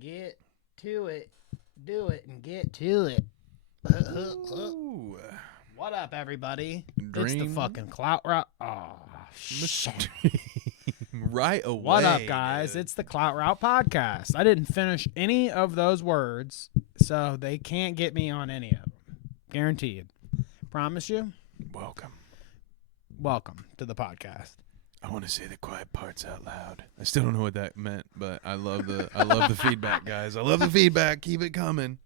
Get to it. Do it and get to it. Ooh. What up, everybody? It's Dream. the fucking Clout Route. Oh, shit. Right away. What up, guys? Dude. It's the Clout Route podcast. I didn't finish any of those words, so they can't get me on any of them. Guaranteed. Promise you. Welcome. Welcome to the podcast. I want to say the quiet parts out loud. I still don't know what that meant, but I love the feedback, guys. I love the feedback. Keep it coming.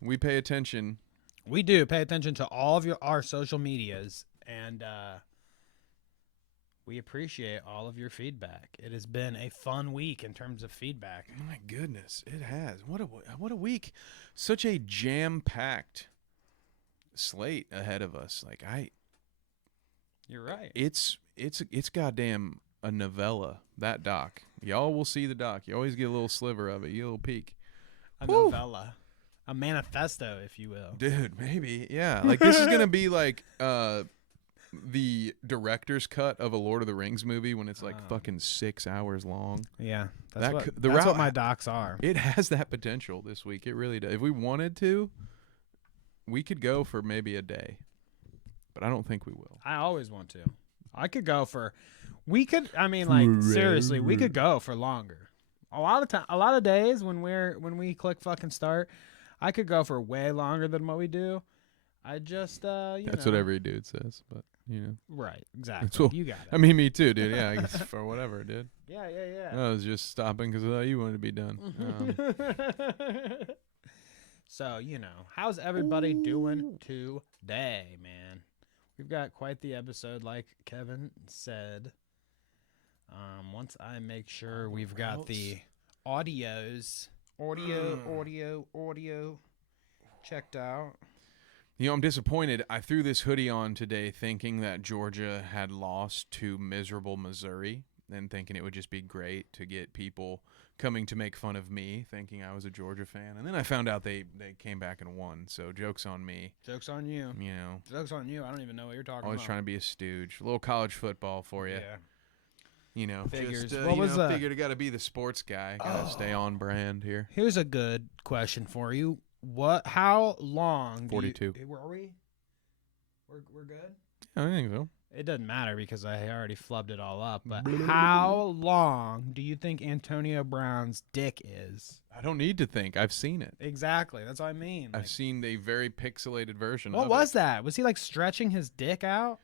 We pay attention. We do pay attention to all of our social medias, and we appreciate all of your feedback. It has been a fun week in terms of feedback. My goodness, it has. What a week. Such a jam-packed slate ahead of us. You're right. It's goddamn a novella, that doc. Y'all will see the doc. You always get a little sliver of it. You get a little peek. A novella. A manifesto, if you will. Dude, maybe. Yeah. Like, this is going to be like the director's cut of a Lord of the Rings movie when it's like fucking 6 hours long. Yeah. That's what my docs are. It has that potential this week. It really does. If we wanted to, we could go for maybe a day. But I don't think we will. I always want to. I could go for... seriously, we could go for longer. A lot of days when we click fucking start, I could go for way longer than what we do. I just, That's what every dude says, but, you know. Right, exactly. You got it. I mean, me too, dude. Yeah, I guess for whatever, dude. Yeah. I was just stopping because I thought you wanted to be done. So, how's everybody doing today, man? We've got quite the episode, like Kevin said. Once I make sure we've got the audio checked out. You know, I'm disappointed. I threw this hoodie on today thinking that Georgia had lost to miserable Missouri and thinking it would just be great to get people coming to make fun of me, thinking I was a Georgia fan. And then I found out they came back and won, so joke's on me. Joke's on you. You know. Joke's on you. I don't even know what you're talking about. Always trying to be a stooge. A little college football for you. Yeah. You know, figures. Just, figured I got to be the sports guy. Got to stay on brand here. Here's a good question for you. How long 42. Were we? We're good? I think so. It doesn't matter because I already flubbed it all up. But how long do you think Antonio Brown's dick is? I don't need to think. I've seen it. Exactly. That's what I mean. I've seen a very pixelated version of it. What was that? Was he like stretching his dick out?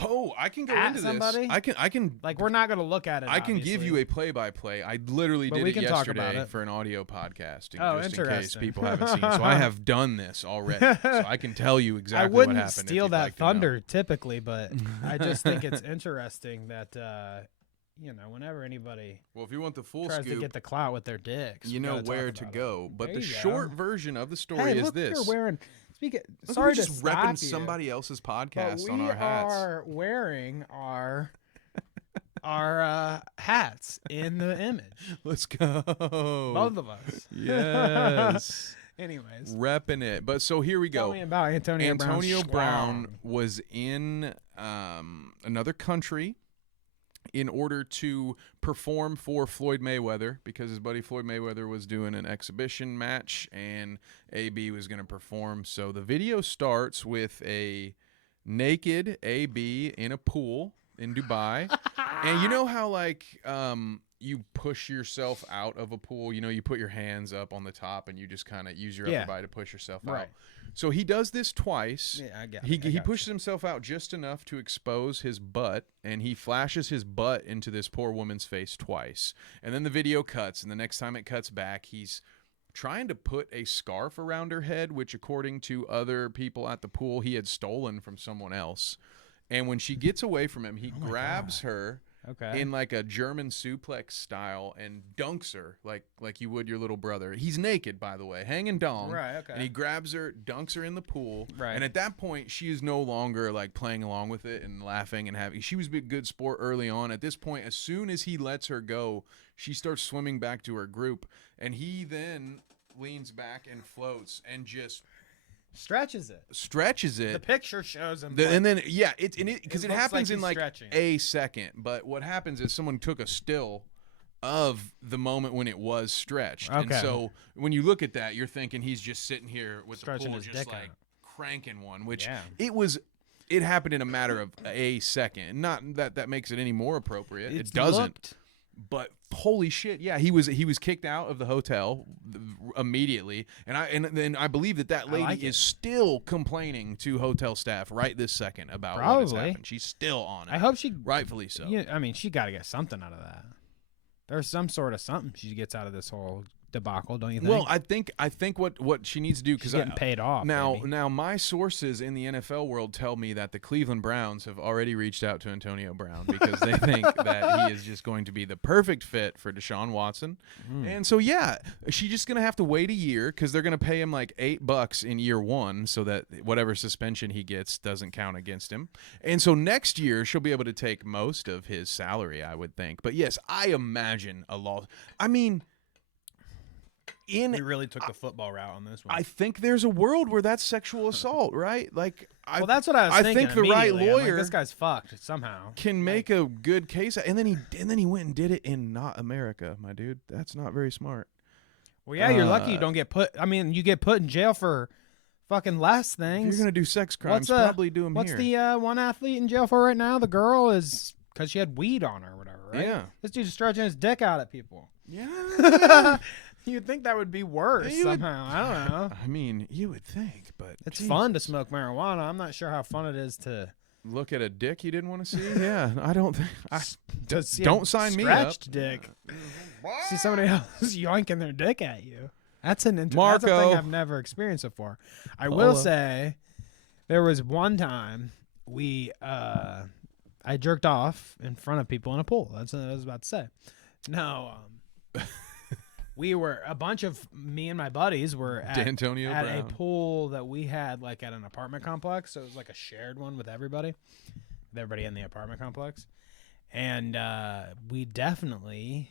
Oh, I can go at into somebody? this. I can. Like, we're not going to look at it. I can obviously. give you a play-by-play. I literally did we it can talk about yesterday it. for an audio podcast, just in case interesting. people haven't seen. So I have done this already, so I can tell you exactly I wouldn't what happened. steal if that like thunder typically, but I just think it's interesting that whenever anybody well, if you want the full tries scoop, to get the clout with their dicks, you know where to go. But There the you short go. version of the story is look, this. You're wearing. Look, Sorry we're to just stop repping you, somebody else's but podcast on our hats. We are wearing our hats in the image. Let's go. Both of us. Yes. Anyways, Repping it. But so here we go. tell me about Antonio Brown was in another country in order to perform for Floyd Mayweather because his buddy Floyd Mayweather was doing an exhibition match and AB was going to perform. So the video starts with a naked AB in a pool in Dubai. And you know how like you push yourself out of a pool, you put your hands up on the top and you just kind of use your upper body to push yourself out. So he does this twice. Yeah, I got it. He pushes himself out just enough to expose his butt, and he flashes his butt into this poor woman's face twice. And then the video cuts, and the next time it cuts back, he's trying to put a scarf around her head, which according to other people at the pool, he had stolen from someone else. And when she gets away from him, he grabs her in like a German suplex style and dunks her like you would your little brother. He's naked, by the way, hanging dong. Right, okay. And he grabs her, dunks her in the pool. Right. And at that point, she is no longer like playing along with it and laughing and having. She was a good sport early on. At this point, as soon as he lets her go, she starts swimming back to her group. And he then leans back and floats and just stretches it. The picture shows him. and then because it looks happens like in like stretching. a second. But what happens is someone took a still of the moment when it was stretched. And Okay. so when you look at that, you're thinking he's just sitting here with Stretching the pool his just dick like out. cranking one, which Yeah. it happened in a matter of a second. Not that makes it any more appropriate. It It doesn't. looked- But holy shit, yeah, he was kicked out of the hotel immediately, and then I believe that lady like is it. still complaining to hotel staff right this second about what has Probably. happened. She's still on it. I hope she. Rightfully so. Yeah, I mean, she got to get something out of that. There's some sort of something she gets out of this whole debacle, don't you think? Well, I think what she needs to do, she's because getting paid off. now maybe. my sources in the NFL world tell me that the Cleveland Browns have already reached out to Antonio Brown because they think that he is just going to be the perfect fit for Deshaun Watson. And so yeah, she's just gonna have to wait a year because they're gonna pay him like $8 in year one so that whatever suspension he gets doesn't count against him. And so next year she'll be able to take most of his salary, I would think. But yes, I imagine a loss. I mean, We really took the football route on this one. I think there's a world where that's sexual assault, right? Like, well, that's what I was thinking. think the right immediately. I'm like, lawyer this guy's fucked somehow. can make a good case, and then he went and did it in not America, my dude. That's not very smart. Well, yeah, you're lucky you don't get put. I mean, you get put in jail for fucking less If things. you're gonna do sex crimes, probably do them What's here. the one athlete in jail for right now? The girl is because she had weed on her or whatever, right? Yeah. This dude's stretching his dick out at people. Yeah. You'd think that would be worse You would- somehow. I don't know. I mean, you would think, but It's Jesus. fun to smoke marijuana. I'm not sure how fun it is to Look at a dick you didn't want to see. Yeah, I don't think. see Don't a sign me up. Scratched dick. See somebody else yoinking their dick at you. That's that's a Marco. thing I've never experienced before. I will say, there was one time I jerked off in front of people in a pool. That's what I was about to say. No, we were a bunch of me and my buddies were at D'Antonio a Brown. pool that we had like at an apartment complex. So it was like a shared one with everybody in the apartment complex, and we definitely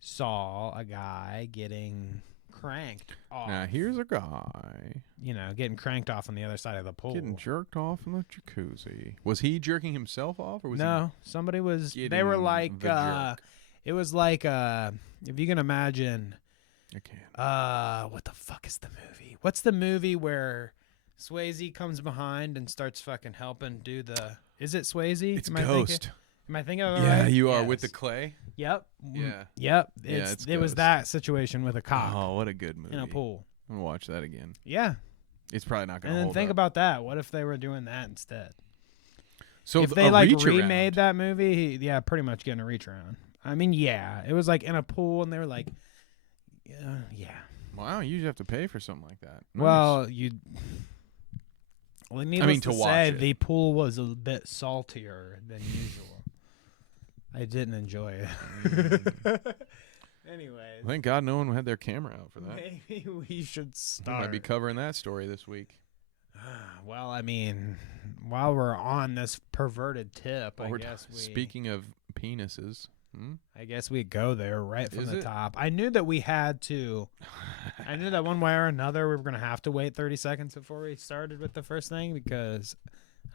saw a guy getting cranked off. Now here's a guy Getting cranked off on the other side of the pool. getting jerked off in the jacuzzi. Was he jerking himself off, or was No, somebody was. They getting were like, the jerk? it was like, if you can imagine, he? I can't. what the fuck is the movie? What's the movie where Swayze comes behind and starts fucking helping do the? Is it Swayze? It's Am I Ghost. Am I thinking of it Yeah, right? you are with the Yes. clay. Yep. Yeah. Yep. Yeah, It was Ghost. that situation with a cock Oh, what a good movie! in a pool. I'm gonna watch that again. Yeah. It's probably not gonna And then hold think up. about that. What if they were doing that instead? So if th- they a like reach around. remade that movie, yeah, pretty much getting a reach around. I mean, yeah, it was like in a pool, and they were like, yeah. Wow, you usually have to pay for something like that. Nice. Well, needless to to watch say, it. the pool was a bit saltier than usual. I didn't enjoy it. Anyways, thank God no one had their camera out for that. maybe we should We start. might be covering that story this week. Well, I mean, while we're on this perverted tip, I Or guess we speaking of penises, I guess we go there right from Is the it? top. I knew that we had to. I knew that one way or another we were going to have to wait 30 seconds before we started with the first thing because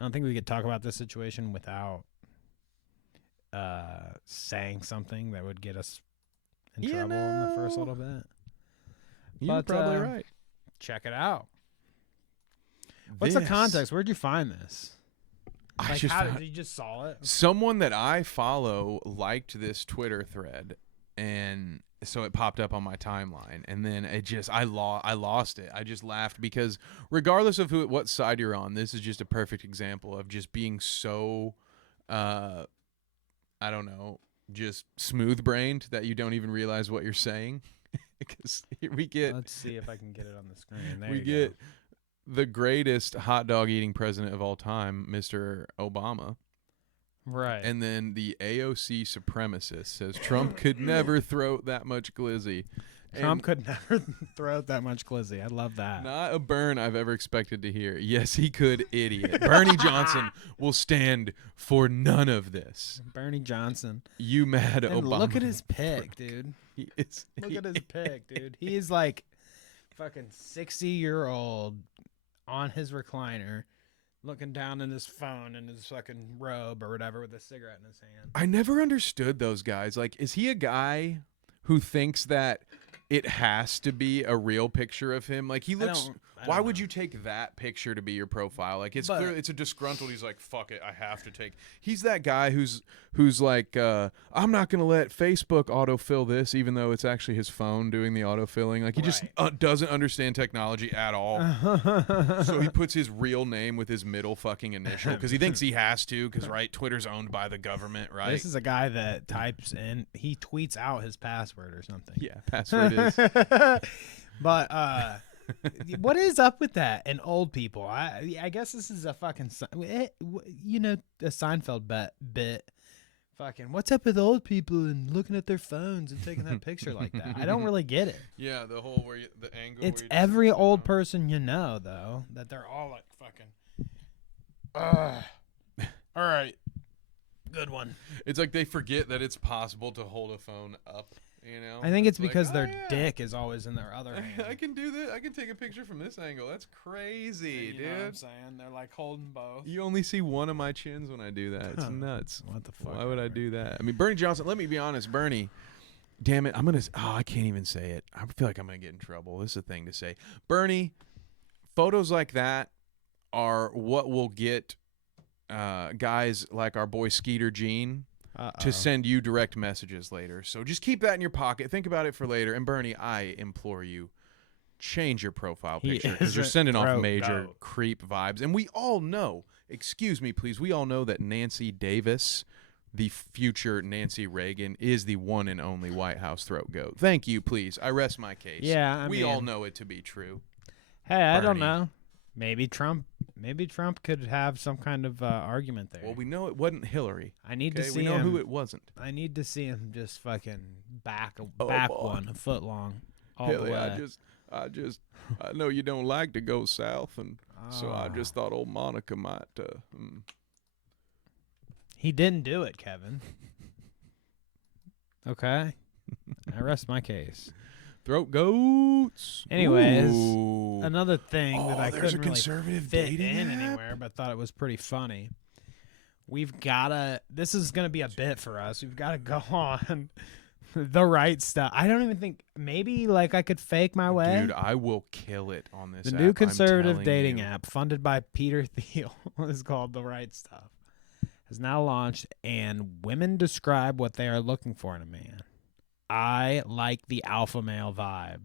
I don't think we could talk about this situation without saying something that would get us in trouble in the first little bit. you're But, probably right. Check it out. What's the This- context? Where'd you find this? I Like, just how found- did you just saw it? someone that I follow liked this Twitter thread, and so it popped up on my timeline, and then I lost it. I just laughed because regardless of what side you're on, this is just a perfect example of just being so, I don't know, just smooth brained that you don't even realize what you're saying. Because here we get Let's see if I can get it on the screen. There we you get go. the greatest hot dog eating president of all time, Mr. Obama. Right. And then the AOC supremacist says Trump could never throw that much glizzy. Trump could never throw out that much glizzy. I love that. Not a burn I've ever expected to hear. Yes, he could, idiot. Bernie Johnson will stand for none of this. Bernie Johnson. You mad And Obama? look at his pic, dude. He is, Look at his pic, dude. He's like fucking 60-year-old on his recliner looking down in his phone in his fucking robe or whatever with a cigarette in his hand. I never understood those guys. Like, is he a guy who thinks that it has to be a real picture of him? Like, he looks. Why would you take that picture to be your profile? Like, it's clear it's a disgruntled. He's like, fuck it, I have to take. He's that guy who's like, I'm not gonna let Facebook autofill this, even though it's actually his phone doing the autofilling. Like, he just doesn't understand technology at all. So he puts his real name with his middle fucking initial because he thinks he has to. Because Twitter's owned by the government, right? This is a guy that types in. He tweets out his password or something. Yeah, password is. But what is up with that and old people? I guess this is a fucking a Seinfeld bit. Fucking what's up with old people and looking at their phones and taking that picture like that? I don't really get it. Yeah, the whole the angle. It's every old person you know though that they're all like fucking. All right, good one. It's like they forget that it's possible to hold a phone up. You know, I think it's because their dick is always in their other hand. I can do that. I can take a picture from this angle. That's crazy, dude. You know what I'm saying? They're like holding both. You only see one of my chins when I do that. It's nuts. What the fuck? Why would I do that? I mean, Bernie Johnson, let me be honest. Bernie, damn it. I can't even say it. I feel like I'm going to get in trouble. This is a thing to say. Bernie, photos like that are what will get guys like our boy Skeeter Gene to send you direct messages later. So just keep that in your pocket. Think about it for later. And Bernie, I implore you, change your profile picture because you're sending off major creep vibes. And we all know, excuse me, please, we all know that Nancy Davis, the future Nancy Reagan, is the one and only White House throat goat. Thank you, please. I rest my case. Yeah, we all know it to be true. Hey, Bernie. I don't know. Maybe Trump could have some kind of argument there. Well, we know it wasn't Hillary. I need to see we know him. who it wasn't. I need to see him just fucking back one a foot long. All the way. I know you don't like to go south, and so I just thought old Monica might. He didn't do it, Kevin. Okay, I rest my case. Throat goats. Anyways, another thing that I couldn't really conservative fit in anywhere, but thought it was pretty funny. This is going to be a bit for us. We've got to go on The Right Stuff. I don't even think, maybe like I could fake my way. Dude, I will kill it on this The app. new conservative dating app funded by Peter Thiel is called The Right Stuff. Has now launched, and women describe what they are looking for in a man. I like the alpha male vibe.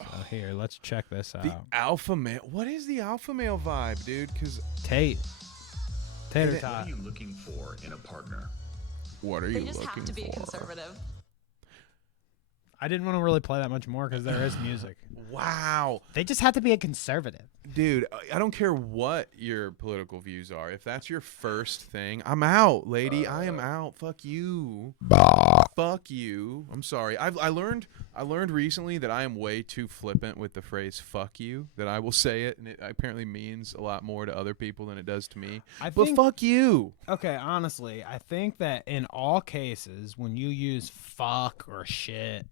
So here, let's check this out. The alpha male. What is the alpha male vibe, dude? Because Tater Tot. What are you looking for in a partner? What are you looking for? They just have to be conservative. I didn't want to really play that much more because there is music. Wow. They just have to be a conservative. Dude, I don't care what your political views are. If that's your first thing, I'm out, lady. I am out. Fuck you. Fuck you. I'm sorry. I learned recently that I am way too flippant with the phrase "fuck you." That I will say it, and it apparently means a lot more to other people than it does to me. But fuck you. Okay, honestly, I think that in all cases, when you use "fuck" or "shit,"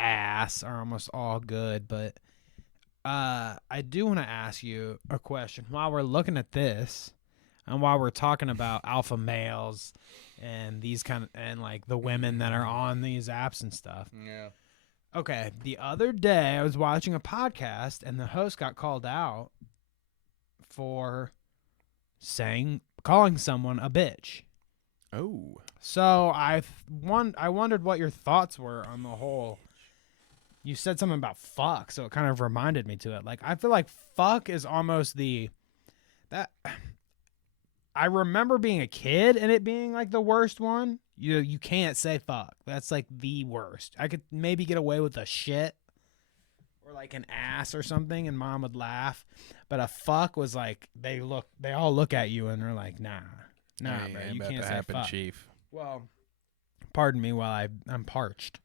"ass" are almost all good, but I do want to ask you a question while we're looking at this and while we're talking about alpha males and these and like the women that are on these apps and stuff. Yeah. Okay, the other day I was watching a podcast and the host got called out for calling someone a bitch. Oh. So I wondered what your thoughts were on the whole. You said something about fuck, so it kind of reminded me to it. Like, I feel like fuck is almost I remember being a kid and it being like the worst one. You can't say fuck. That's like the worst. I could maybe get away with a shit or like an ass or something and mom would laugh. But a fuck was like, they all look at you and they're like, nah, bro, you can't say fuck. Chief. Well, pardon me while I'm parched.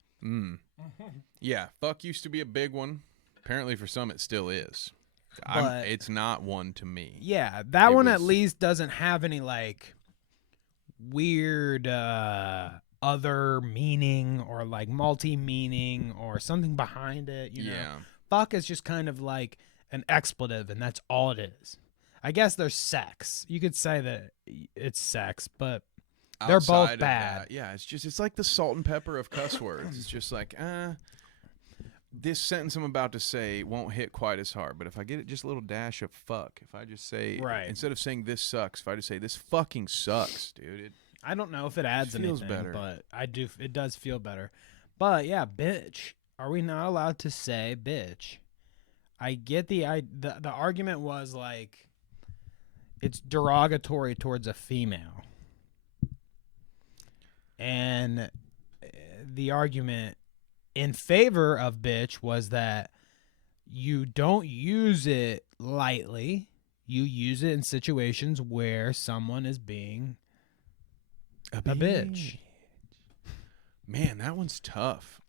Yeah, fuck used to be a big one. Apparently for some it still is. It's not one to me. Yeah, that one at least doesn't have any like weird other meaning or like multi-meaning or something behind it, you know. Fuck is just kind of like an expletive and that's all it is. I guess there's sex. You could say that it's sex, but they're both Outside of bad. that, yeah, it's like the salt and pepper of cuss words. It's just like, this sentence I'm about to say won't hit quite as hard, but if I get it just a little dash of fuck, if I just say, instead of saying this sucks, if I just say this fucking sucks, dude. I don't know if it adds feels anything, better. but it does feel better. But yeah, bitch. Are we not allowed to say bitch? I get the argument was like it's derogatory towards a female. And the argument in favor of bitch was that you don't use it lightly. You use it in situations where someone is being a bitch. Man, that one's tough.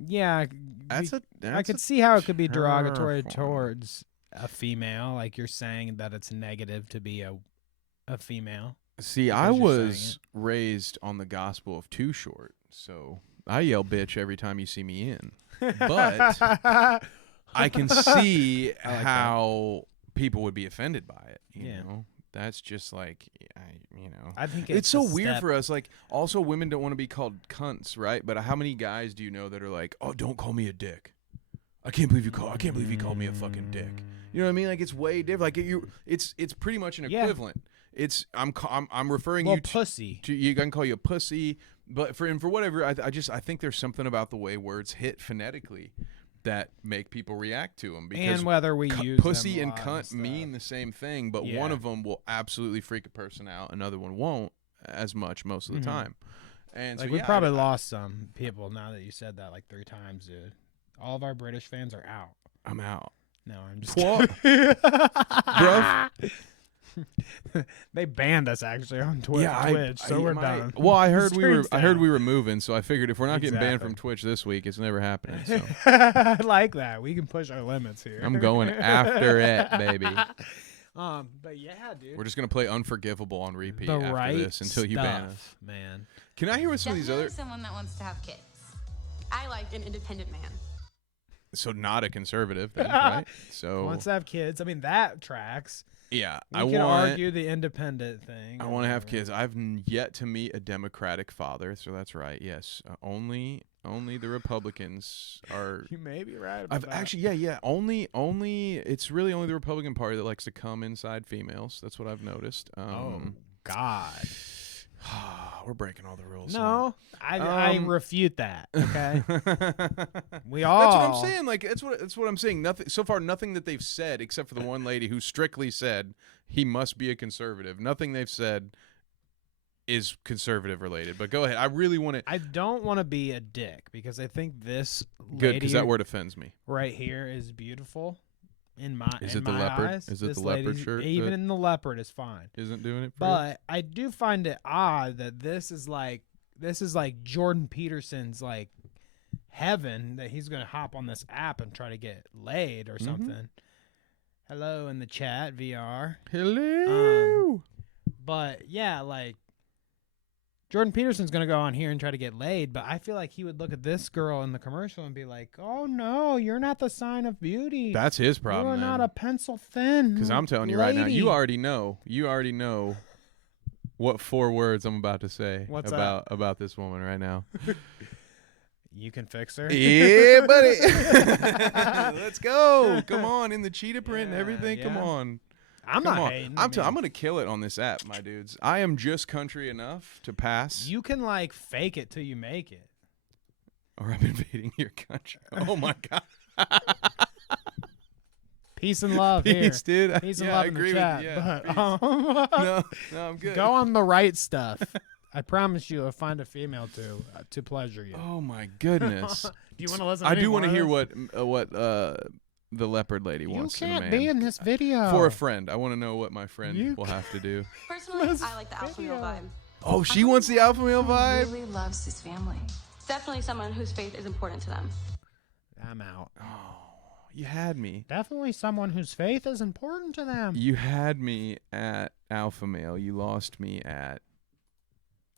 Yeah, I could see how it could be derogatory towards a female, like you're saying that it's negative to be a female. See, I was raised on the gospel of Too Short, so I yell bitch every time you see me in. But I can see how people would be offended by it, you know? That's just like, I think it's so weird for us. Like, also, women don't want to be called cunts, right? But how many guys do you know that are like, "Oh, don't call me a dick. I can't believe you called me a fucking dick." You know what I mean? Like, it's way different. Like, it's pretty much an equivalent. It's I'm referring you pussy. You can call you a pussy, but for whatever, I think there's something about the way words hit phonetically that make people react to them, because and whether we use pussy them and cunt mean the same thing, but one of them will absolutely freak a person out, another one won't as much most of the time. And like, so we probably lost some people now that you said that like 3 times, dude. All of our British fans are out. I'm out. No, I'm just What? kidding. Bruv. They banned us actually on Twitch, so we're done. Well, I heard we were moving, so I figured if we're not getting banned from Twitch this week, it's never happening. So I like that. We can push our limits here. I'm going after it, baby. But yeah, dude. We're just gonna play Unforgivable on repeat the after right this until you ban us, stuff, man. Can I hear what some of these other? Someone that wants to have kids. I like an independent man. So not a conservative, then, right? So wants to have kids. I mean, that tracks. Yeah, we can argue the independent thing. I want to have kids. I've yet to meet a Democratic father, so that's right. Yes, only the Republicans are. You may be right about that. Actually, yeah. Only. It's really only the Republican Party that likes to come inside females. That's what I've noticed. Oh God. We're breaking all the rules. No, I refute that. Okay, we all. That's what I'm saying. Like, that's what I'm saying. Nothing so far. Nothing that they've said, except for the one lady who strictly said he must be a conservative. Nothing they've said is conservative related. But go ahead. I really want to. I don't want to be a dick because I think this good, because that word offends me. Right here is beautiful. In my is it in the my leopard? eyes, Is it the leopard shirt? Even in the leopard is fine. Isn't doing it for but you? I do find it odd that this is like Jordan Peterson's like heaven, that he's gonna hop on this app and try to get laid or something. Hello in the chat, VR. Hello. But yeah, like Jordan Peterson's going to go on here and try to get laid, but I feel like he would look at this girl in the commercial and be like, "Oh no, you're not the sign of beauty. That's his problem. You're not a pencil thin." Because I'm telling you right now, you already know what 4 words I'm about to say about this woman right now. You can fix her. Yeah, buddy. Let's go. Come on, in the cheetah print and everything. Come on. I'm not hating. I'm going to kill it on this app, my dudes. I am just country enough to pass. You can like fake it till you make it. Or I'm invading your country. Oh my God. Peace and love. Peace, here. Dude. Peace and love I in agree the chat. with you. But, no, I'm good. Go on the right stuff. I promise you, I'll find a female to pleasure you. Oh my goodness. Do you want to listen? I do want to hear what the leopard lady wants. You can't in a man. be in this video. For a friend. I want to know what my friend will have to do. Personally, I like the alpha male vibe. Oh, she wants the alpha male vibe? He really loves his family. Definitely someone whose faith is important to them. I'm out. Oh, you had me. Definitely someone whose faith is important to them. You had me at alpha male. You lost me at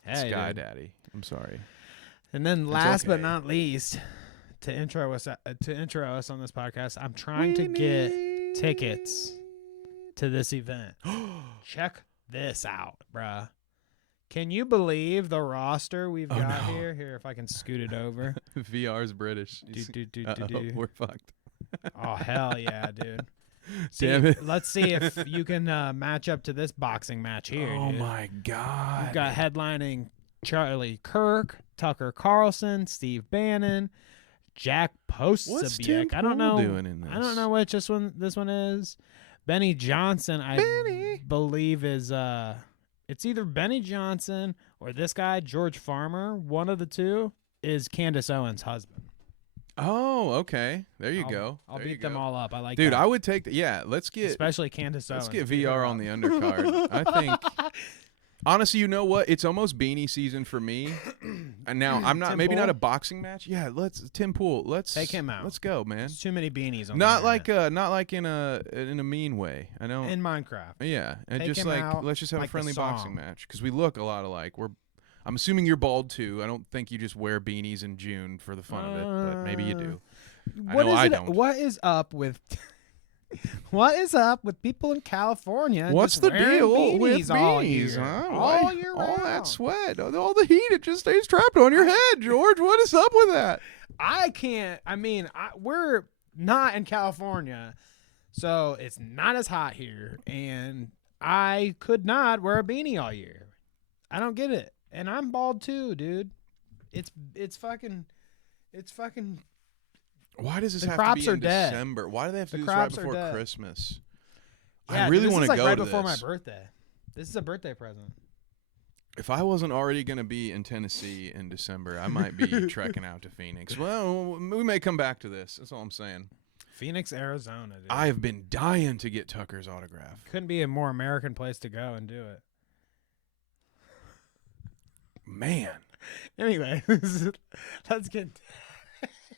Sky Daddy. I'm sorry. And then last but not least, to intro us on this podcast, I'm trying to get tickets to this event. Check this out, bruh. Can you believe the roster we've got here? Here, if I can scoot it over. VR's British. We're fucked. Oh, hell yeah, dude. Damn it. Let's see if you can match up to this boxing match here. Oh, dude. my God. We've got headlining Charlie Kirk, Tucker Carlson, Steve Bannon, Jack What's Tim Posobiec. I don't know. Pool doing in this? I don't know which this one is. Benny Johnson, I believe is it's either Benny Johnson or this guy, George Farmer. One of the two is Candace Owens' husband. Oh, okay. There you go. I'll There you beat them go. all up. I like Dude, that. I would take let's get Especially Candace Owens. Let's get VR on the undercard. I think honestly, you know what? It's almost beanie season for me. And now I'm not Tim maybe Pool? not a boxing match. Yeah, let's Tim Pool. Let's Take him out. Let's go, man. There's too many beanies on Not the like in a mean way. I don't in Minecraft. Yeah, and Take just him like out let's just have like a the friendly boxing song. match because we look a lot alike. I'm assuming you're bald too. I don't think you just wear beanies in June for the fun of it, but maybe you do. I don't. What is up with what is up with people in California? What's just the wearing deal with beanies all beanies, year? huh? All year all round. that sweat, all the heat, it just stays trapped on your head, George. What is up with that? I can't. I mean, we're not in California, so it's not as hot here, and I could not wear a beanie all year. I don't get it, and I'm bald too, dude. It's fucking. Why does this The have to crops be are in dead. December? Why do they have to The do this right crops are before dead. Christmas? Yeah, I really want to go right to before this. my birthday. This is a birthday present. If I wasn't already going to be in Tennessee in December, I might be trekking out to Phoenix. Well, we may come back to this. That's all I'm saying. Phoenix, Arizona, dude. I have been dying to get Tucker's autograph. Couldn't be a more American place to go and do it. Man, Anyway, let's get.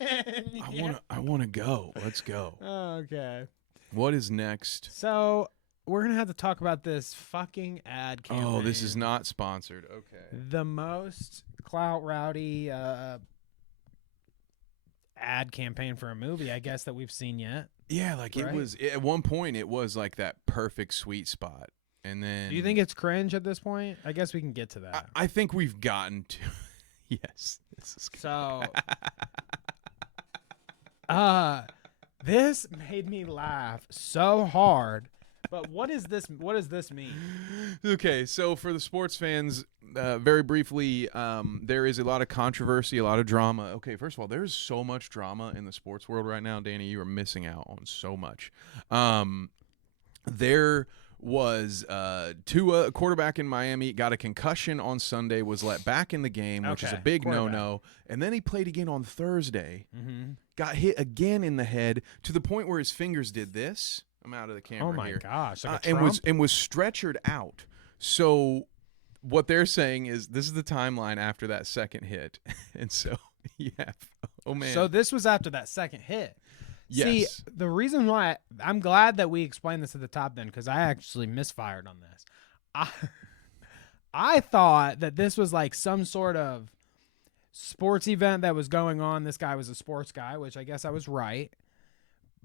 I want to go. Let's go. Okay. What is next? So we're gonna have to talk about this fucking ad campaign. Oh, this is not sponsored. Okay. the most Clout rowdy ad campaign for a movie, I guess, that we've seen yet. Yeah, like Right? it was at one point. It was like that perfect sweet spot, and then. Do you think it's cringe at this point? I guess we can get to that. I think we've gotten to. Yes. This is good. So, this made me laugh so hard. But what is this? What does this mean? Okay, so for the sports fans, very briefly, there is a lot of controversy, a lot of drama. Okay, first of all, there's so much drama in the sports world right now, Danny. You are missing out on so much. There was Tua, a quarterback in Miami, got a concussion on Sunday, was let back in the game, which is a Okay, big quarterback. no-no. And then he played again on Thursday, Mm-hmm. got hit again in the head to the point where his fingers did this. I'm out of the camera Oh my here. gosh! Like a and Trump? was stretchered out. So what they're saying is this is the timeline after that second hit, and so yeah, oh man. So this was after that second hit. Yes. See, the reason why I'm glad that we explained this at the top then, because I actually misfired on this. I thought that this was like some sort of sports event that was going on. This guy was a sports guy, which I guess I was right.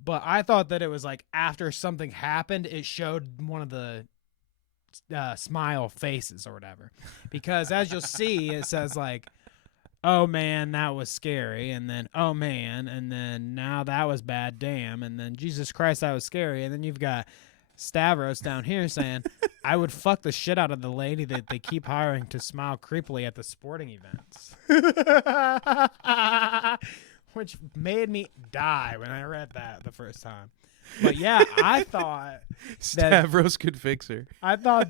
But I thought that it was like after something happened, it showed one of the smile faces or whatever. Because as you'll see, it says like, oh man, that was scary. And then, oh man. And then now that was bad. Damn. And then Jesus Christ, that was scary. And then you've got Stavros down here saying, I would fuck the shit out of the lady that they keep hiring to smile creepily at the sporting events. Which made me die when I read that the first time. But yeah, I thought Stavros could fix her. I thought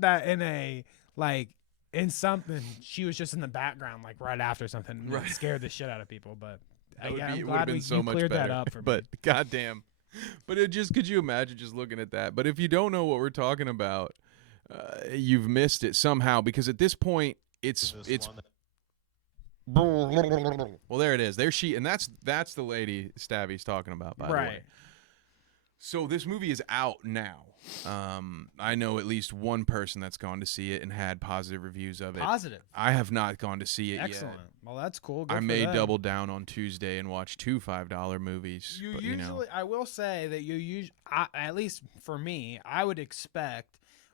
that in a like in something she was just in the background like right after something and Right. it scared the shit out of people. But That would I'm be, it would glad have been you so much cleared better. that up for me. But goddamn, but it just could you imagine just looking at that? But if you don't know what we're talking about, you've missed it somehow because at this point it's well there it is. There she and that's the lady Stabby's talking about by the way. Right. So this movie is out now. I know at least one person that's gone to see it and had positive reviews of it. Positive. I have not gone to see it Excellent. yet. Well, that's cool. Good I for may them. double down on Tuesday and watch 2 $5 movies. You but, usually, I will say that you usually, at least for me, I would expect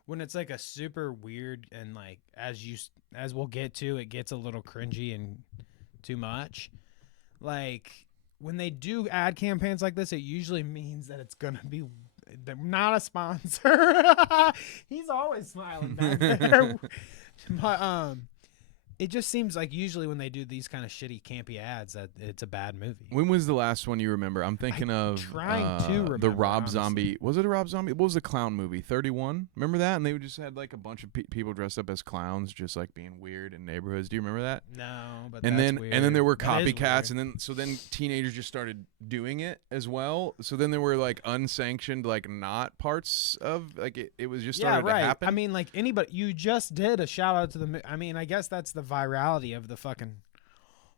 when it's like a super weird and like as we'll get to, it gets a little cringy and too much. Like when they do ad campaigns like this, it usually means that it's gonna be. They're not a sponsor. He's always smiling back there. But it just seems like usually when they do these kind of shitty campy ads that it's a bad movie. When was the last one you remember? I'm thinking of trying to remember, the Rob honestly. Zombie. Was it a Rob Zombie? What was the clown movie? 31? Remember that? And they just had like a bunch of people dressed up as clowns, just like being weird in neighborhoods. Do you remember that? No, but And that's then weird. and then there were That is copycats, weird. and then teenagers just started doing it as well. So then there were like unsanctioned, like not parts of like it was just started right. to happen. I mean, like anybody, you just did a shout out to the. I mean, I guess that's the virality of the fucking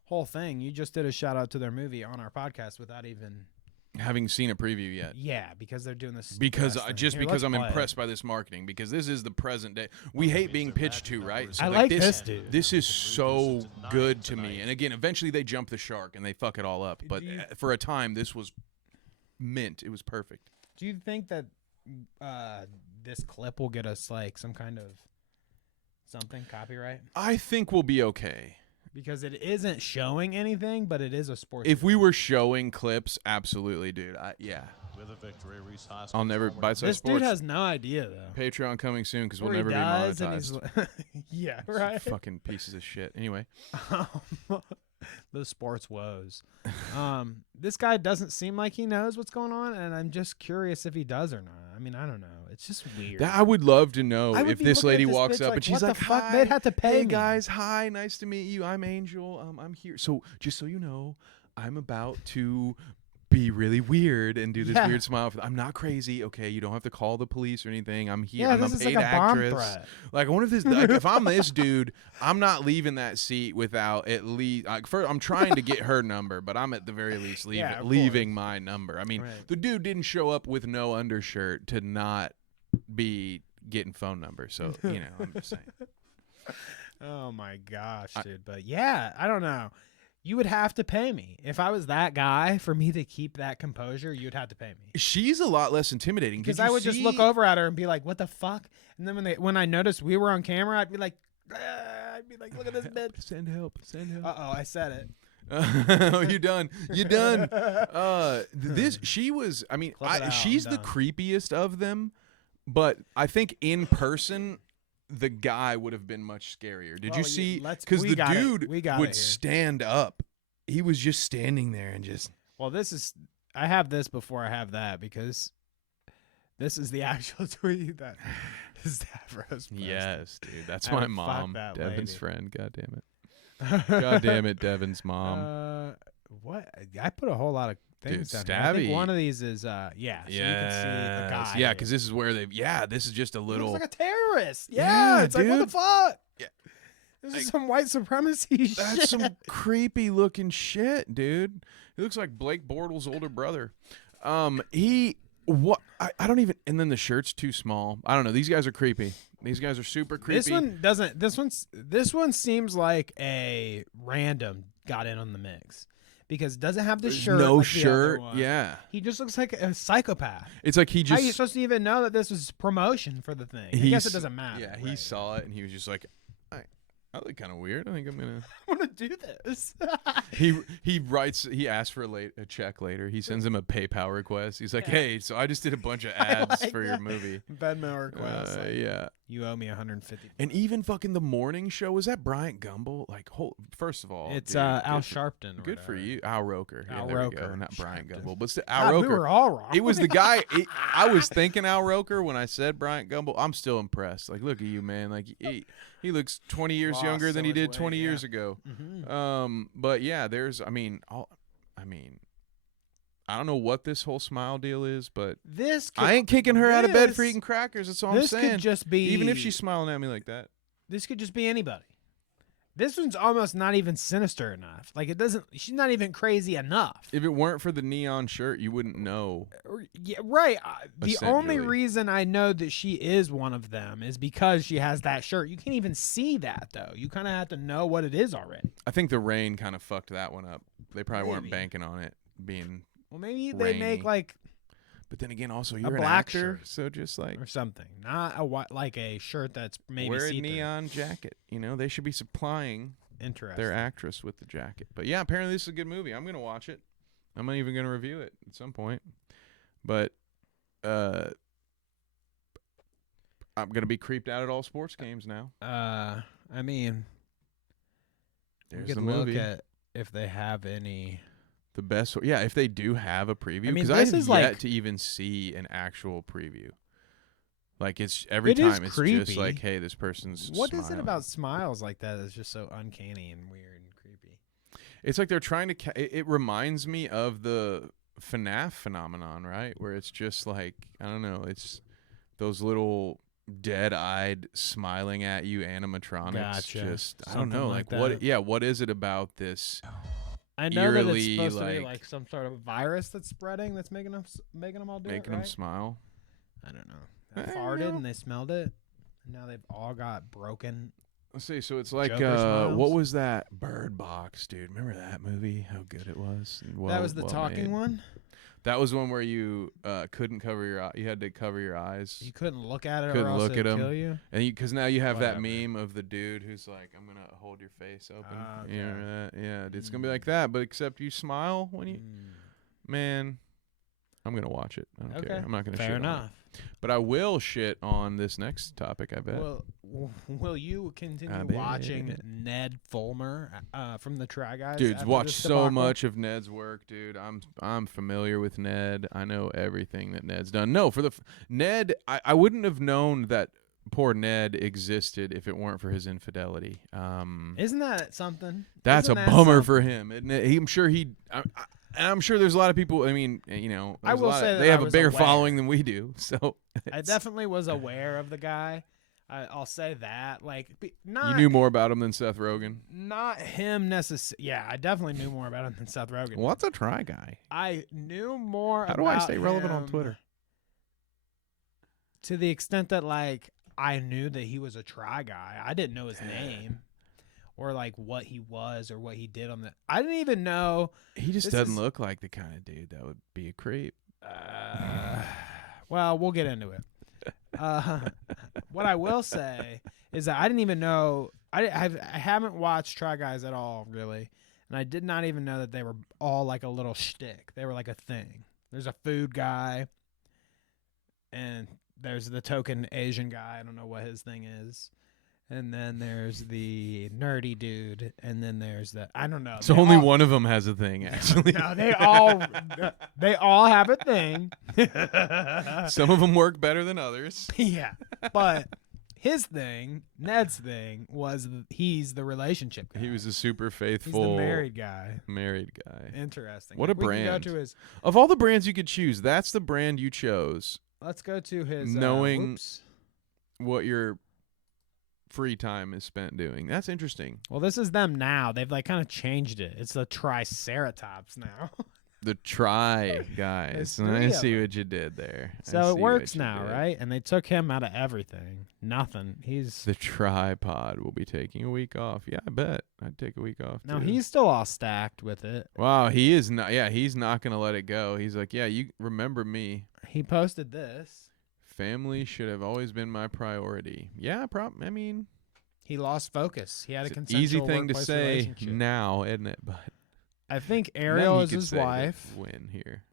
whole thing. You just did a shout out to their movie on our podcast without even. having seen a preview yet. Yeah, because they're doing this. Because press thing. just Here, because let's I'm play it. impressed by this marketing, because this is the present day. We hate being pitched to, right? So I like this dude. This is so good to me. And again, eventually they jump the shark and they fuck it all up. But Do you- for a time, this was mint. It was perfect. Do you think that this clip will get us like some kind of something copyright? I think we'll be okay. Because it isn't showing anything, but it is a sports. If we were showing clips, absolutely, dude. Yeah. With a victory, Reese Hoskins I'll never bite this sports. dude has no idea though. Patreon coming soon because we'll Or he never be does, and he's monetized. like- yeah, right. Fucking pieces of shit. Anyway, The sports woes. This guy doesn't seem like he knows what's going on, and I'm just curious if he does or not. I mean, I don't know. It's just weird. I would love to know I would if be this looking at lady this walks bitch up like, and she's what the like, fuck? "Hi, They'd have to pay hey me." guys, hi, nice to meet you. I'm Angel. I'm here. So just so you know, I'm about to be really weird and do this Yeah. weird smile. I'm not crazy, okay? You don't have to call the police or anything. I'm here. Yeah, I'm this a is like paid a bomb actress. threat. Like, I wonder if this, like, if I'm this dude, I'm not leaving that seat without at least. Like, first, I'm trying to get her number, but I'm at the very least Yeah, of leaving my number. I mean, Right. the dude didn't show up with no undershirt to not be getting phone number. So you know, I'm just saying. Oh my gosh, dude. But yeah, I don't know. You would have to pay me. If I was that guy, for me to keep that composure, you'd have to pay me. She's a lot less intimidating Because Did you I would just look see- over at her and be like, "What the fuck?" And then when I noticed we were on camera, I'd be like, "Look at this bitch." Send help! Send help! Uh oh, I said it. Oh, you done? You done? She was. I mean, Clip it out, she's I'm the done. creepiest of them, but I think in person, the guy would have been much scarier. Did Well, you see? Because we the got it. dude We got it would here. stand up. He was just standing there and just. Well, this is. I have this before I have that because this is the actual tweet that Stavros posted. Yes, dude. That's I my would fuck mom, that Devin's lady. friend. God damn it. God damn it, Devin's mom. What? I put a whole lot of things Dude, down here. I think Stabby. one of these is so you can see the guy. Yeah, because this is where they. Yeah, this is just a he little. looks like a terrorist. Yeah, Yeah, it's like what the dude. fuck? Yeah. This Like- is some white supremacy That's shit. some creepy looking shit, dude. He looks like Blake Bortles' older brother. I don't even. And then the shirt's too small. I don't know. These guys are creepy. These guys are super creepy. This one doesn't. This one seems like a random got in on the mix because it doesn't have the There's shirt. no like the other shirt. one. Yeah, He just looks like a psychopath. it's like he How are you just. supposed to even know that this was promotion for the thing? I guess it doesn't matter. Yeah, he right? saw it and he was just like, I look kind of weird. I think I'm gonna. I want to do this. He writes. He asks for a check later. He sends him a PayPal request. He's like, Yeah. hey, so I just did a bunch of ads like for your that. movie. Venmo request. like, Yeah. You owe me 150. And even fucking the morning show, was that Bryant Gumbel? Like, first of all, It's dude, Al good for- Sharpton. or Good for whatever. you, Al Roker. Al there we go. Roker. Not Bryant Sharpton. Gumbel, but still, Al God, Roker. we were all wrong. It was the guy. I was thinking Al Roker when I said Bryant Gumbel. I'm still impressed. Like, look at you, man. Like, he looks 20 years Lost younger so than he much did weight, 20 yeah. years ago. Mhm. But yeah, I don't know what this whole smile deal is, but This. Could, I ain't kicking her out of bed for this- eating crackers. That's all I'm This saying. could just be. Even if she's smiling at me like that. This could just be anybody. This one's almost not even sinister enough. Like it doesn't. She's not even crazy enough. If it weren't for the neon shirt, you wouldn't know. Yeah, right. The only Essentially. reason I know that she is one of them is because she has that shirt. You can't even see that though. You kind of have to know what it is already. I think the rain kind of fucked that one up. They probably weren't Maybe. banking on it being. Well, maybe they make rainy. like But then again, also you're an black actor, shirt. so just like or something, not like a shirt that's maybe wear a see-through. neon jacket. You know, they should be supplying Interesting. their actress with the jacket. But yeah, apparently this is a good movie. I'm gonna watch it. I'm not even gonna review it at some point. But I'm gonna be creeped out at all sports games now. I mean, There's we the can look movie. at if they have any. The best, yeah. If they do have a preview, I mean, because I this have is yet like- to even see an actual preview. Like it's every It is time it's creepy. just like, hey, this person's. What is it smiling. about smiles like that that's just so uncanny and weird and creepy? It's like they're trying to. It reminds me of the FNAF phenomenon, right? Where it's just like I don't know. It's those little dead-eyed, smiling at you animatronics. Gotcha. Just I don't Something know. like Like what? that. Yeah. What is it about this? I know that it's Eerily, supposed to be like- like some sort of virus that's spreading that's making them all do Making it, them right? smile. I don't know. They I don't farted know. and they smelled it. And now they've all got broken. Let's see. So it's like, Joker smiles. what was that? Bird Box, dude. Remember that movie? How good it was. And that was the well talking made. one. That was one where you couldn't cover your eye. You had to cover your eyes. You couldn't look at it Couldn't or else look it'd at 'em. kill you. And because now you have that Whatever. meme of the dude who's like, I'm going to hold your face open. Okay. You know that? Yeah, it's going to be like that, but except you smile when you. Man, I'm going to watch it. I don't care. I'm not going to shit Fair on it. enough. But I will shit on this next topic, I bet. Well, will you continue I bet. watching Ned Fulmer from the Try Guys? Dude's after watched this so debacle? much of Ned's work, dude. I'm familiar with Ned. I know everything that Ned's done. No, for the Ned, I wouldn't have known that poor Ned existed if it weren't for his infidelity. Isn't that something? That's Isn't a that bummer something? for him. Isn't it? I'm sure he. I'm sure there's a lot of people. I mean, you know, I there's a will lot say of, that they I have a was bigger aware. following than we do. So I it's- definitely was aware of the guy. I'll say that. Like, you not knew more about him than Seth Rogen. not him necessarily. Yeah, I definitely knew more about him than Seth Rogen. What's a try guy? I knew more. How do I about stay relevant on him Twitter? To the extent that like I knew that he was a Try Guy. I didn't know his name or like what he was or what he did on the. I didn't even know. He just This doesn't is- look like the kind of dude that would be a creep. Well, we'll get into it. What I will say is that I didn't even know. I haven't watched Try Guys at all, really, and I did not even know that they were all like a little shtick. They were like a thing. There's a food guy, and there's the token Asian guy. I don't know what his thing is. And then there's the nerdy dude, and then there's the I don't know. So They only all- one of them has a thing, actually. No, they all have a thing. Some of them work better than others. Yeah, but his thing, Ned's thing, was he's the relationship guy. He was a super He's faithful the married guy. guy. Interesting. What a We can brand. go to his. Of all the brands you could choose, that's the brand you chose. Let's go to his. Knowing- whoops. What your free time is spent doing. That's interesting. Well, this is them now. They've like kind of changed it. It's the Triceratops now. The try guys. There's And I three of see them. what you did there. I So it see works what you now, did. right? And they took him out of everything. Nothing. He's The tripod will be taking a week off. Yeah, I bet. I'd take a week off. now too. he's still all stacked with it. Wow, he is not. Yeah, he's not gonna let it go. He's like, yeah, you remember me. He posted this. Family should have always been my priority. Yeah, I mean, He lost focus. He had a it's an consensual easy thing to workplace say relationship. now, isn't it? But I think then Ariel he is could his say to wife, Win here.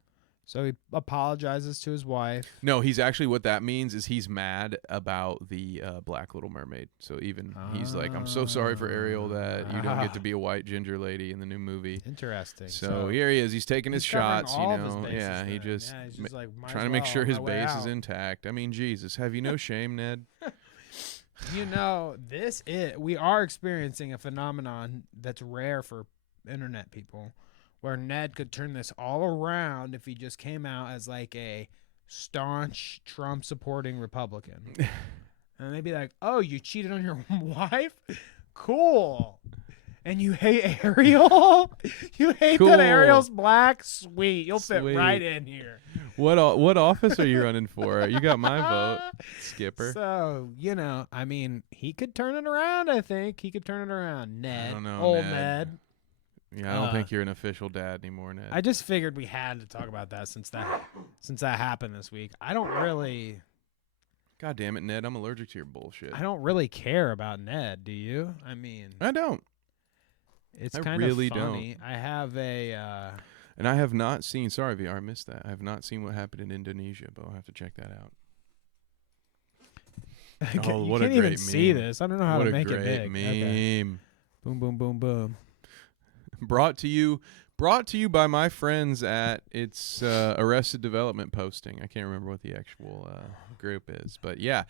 so he apologizes to his wife. No, he's actually what that means is he's mad about the Black Little Mermaid. So even he's like, I'm so sorry for Ariel that you don't get to be a white ginger lady in the new movie. Interesting. So here he is. He's taking his he's covering shots, you all of his know. bases Yeah, he then. just, Yeah, he's just like, might trying as to make well, sure on his my way base is out. intact. I mean, Jesus, have you no shame, Ned? You know, we are experiencing a phenomenon that's rare for internet people, where Ned could turn this all around if he just came out as like a staunch Trump supporting Republican. And they'd be like, "Oh, you cheated on your wife? Cool. And you hate Ariel? You hate Cool. that Ariel's black? Sweet. You'll fit Sweet. right in here. What office are you running for? You got my vote, Skipper. So, I mean, he could turn it around, I think. He could turn it around. Ned. I don't know, Old Ned. Ned. Yeah, I don't think you're an official dad anymore, Ned. I just figured we had to talk about that since that happened this week. I don't really God damn it, Ned. I'm allergic to your bullshit. I don't really care about Ned, do you? I mean, I don't. it's I kind really of funny. I have a And I have not seen, sorry, VR, I missed that. I have not seen what happened in Indonesia, but I'll have to check that out. Oh, you what a can't even great see meme. this. I don't know how What to a make it great big. Okay. meme. Boom, boom, boom, boom. Brought to you by my friends at its Arrested Development posting. I can't remember what the actual group is, but yeah,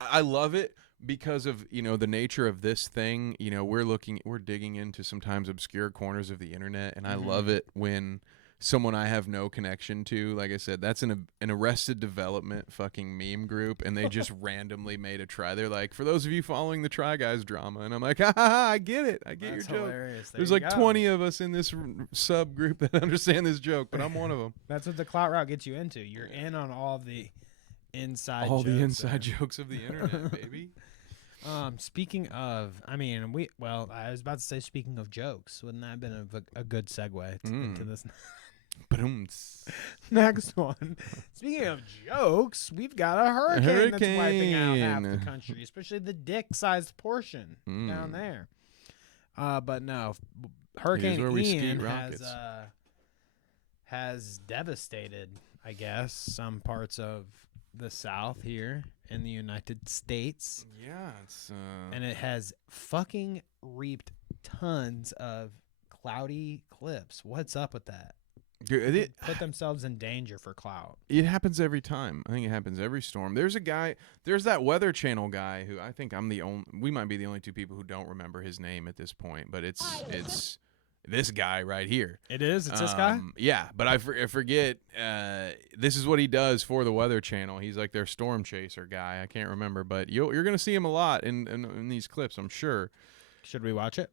I love it because of the nature of this thing. We're digging into sometimes obscure corners of the internet, and I love it when someone I have no connection to, like I said, that's an Arrested Development fucking meme group, and they just randomly made a try. They're like, for those of you following the Try Guys drama, and I'm like, ha ha ha, I get it. I get That's your joke. hilarious. There There's you like go. 20 of us in this subgroup that understand this joke, but I'm one of them. That's what the Clout route gets you into. You're in on all the inside All jokes the inside there. jokes of the internet, baby. Speaking of, I was about to say speaking of jokes. Wouldn't that have been a good segue into this Ba-dum-ts. next one? Speaking of jokes, we've got a hurricane that's wiping out half the Hurricane. country, especially the dick-sized portion down there. But no, Hurricane where we skeet Ian rockets. has devastated, I guess, some parts of the South here in the United States. Yeah, it's And it has fucking reaped tons of cloudy clips. What's up with that? dude, it Put themselves in danger for clout. happens every time. I think it happens every storm. There's that Weather Channel guy who I think we might be the only two people who don't remember his name at this point, but it's this guy right here. It is? It's this guy? Yeah, but I forget. This is what he does for the Weather Channel. He's like their storm chaser guy. I can't remember, but you're going to see him a lot in these clips, I'm sure. Should we watch it?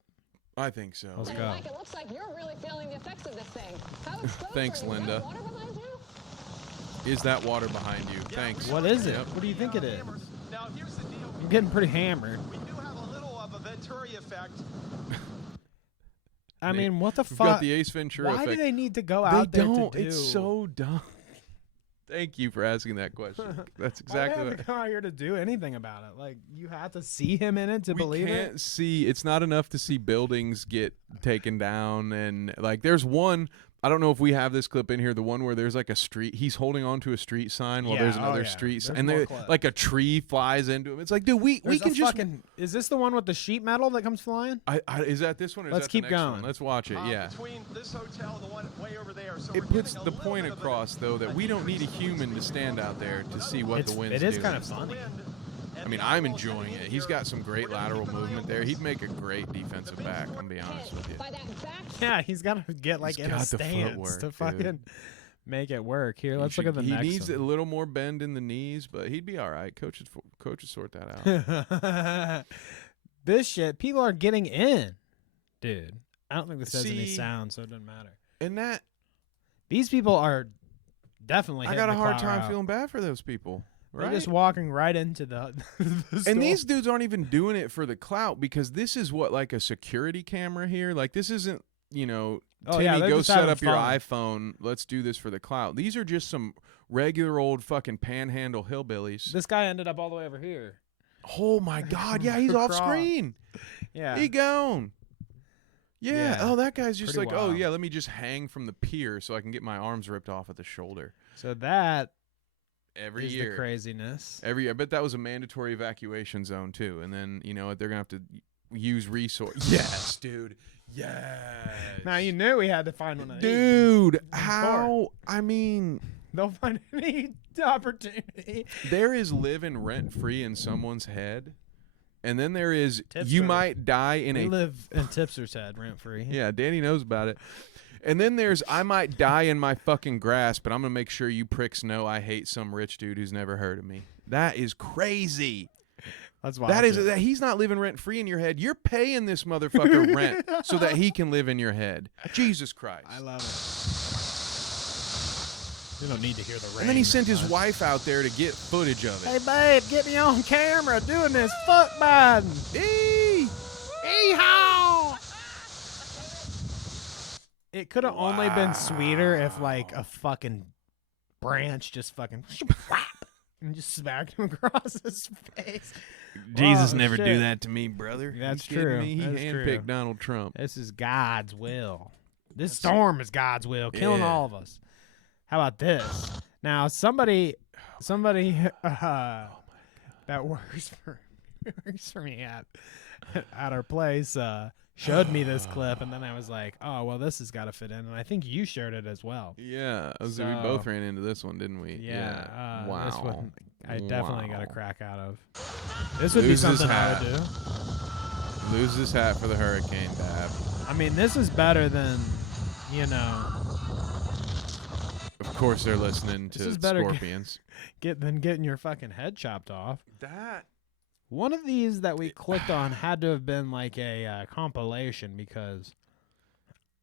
I think so. Let's go. Mike, it looks like you're really feeling the effects of this thing. How exposed Thanks, are you? Is Linda. that water behind you? Is that water behind you? Thanks. What is it? Yep. What do you think it is? Now, here's the deal. I'm getting pretty hammered. We do have a little of a Venturi effect. I mean, what the We've fuck? got the Ace Ventura Why effect. do they need to go They out there don't. to do? It's so dumb. Thank you for asking that question. That's Why exactly do they have what. to come out here to do anything about it? Like, you have to see him in it to We believe can't it? see. It's not enough to see buildings get taken down, and like there's one. I don't know if we have this clip in here. The one where there's like a street. He's holding on to a street sign while Yeah, there's oh, another yeah. street sign, There's and more they clips. like a tree flies into him. It's like, dude, we There's can a just. fucking, is this the one with the sheet metal that comes flying? Is that this one? Or Let's is that the keep next going. One? Let's watch it. Yeah. Between this hotel and the one way over there. So It we're puts getting a the little point bit of an- across, though, that we don't need a human to stand out there to see what the wind's It is doing. kind of funny. I mean, I'm enjoying it. He's got some great lateral movement there. He'd make a great defensive back, I'm be honest with you. By that back Yeah, he's got to get like He's in a got the stance footwork, to dude. fucking make it work. Here, let's look at the He next needs a one. little more bend in the knees, but he'd be all right. Coaches sort that out. This shit, people are getting in, dude. I don't think this has any See- sound, so it doesn't matter. And that, These people are definitely. I hitting got a the hard clout time route. feeling bad for those people. They're Right? just walking right into the. And these dudes aren't even doing it for the clout because this is what, like a security camera here. Like this isn't, Oh, Timmy, yeah, they're go just set having up your fun. iPhone. Let's do this for the clout. These are just some regular old fucking panhandle hillbillies. This guy ended up all the way over here. Oh my God! Yeah, he's off Across. screen. Yeah. He gone. Yeah. Yeah. Oh, that guy's just Pretty like, oh wild. yeah, let me just hang from the pier so I can get my arms ripped off at the shoulder. So that Every is year. the craziness. Every year. I bet that was a mandatory evacuation zone too. And then you know what? They're gonna have to use resources. Yes, dude. Yes. Now you knew we had to find one of these. Dude, Of how? I mean, They'll find any opportunity. there is living rent free in someone's head, and then there is you Tipster. might die in We a live in Tipster's head rent free. yeah. Danny knows about it. And then there's I might die in my fucking grass, but I'm gonna make sure you pricks know I hate some rich dude who's never heard of me. That is crazy. Let's watch That is it. that he's not living rent free in your head. You're paying this motherfucker rent so that he can live in your head. Jesus Christ. I love it. You don't need to hear the rain. And then he sent that his much. wife out there to get footage of Hey, it. babe, get me on camera doing this. Fuck Biden. Hee-haw! It could have only been sweeter if, like, a fucking branch just fucking whap and just smacked him across his face. Jesus Whoa, never shit. do that to me, brother. That's You kidding true. me? He That's handpicked true. Donald Trump. This is God's will. This storm is God's will, killing Yeah. all of us. How about this? Now, somebody that works for me at our place showed me this clip, and then I was like, oh, well, this has got to fit in, and I think you shared it as well. Yeah. We So- both ran into this one, didn't we? Yeah. Wow. This one I definitely got a Wow. crack out of. This would be Lose his something I hat. would do. Lose his hat for the hurricane, Dab. I mean, this is better than, you know, Of course they're listening This to is better Scorpions. getting your fucking head chopped off. That One of these that we clicked on had to have been like a compilation because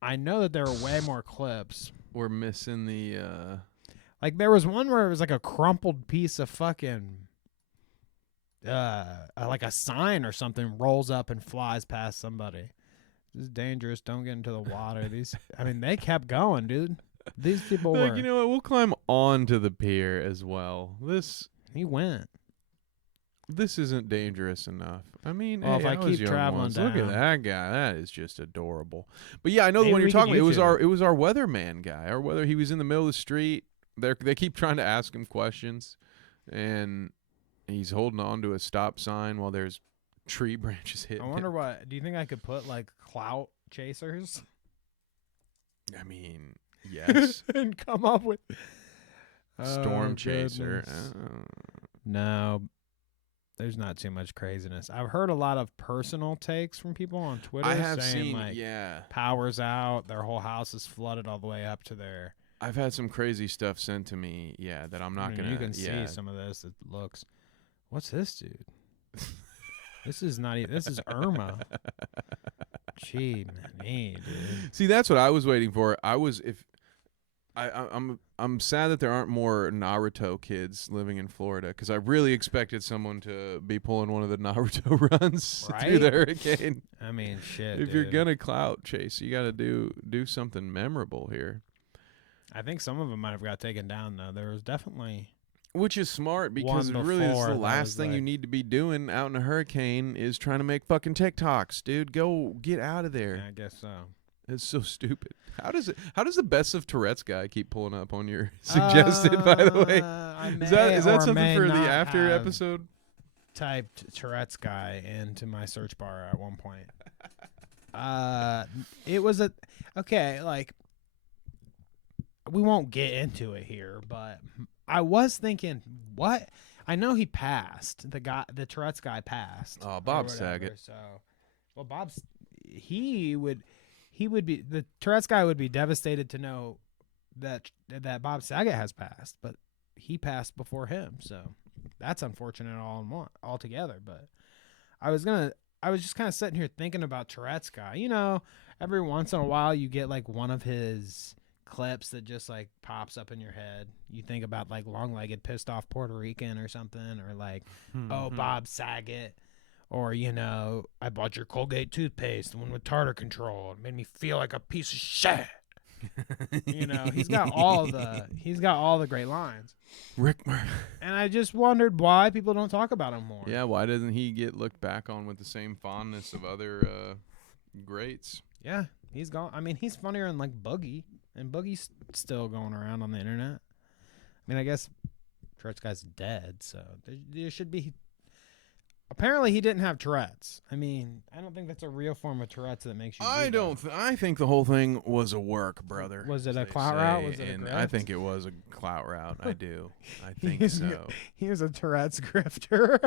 I know that there are way more clips. we're missing the Like there was one where it was like a crumpled piece of fucking like a sign or something rolls up and flies past somebody. This is dangerous. Don't get into the water. I mean, they kept going, dude. These people like, were. you know what? We'll climb onto the pier as well. He went. This isn't dangerous enough. I mean, Well, if hey, I was keep young traveling once. Look at down. that guy. That is just adorable. But yeah, I know the Maybe one you're we could talking about. YouTube It was our weatherman guy. Our weather. He was in the middle of the street. They keep trying to ask him questions, and he's holding on to a stop sign while there's tree branches hitting. I wonder him. what. Do you think I could put like clout chasers I mean, yes. and come up with Storm Oh, chaser. goodness. No, there's not too much craziness. I've heard a lot of personal takes from people on Twitter I have saying seen. like Yeah, power's out, their whole house is flooded all the way up to their. I've had some crazy stuff sent to me. Yeah, that I'm not I mean, gonna. You can yeah. see some of this. It looks. What's this, dude? This is not even. This is Irma. Gee, me, dude. See, that's what I was waiting for. I'm sad that there aren't more Naruto kids living in Florida because I really expected someone to be pulling one of the Naruto runs through Right? the hurricane. I mean, shit. If you're dude. gonna clout chase, you got to do something memorable here. I think some of them might have got taken down though. There was definitely. Which is smart because One really it's before the that last was thing you like- need to be doing out in a hurricane is trying to make fucking TikToks, dude. Go get out of there. Yeah, I guess so. It's so stupid. How does the best of Tourette's guy keep pulling up on your suggested, by the way? I Is that may or something may for the not after have episode? Typed Tourette's guy into my search bar at one point. It was okay. Like, we won't get into it here, but I was thinking, what? I know he passed. The Tourette's guy passed. Oh, or Bob whatever, Saget. So, well, he would be the Tourette's guy would be devastated to know that Bob Saget has passed, but he passed before him, so that's unfortunate altogether. But I was just kind of sitting here thinking about Tourette's guy. You know, every once in a while you get like one of his clips that just like pops up in your head. You think about like long-legged pissed off Puerto Rican or something, or like, oh, Bob Saget. Or, you know, I bought your Colgate toothpaste, the one with tartar control. It made me feel like a piece of shit. You know, he's got all the great lines. Rick Murray. And I just wondered why people don't talk about him more. Yeah, why doesn't he get looked back on with the same fondness of other greats? Yeah, he's gone. I mean, he's funnier than like Boogie, and Boogie's still going around on the internet. I mean, I guess Tourette's guy's dead, so there should be. Apparently, he didn't have Tourette's. I mean, I don't think that's a real form of Tourette's that makes you. I think the whole thing was a work, brother. Was it as a they clout route? say, Was it a and I grift? think it was a clout route. I do. I think He's- so. He was a Tourette's grifter.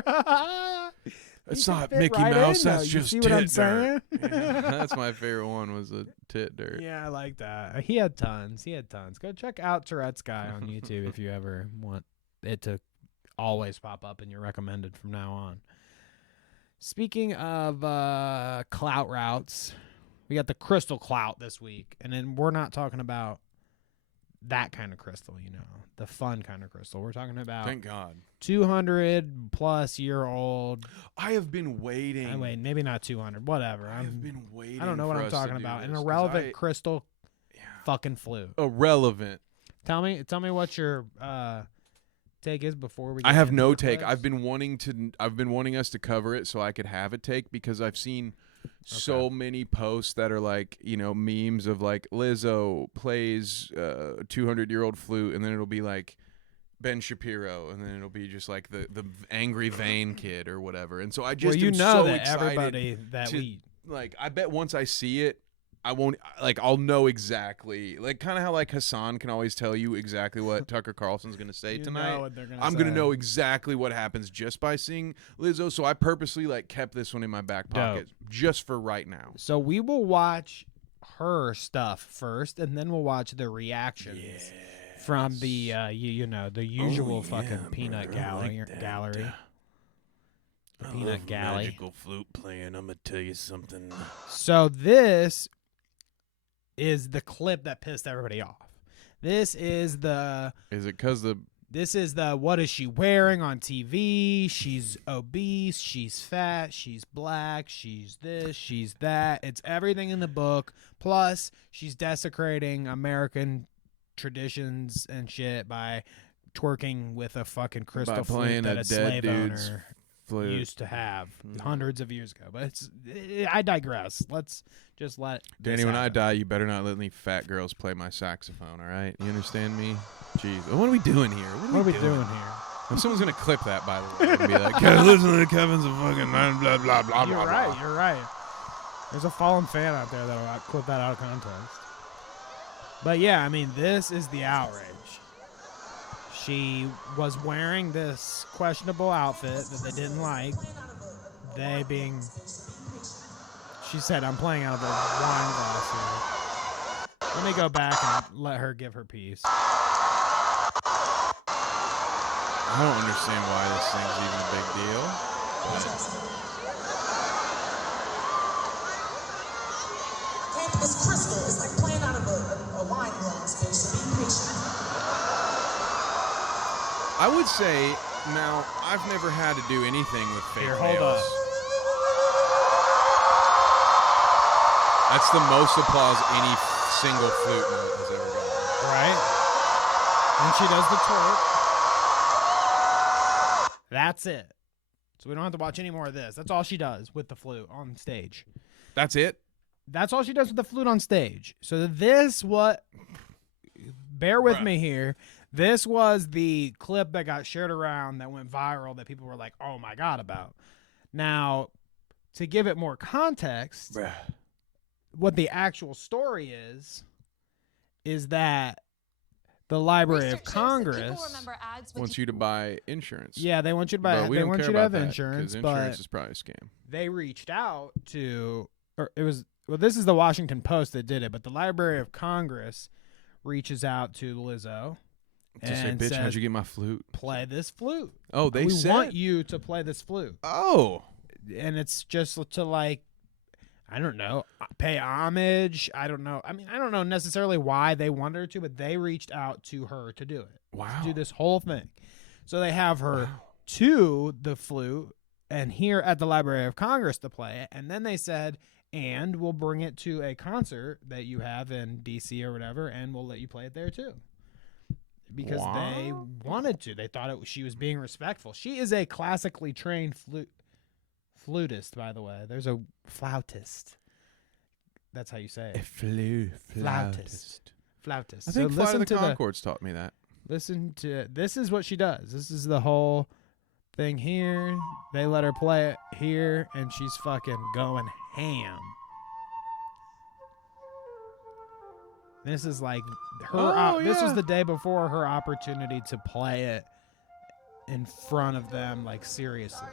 It's He not fit Mickey right Mouse. in, though. That's You just see what I'm tit dirt. saying? Yeah, that's my favorite one. Was a tit dirt. Yeah, I like that. He had tons. Go check out Tourette's guy on YouTube if you ever want it to always pop up in your recommended from now on. Speaking of clout routes, we got the crystal clout this week. And then we're not talking about that kind of crystal, the fun kind of crystal. We're talking about Thank God. 200-plus-year-old. I have been waiting. Wait, maybe not 200. Whatever. I've been waiting. I don't know what for I'm us to talking do about. An this, 'cause irrelevant crystal fucking flute. Irrelevant. Tell me what your take is before we get I have into no the take. clips. I've been wanting us to cover it so I could have a take, because I've seen so many posts that are like, memes of like LIZZO plays 200-year-old flute, and then it'll be like Ben Shapiro, and then it'll be just like the angry vain kid or whatever. And so I just am so that excited everybody that to, we like, I bet once I see it, I won't, like, I'll know exactly, like, kind of how like Hassan can always tell you exactly what Tucker Carlson's going to say tonight. what they're gonna I'm say. going to know exactly what happens just by seeing LIZZO. So I purposely like kept this one in my back pocket just for right now. So we will watch her stuff first, and then we'll watch the reactions from the the usual fucking peanut gallery. The peanut galley. Magical flute playing. I'm gonna tell you something. So this is the clip that pissed everybody off. This is the what is she wearing on TV? She's obese, she's fat, she's black, she's this, she's that. It's everything in the book. Plus, she's desecrating American traditions and shit by twerking with a fucking crystal flute that a slave owner used to have hundreds of years ago. But I digress. Let's just let Danny, when I die, you better not let any fat girls play my saxophone, all right? You understand me? Jeez. What are we doing here? What are we doing here? If someone's going to clip that, by the way, and be like, listen to Kevin's a fucking blah, blah, blah, blah, You're blah, right. blah. You're right. There's a fallen fan out there that'll clip that out of context. But yeah, I mean, this is the outrage. She was wearing this questionable outfit that they didn't like. They being, she said, I'm playing out of a wine glass here. Let me go back and let her give her piece. I don't understand why this thing's even a big deal. This crystal is like playing out of a wine glass, bitch. So be patient. I would say, now, I've never had to do anything with fake Here, hold nails. up. That's the most applause any single flute note has ever gotten. Right? And she does the twerk. That's it. So we don't have to watch any more of this. That's all she does with the flute on stage. That's it? That's all she does with the flute on stage. So bear with me here. This was the clip that got shared around that went viral that people were like, oh my God, about. Now, to give it more context, what the actual story is that the Library of Congress Wants you to buy insurance. Yeah, they want you to buy. But we they don't want care you to have about that, insurance, 'cause but insurance is probably a scam. they reached out to, this is the Washington Post that did it, but the Library of Congress reaches out to Lizzo To say, and bitch, says, how'd you get my flute? play this flute. Oh, We said? want you to play this flute. Oh. And it's just to like, I don't know, pay homage. I don't know. I mean, I don't know necessarily why they wanted her to, but they reached out to her to do it. Wow. To do this whole thing. So they have her to the flute and here at the Library of Congress to play it. And then they said, and we'll bring it to a concert that you have in D.C. or whatever, and we'll let you play it there too. Because they wanted to. They thought she was being respectful. She is a classically trained flutist, by the way. There's a flautist. That's how you say it. Flautist. Flautist. I think so Flight of the listen to Conchords taught me that. Listen to this is what she does. This is the whole thing here. They let her play it here, and she's fucking going ham. This is like her. This was the day before her opportunity to play it in front of them, like seriously.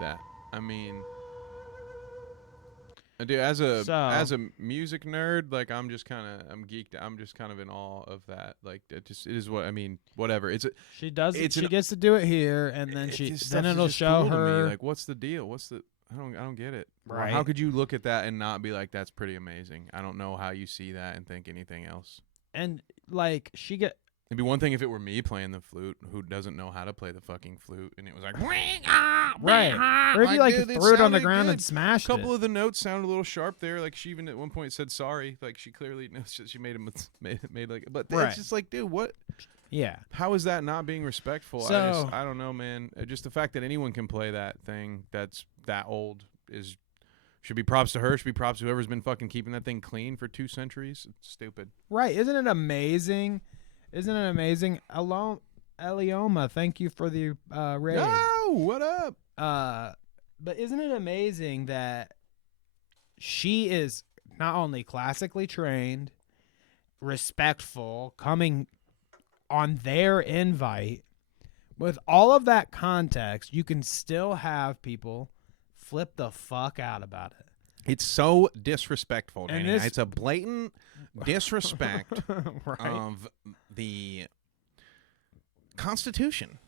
That. I mean, Dude, as a So- music nerd, like I'm geeked. I'm just kind of in awe of that. Like it is what I mean. Whatever. She does. It's She an- gets to do it here, and then this then stuff is it'll just show cool to me. her. Like, what's the deal? I don't get it. Right. How could you look at that and not be like, that's pretty amazing? I don't know how you see that and think anything else. And like It'd be one thing if it were me playing the flute, who doesn't know how to play the fucking flute, and it was like, right, or if you like dude, threw it on the sounded ground good. and smashed A couple it. of the notes sounded a little sharp there. Like she even at one point said sorry. Like she clearly knows she made him made like. But Right. it's just like, dude, what? Yeah. How is that not being respectful? So- I don't know, man. Just the fact that anyone can play that thing that's that old should be props to her. Should be props to whoever's been fucking keeping that thing clean for 2 centuries. It's stupid. Right. Isn't it amazing? Isn't it amazing? Elioma, thank you for the raid. Oh, what up? But isn't it amazing that she is not only classically trained, respectful, coming on their invite, with all of that context, you can still have people flip the fuck out about it. It's so disrespectful, And Danny. this- It's a blatant disrespect Right. of the Constitution.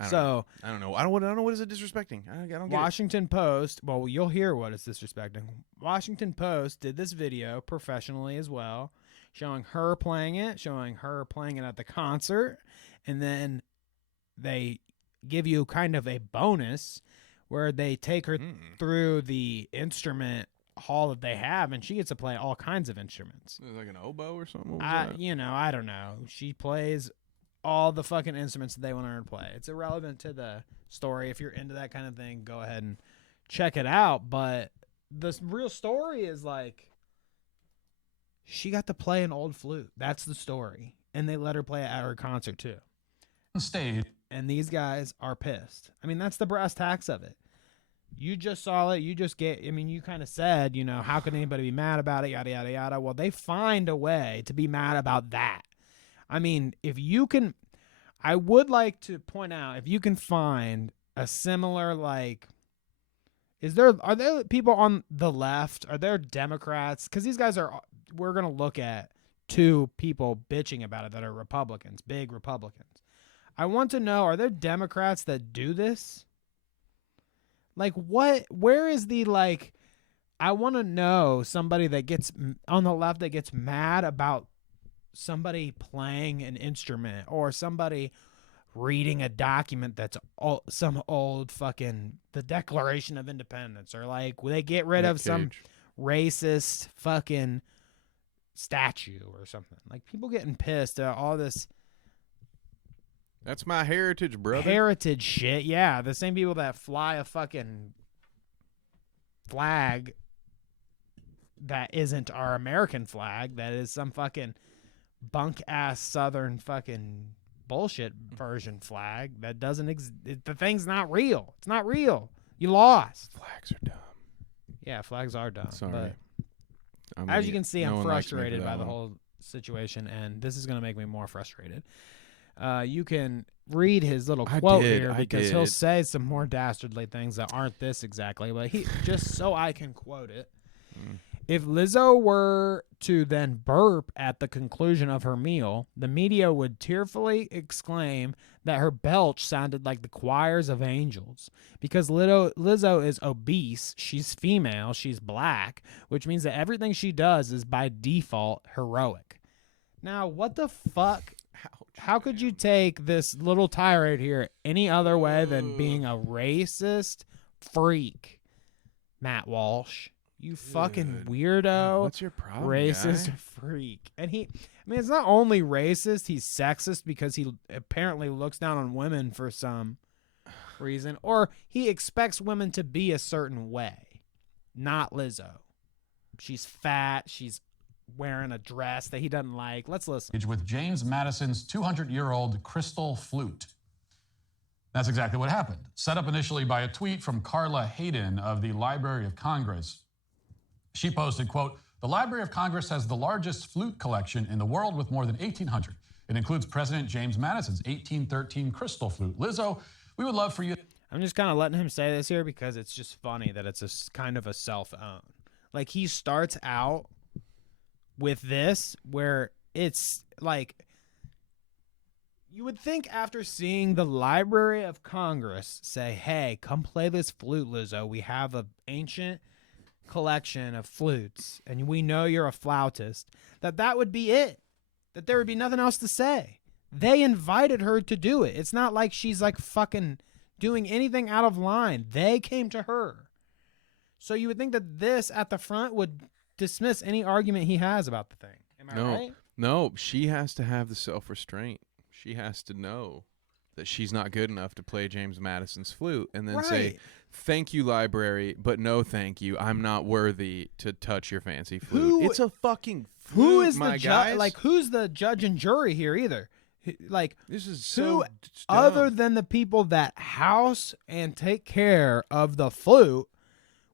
I don't know. I don't know what is it disrespecting. I don't get it. Washington Post, well, you'll hear what it's disrespecting. Washington Post did this video professionally as well, showing her playing it at the concert, and then they give you kind of a bonus where they take her through the instrument hall that they have, and she gets to play all kinds of instruments. Is it like an oboe or something? What was that? I don't know. She plays all the fucking instruments that they want her to play. It's irrelevant to the story. If you're into that kind of thing, go ahead and check it out. But the real story is like she got to play an old flute. That's the story. And they let her play it at her concert too. Stage. And these guys are pissed. I mean, that's the brass tacks of it. You just saw it. You kind of said, how can anybody be mad about it? Yada, yada, yada. Well, they find a way to be mad about that. I mean, I would like to point out, if you can find a similar, are there people on the left? Are there Democrats? Because these guys we're going to look at 2 people bitching about it that are Republicans, big Republicans. I want to know, are there Democrats that do this? Like, where is I want to know somebody that gets on the left that gets mad about somebody playing an instrument or somebody reading a document that's some old fucking the Declaration of Independence, or they get rid of some racist fucking statue or something. Like, people getting pissed at all this That's my heritage, brother. heritage shit. Yeah, the same people that fly a fucking flag that isn't our American flag, that is some fucking bunk ass Southern fucking bullshit version flag that doesn't the thing's not real. It's not real. You lost. Flags are dumb. Yeah, flags are dumb. Sorry. But I'm as an you can see, no I'm one likes me for frustrated that by the one. whole situation, and this is going to make me more frustrated. You can read his little quote here because he'll say some more dastardly things that aren't this exactly, but just so I can quote it. If Lizzo were to then burp at the conclusion of her meal, the media would tearfully exclaim that her belch sounded like the choirs of angels. Because Lizzo is obese, she's female, she's black, which means that everything she does is by default heroic. Now, what the fuck? How could you take this little tirade here any other way than being a racist freak, Matt Walsh? You fucking weirdo. What's your problem, Racist guy? freak. And it's not only racist, he's sexist because he apparently looks down on women for some reason, or he expects women to be a certain way. Not Lizzo. She's fat, she's wearing a dress that he doesn't like. Let's listen. With James Madison's 200-year-old crystal flute. That's exactly what happened. Set up initially by a tweet from Carla Hayden of the Library of Congress. She posted, quote, "The Library of Congress has the largest flute collection in the world with more than 1,800. It includes President James Madison's 1813 crystal flute. Lizzo, we would love for you..." I'm just kind of letting him say this here because it's just funny that it's kind of a self-own. Like, he starts out with this where it's like, you would think after seeing the Library of Congress say, hey, come play this flute, Lizzo. We have an ancient collection of flutes, and we know you're a flautist, that would be it. That there would be nothing else to say. They invited her to do it. It's not like she's like fucking doing anything out of line. They came to her. So you would think that this at the front would dismiss any argument he has about the thing. Am I right? No, she has to have the self-restraint. She has to know that she's not good enough to play James Madison's flute and then say, thank you, library, but no thank you. I'm not worthy to touch your fancy flute. It's a fucking flute, who is my the guys. like, who's the judge and jury here either? Like, this is who so other dumb. than the people that house and take care of the flute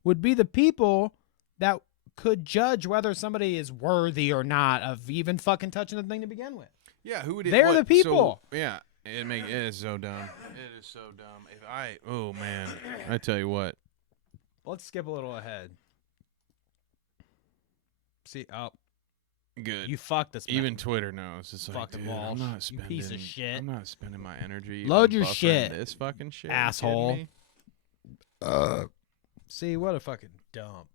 would be the people that could judge whether somebody is worthy or not of even fucking touching the thing to begin with. Yeah, who would it? They're the people. So, yeah, it is so dumb. It is so dumb. Oh man, I tell you what. Let's skip a little ahead. See, Good. you fucked us. Even Twitter knows. It's like, Fucking dude, Walsh, I'm not you spending, piece of shit. I'm not spending my energy. Load on your buffering shit, This fucking shit, asshole. You kidding me? See, what a fucking dump.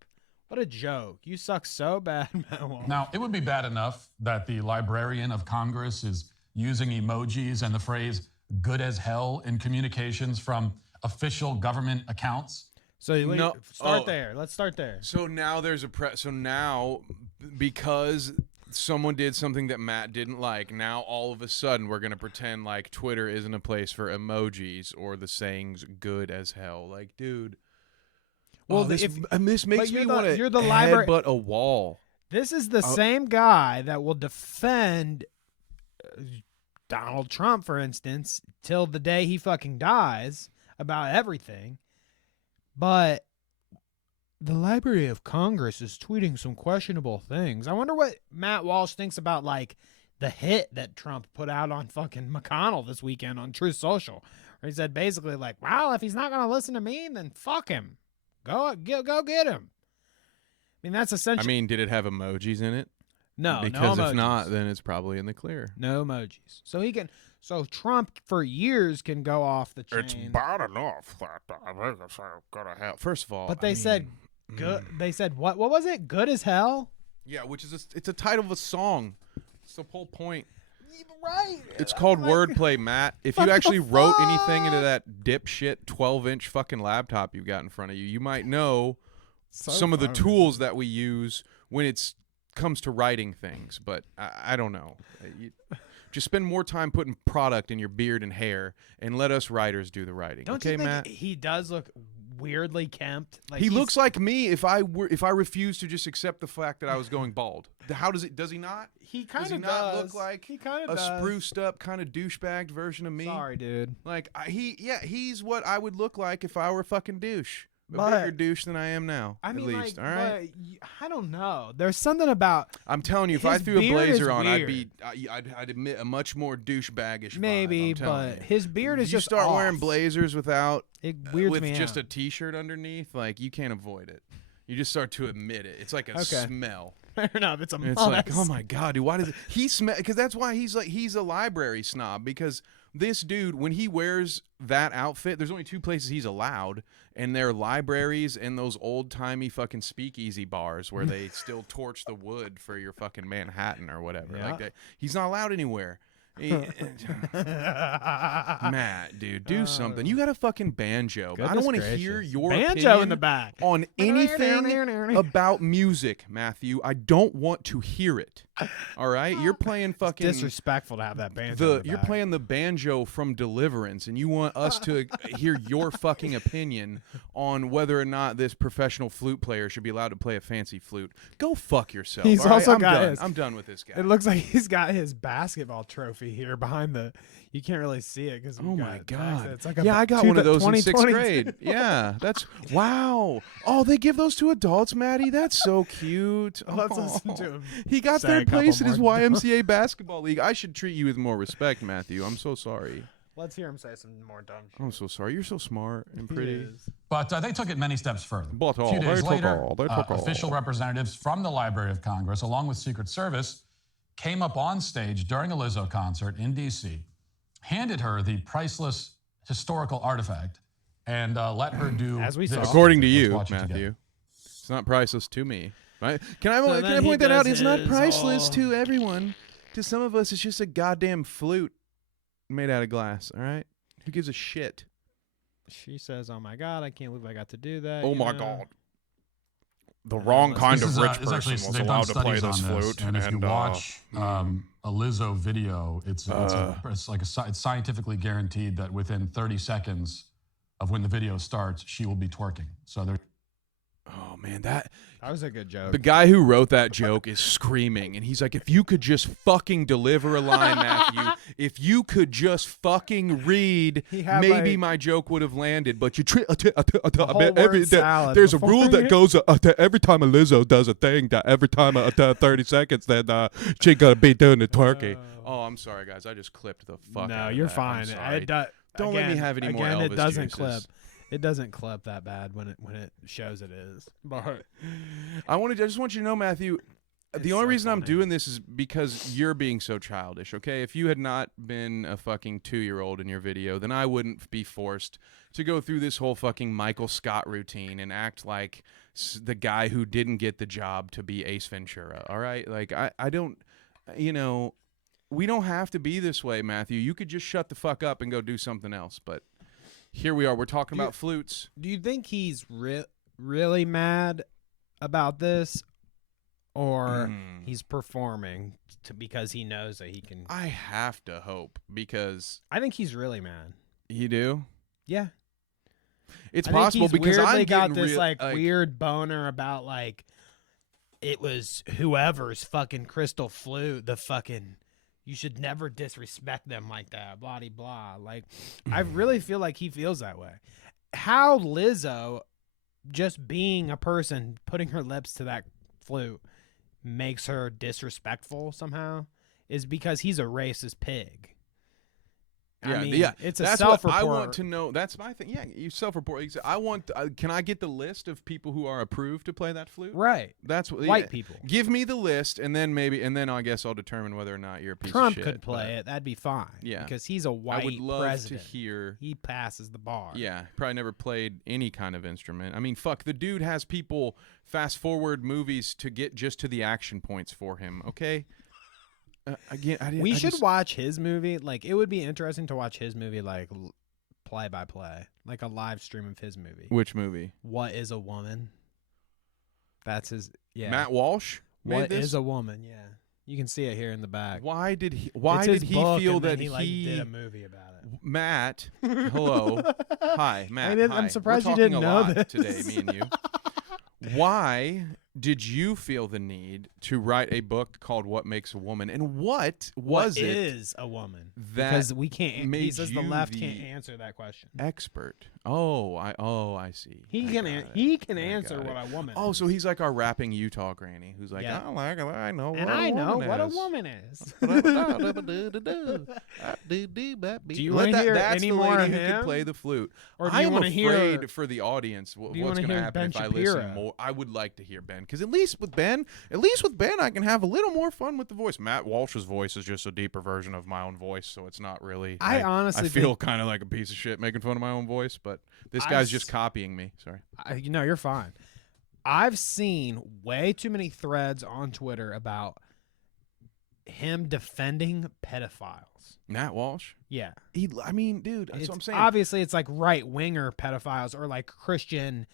What a joke. You suck so bad, Matt Walsh. Now, it would be bad enough that the Librarian of Congress is using emojis and the phrase good as hell in communications from official government accounts. So No, start there. Let's start there. So now there's so now because someone did something that Matt didn't like, now all of a sudden we're going to pretend like Twitter isn't a place for emojis or the sayings good as hell. Like, dude. Well, this makes me want to headbutt a wall. This is the same guy that will defend Donald Trump, for instance, till the day he fucking dies about everything. But the Library of Congress is tweeting some questionable things. I wonder what Matt Walsh thinks about, like, the hit that Trump put out on fucking McConnell this weekend on Truth Social, where he said basically, like, well, if he's not going to listen to me, then fuck him. Go get him. I mean, that's essentially. I mean, did it have emojis in it? No, because no emojis. if not, then it's probably in the clear. No emojis. So he can. So Trump for years can go off the chain. It's bad enough that I think it's gonna help. First of all, But they said good. They said what? What was it? Good as hell. Yeah, which is it's a title of a song. It's the whole point. Right. It's called wordplay, Matt. If you actually wrote anything into that dipshit 12-inch fucking laptop you've got in front of you, you might know some of the tools that we use when it comes to writing things. But I don't know. Just spend more time putting product in your beard and hair, and let us writers do the writing. Don't okay, you think Matt? he does look weirdly kempt? Like He looks like me if I refuse to just accept the fact that I was going bald. How does he not? He kind Does he of not does. look like he kind a of spruced up kind of douchebagged version of me? Sorry, dude. Like he's what I would look like if I were a fucking douche. A But- bigger douche than I am now. I mean, at least. like, All right. but I don't know. There's something about I'm telling you, if I his threw a beard is blazer on, weird. I'd admit a much more douchebaggish vibe, maybe, I'm telling but you. his beard is If you just start off. wearing blazers without It weirds with me just out. a t-shirt underneath, like you can't avoid it. You just start to admit it. It's like a Okay. smell. Fair enough. It's a It's must. like, oh my god, dude, why does he smell? Because that's why he's a library snob. Because this dude, when he wears that outfit, there's only two places he's allowed, and they're libraries and those old timey fucking speakeasy bars where they still torch the wood for your fucking Manhattan or whatever. Yeah. Like that, he's not allowed anywhere. Matt, dude, do something. You got a fucking banjo. I don't want to hear gracious. your Banjo opinion in the back. on anything about music, Matthew. I don't want to hear it. All right, you're playing fucking Disrespectful to have that banjo. in the you're back. playing the banjo from Deliverance, and you want us to hear your fucking opinion on whether or not this professional flute player should be allowed to play a fancy flute. Go fuck yourself. He's all right? also I'm got done. his- I'm done with this guy. It looks like he's got his basketball trophy here behind the. You can't really see it because. Oh my god! It's like a yeah, I got one of those in 6th 2022. grade. Yeah, that's wow. Oh, they give those to adults, Maddie. That's so cute. Let's listen to him He got say third a couple place in his more. YMCA basketball league. I should treat you with more respect, Matthew. I'm so sorry. Let's hear him say some more dumb shit. I'm so sorry. You're so smart and He pretty. is. But they took it many steps further. But a few days later, they took official representatives from the Library of Congress, along with Secret Service, came up on stage during a LIZZO concert in D.C., handed her the priceless historical artifact, and let her do As we saw. this. According to Let's you, watch it together. Matthew, it's not priceless to me. Right? Can I then point he that out? does It's not his priceless whole- to everyone. To some of us, it's just a goddamn flute made out of glass. All right? Who gives a shit? She says, "Oh my God, I can't believe I got to do that." Oh you my know? God. The wrong kind This of is, rich it's actually, person was they've allowed done to play studies this on flute. and if you watch a LIZZO video, it's scientifically guaranteed that within 30 seconds of when the video starts, she will be twerking. So there. Oh man, that was a good joke. the guy who wrote that joke is screaming, and he's like, "If you could just fucking deliver a line, Matthew. If you could just fucking read, He had, maybe like, my joke would have landed." But you, whole word salad there's a before rule that it. goes every time a Lizzo does a thing, that every time 30 seconds, then she gotta be doing the twerking. Oh, I'm sorry, guys. I just clipped the fuck. No, out of you're that. fine. I'm sorry. Don't let me again- have any more Again, it Elvis doesn't juices. clip. It doesn't clip that bad when it shows it is. But I just want you to know, Matthew, It's the only so reason I'm funny. doing this is because you're being so childish, okay? If you had not been a fucking 2-year-old in your video, then I wouldn't be forced to go through this whole fucking Michael Scott routine and act like the guy who didn't get the job to be Ace Ventura, all right? Like, I don't, we don't have to be this way, Matthew. You could just shut the fuck up and go do something else, but here we are. We're talking about flutes. do you think he's really mad about this, or he's performing because he knows that he can? I have to hope, because I think he's really mad. you do? Yeah, It's I think possible he's because weirdly I'm got getting this real, weird boner about it was whoever's fucking crystal flute, the fucking. You should never disrespect them like that, blah, blah. Like, I really feel like he feels that way. How Lizzo, just being a person, putting her lips to that flute, makes her disrespectful somehow is because he's a racist pig. I mean, it's a that's self-report. what I want to know. That's my thing. Yeah, you self-report. I want. Can I get the list of people who are approved to play that flute? Right. That's what. White people. Give me the list, and then I guess I'll determine whether or not you're a piece Trump of shit. could play it. That'd be fine. Yeah. Because he's a white I would love president. to hear. He passes the bar. Yeah, probably never played any kind of instrument. I mean, fuck, the dude has people fast forward movies to get just to the action points for him. Okay. Again, We should watch his movie. Like, it would be interesting to watch his movie, like, play by play, like a live stream of his movie. Which movie? What is a Woman? That's his. Yeah. Matt Walsh. What made this? is a Woman? Yeah. You can see it here in the back. Why did he? It's his book, feel and then that he did a movie about it? Matt, hello, hi, Matt. I'm hi. surprised We're you talking didn't a know lot this. today, me and you. Why did you feel the need to write a book called "What Makes a Woman"? And what was What it is a woman? that Because we can't. He made says the you left the can't answer that question. expert? I see. He I can. got it. He can I answer got what it. a woman. Oh, is. so he's like our rapping Utah granny who's like, Yeah. I know And what I a know woman what a is. woman is. Do you wanna hear that's any the more lady of who can him? play the flute. Or do I you am wanna afraid hear- for the audience you what's wanna going to hear happen Ben if I listen Shapiro? more. I would like to hear Ben, because at least with Ben I can have a little more fun with the voice. Matt Walsh's voice is just a deeper version of my own voice, so it's not really. I honestly I feel think- kind of like a piece of shit making fun of my own voice, but this I've guy's just s- copying me. Sorry. You're fine. I've seen way too many threads on Twitter about him defending pedophiles. Matt Walsh. Yeah. I mean, dude, that's what I'm saying. Obviously, it's like right winger pedophiles or like Christian.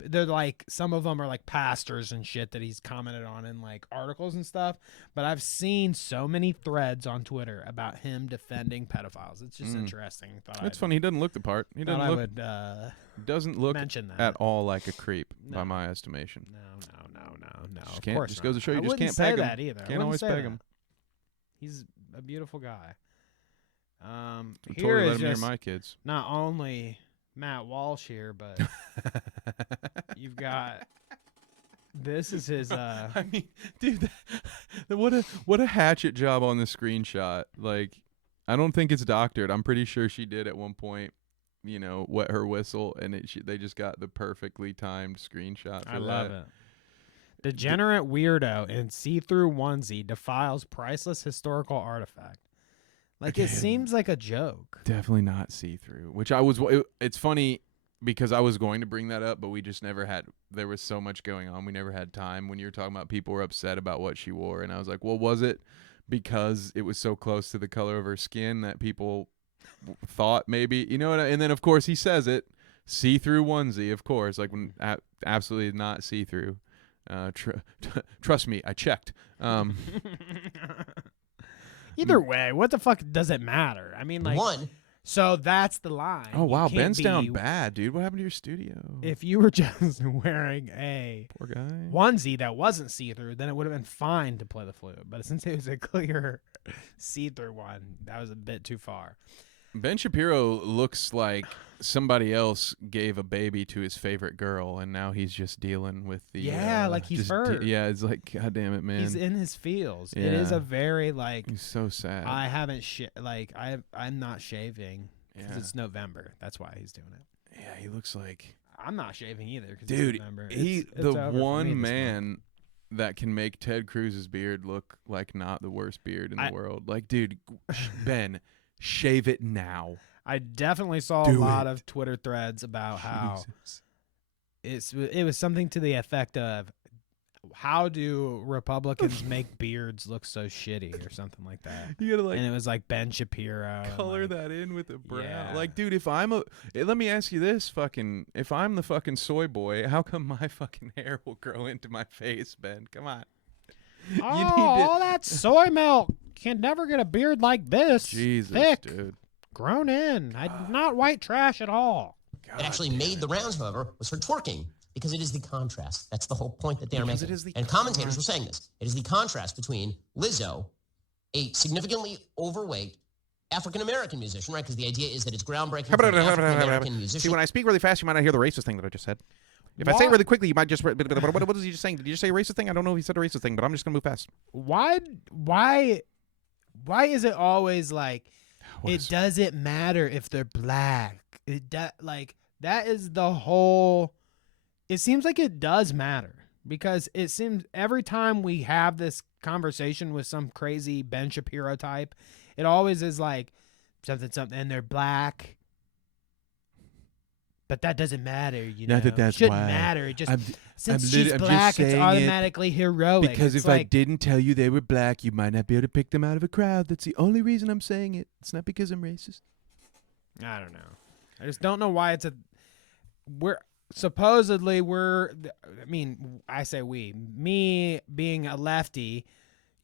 They're like, some of them are like pastors and shit that he's commented on in like articles and stuff. But I've seen so many threads on Twitter about him defending pedophiles. It's just interesting. It's funny. He doesn't look the part. He Thought doesn't I look. would Doesn't look mention that. at all like a creep by No. my estimation. No. Just Of can't- course just goes to not. show you I just wouldn't can't say peg 'em. that either. I Can't wouldn't always say peg that. 'em. He's a beautiful guy. I Here totally let is him near just my kids. not only Matt Walsh here, but you've got this is his. I mean, dude, what a hatchet job on the screenshot. Like, I don't think it's doctored. I'm pretty sure she did at one point wet her whistle, and they just got the perfectly timed screenshot for I love it. Degenerate weirdo in see-through onesie defiles priceless historical artifact. Like, it seems like a joke. Definitely not see-through, which it's funny because I was going to bring that up, but we just never had, there was so much going on. We never had time. When you were talking about people were upset about what she wore, and I was like, well, was it because it was so close to the color of her skin that people thought maybe, and then of course he says it, see-through onesie, of course, like when absolutely not see-through. Trust me, I checked. Either way, what the fuck does it matter? I mean, like, so that's the line. Oh, wow, You can't Ben's down be- bad, dude. What happened to your studio? If you were just wearing a Poor guy. onesie that wasn't see-through, then it would have been fine to play the flute. But since it was a clear see-through one, that was a bit too far. Ben Shapiro looks like somebody else gave a baby to his favorite girl, and now he's just dealing with the like he's hurt. It's like, God damn it, man. He's in his feels. Yeah. It is a very like. He's so sad. I haven't I'm not shaving because Yeah. it's November. That's why he's doing it. Yeah, he looks like, I'm not shaving either because dude. it's November. It's over the for me one this man that can make Ted Cruz's beard look like not the worst beard in the world. Like, dude, Ben, shave it now. I definitely saw a lot of Twitter threads about how it was something to the effect of, how do Republicans make beards look so shitty or something like that. You gotta And it was like Ben Shapiro. color and, like, that in with a brown. Yeah. Like, dude, if let me ask you this, if I'm the fucking soy boy, how come my fucking hair will grow into my face, Ben? Come on. all that soy milk can never get a beard like this. Jesus, thick, dude. grown in. Not white trash at all. That actually made the rounds, however, was her twerking, because it is the contrast. That's the whole point that they are making. And commentators were saying this. It is the contrast between LIZZO, a significantly overweight African-American musician, right? Because the idea is that it's groundbreaking for an African-American musician. See, when I speak really fast, you might not hear the racist thing that I just said. If I say it really quickly, you might just... What was he just saying? Did you just say a racist thing? I don't know if he said a racist thing, but I'm just going to move fast. Why is it always like, it doesn't matter if they're black? That is the whole... It seems like it does matter, because it seems every time we have this conversation with some crazy Ben Shapiro type, it always is like something, and they're black. But that doesn't matter, Not that that's it shouldn't why. matter. It just since I'm she's just black, it's saying automatically heroic. Because It's if I like, didn't tell you they were black, you might not be able to pick them out of a crowd. That's the only reason I'm saying it. It's not because I'm racist. I don't know. I just don't know why it's supposedly I say me being a lefty,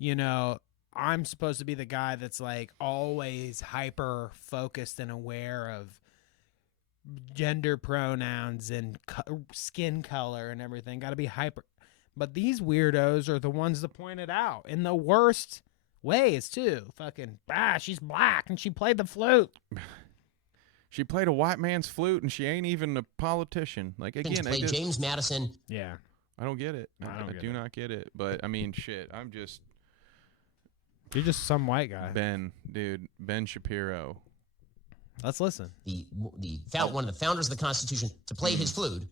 I'm supposed to be the guy that's like always hyper focused and aware of gender pronouns and skin color and everything. Got to be hyper. But these weirdos are the ones that point it out in the worst ways too. Fucking, she's black and she played the flute. She played a white man's flute, and she ain't even a politician. Like, again, Played James Madison. Yeah. I don't get it. I do get not get it. But I mean, shit. You're just some white guy. Ben Shapiro. Let's listen. One of the founders of the Constitution to play his flute.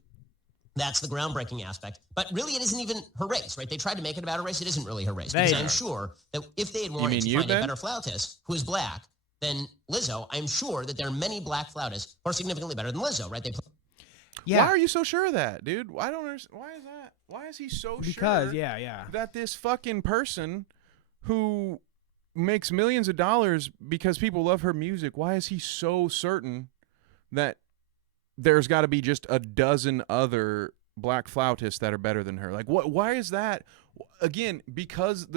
That's the groundbreaking aspect. But really, it isn't even her race, right? They tried to make it about her race. It isn't really her race. Because I'm sure that if they had wanted to find a better flautist who is black than LIZZO, I'm sure that there are many black flautists who are significantly better than LIZZO, right? Yeah. Why are you so sure of that, dude? I don't understand. Why is that? Why is he so sure? That this fucking person who makes millions of dollars because people love her music, why is he so certain that there's got to be just a dozen other black flautists that are better than her? Like, what? Why is that? Again, because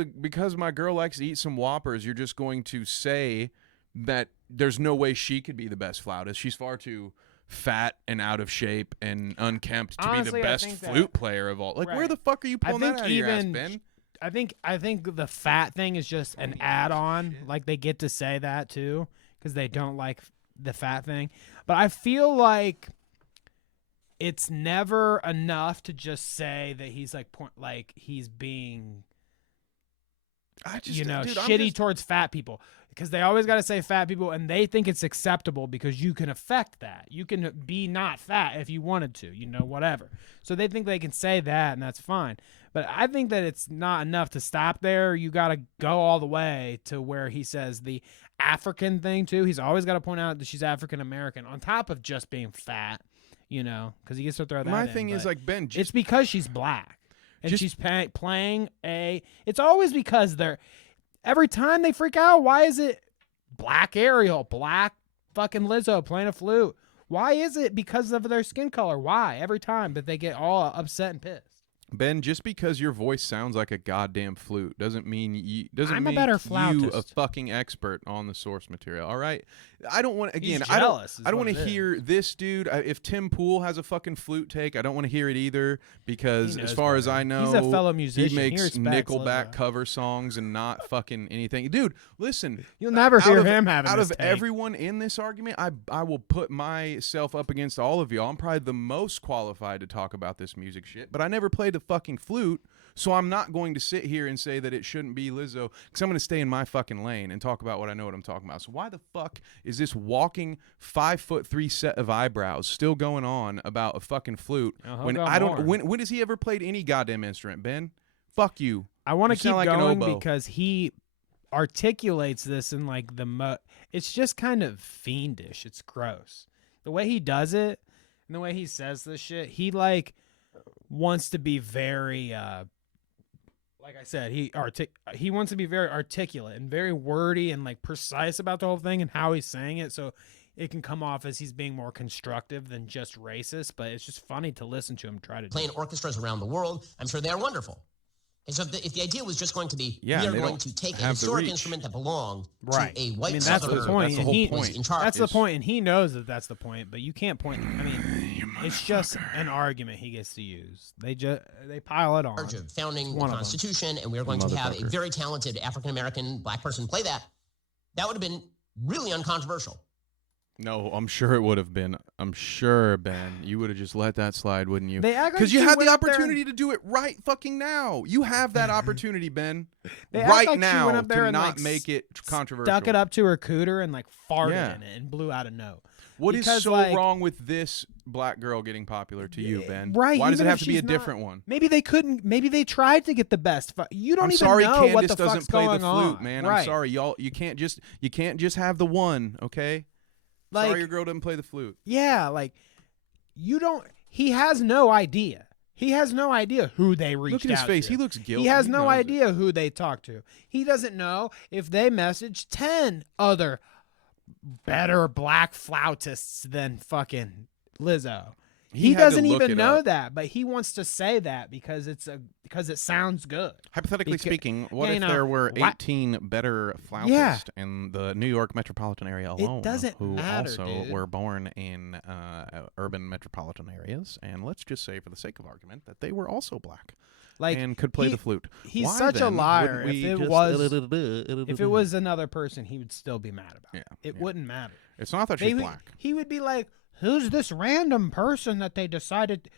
my girl likes to eat some Whoppers, you're just going to say that there's no way she could be the best flautist. She's far too fat and out of shape and unkempt to be the best flute player of all. Like, where the fuck are you pulling that out of your ass, Ben? I think the fat thing is just an add-on. Like, they get to say that too because they don't like the fat thing. But I feel like it's never enough to just say that he's he's being shitty towards fat people. because they always got to say fat people, and they think it's acceptable because you can affect that. You can be not fat if you wanted to, whatever. So they think they can say that, and that's fine. But I think that it's not enough to stop there. You got to go all the way to where he says the African thing, too. He's always got to point out that she's African-American on top of just being fat, because he gets to throw that My in. thing is, like, Ben, it's because she's black. And she's playing it's always because every time they freak out, why is it black Ariel, black fucking Lizzo playing a flute? Why is it because of their skin color? Why? Every time, but they get all upset and pissed. Ben, just because your voice sounds like a goddamn flute doesn't mean you I'm a better you flautist. a fucking expert on the source material. All right, I don't want He's I jealous, don't want to hear this dude. If Tim Pool has a fucking flute take, I don't want to hear it either because as far as I know, he's a fellow musician. He makes Nickelback Lizzo. cover songs and not fucking anything. Dude, listen, You'll never hear him having out this of take. everyone in this argument. I will put myself up against all of y'all. I'm probably the most qualified to talk about this music shit, but I never played the fucking flute. So I'm not going to sit here and say that it shouldn't be Lizzo because I'm going to stay in my fucking lane and talk about what I know what I'm talking about. So why the fuck is this walking 5'3" set of eyebrows still going on about a fucking flute when I don't? When has he ever played any goddamn instrument, Ben? Fuck you. I want to keep like going because he articulates this in like it's just kind of fiendish. It's gross. The way he does it and the way he says this shit, he like wants to be very like I said, he wants to be very articulate and very wordy and like precise about the whole thing and how he's saying it, so it can come off as he's being more constructive than just racist. But it's just funny to listen to him try to playing orchestras around the world. I'm sure they are wonderful. And so if the idea was just going to be, we are going to take an historic instrument that belonged to a white Southerner, that's the point. that's the whole point. In charge. That's the point, and he knows that that's the point. But you can't point. I mean, it's just an argument he gets to use. They pile it on. Of founding the Constitution, and we are going to have a very talented African American black person play that. That would have been really uncontroversial. No, I'm sure it would have been. I'm sure, Ben, you would have just let that slide, wouldn't you? Because you had the opportunity to do it right fucking now. You have that opportunity, Ben. Right now to not make it controversial. Stuck it up to her cooter and like farted in it and blew out a note. What is so wrong with this black girl getting popular to you, Ben? Right. Why does it have to be a different one? Maybe they couldn't. Maybe they tried to get the best. You don't I'm even sorry, know Candace what the doesn't fuck's play going the flute, on. man. Right. I'm sorry, y'all. You can't just have the one, okay? Like, sorry, your girl doesn't play the flute. Yeah, like you don't. He has no idea. He has no idea who they reached out to. Look at his face. He looks guilty. He has no idea who they talked to. He doesn't know if they messaged 10 other better black flautists than fucking Lizzo. He doesn't even know that, but he wants to say that because it sounds good. Hypothetically speaking, what if there were 18 better flautists in the New York metropolitan area alone it doesn't who matter, also dude. were born in urban metropolitan areas, and let's just say, for the sake of argument, that they were also black and could play the flute? He's Why such a then liar. wouldn't If it was another person, he would still be mad about it. Yeah, It wouldn't matter. It's not that she's black. He would be like, who's this random person that they decided?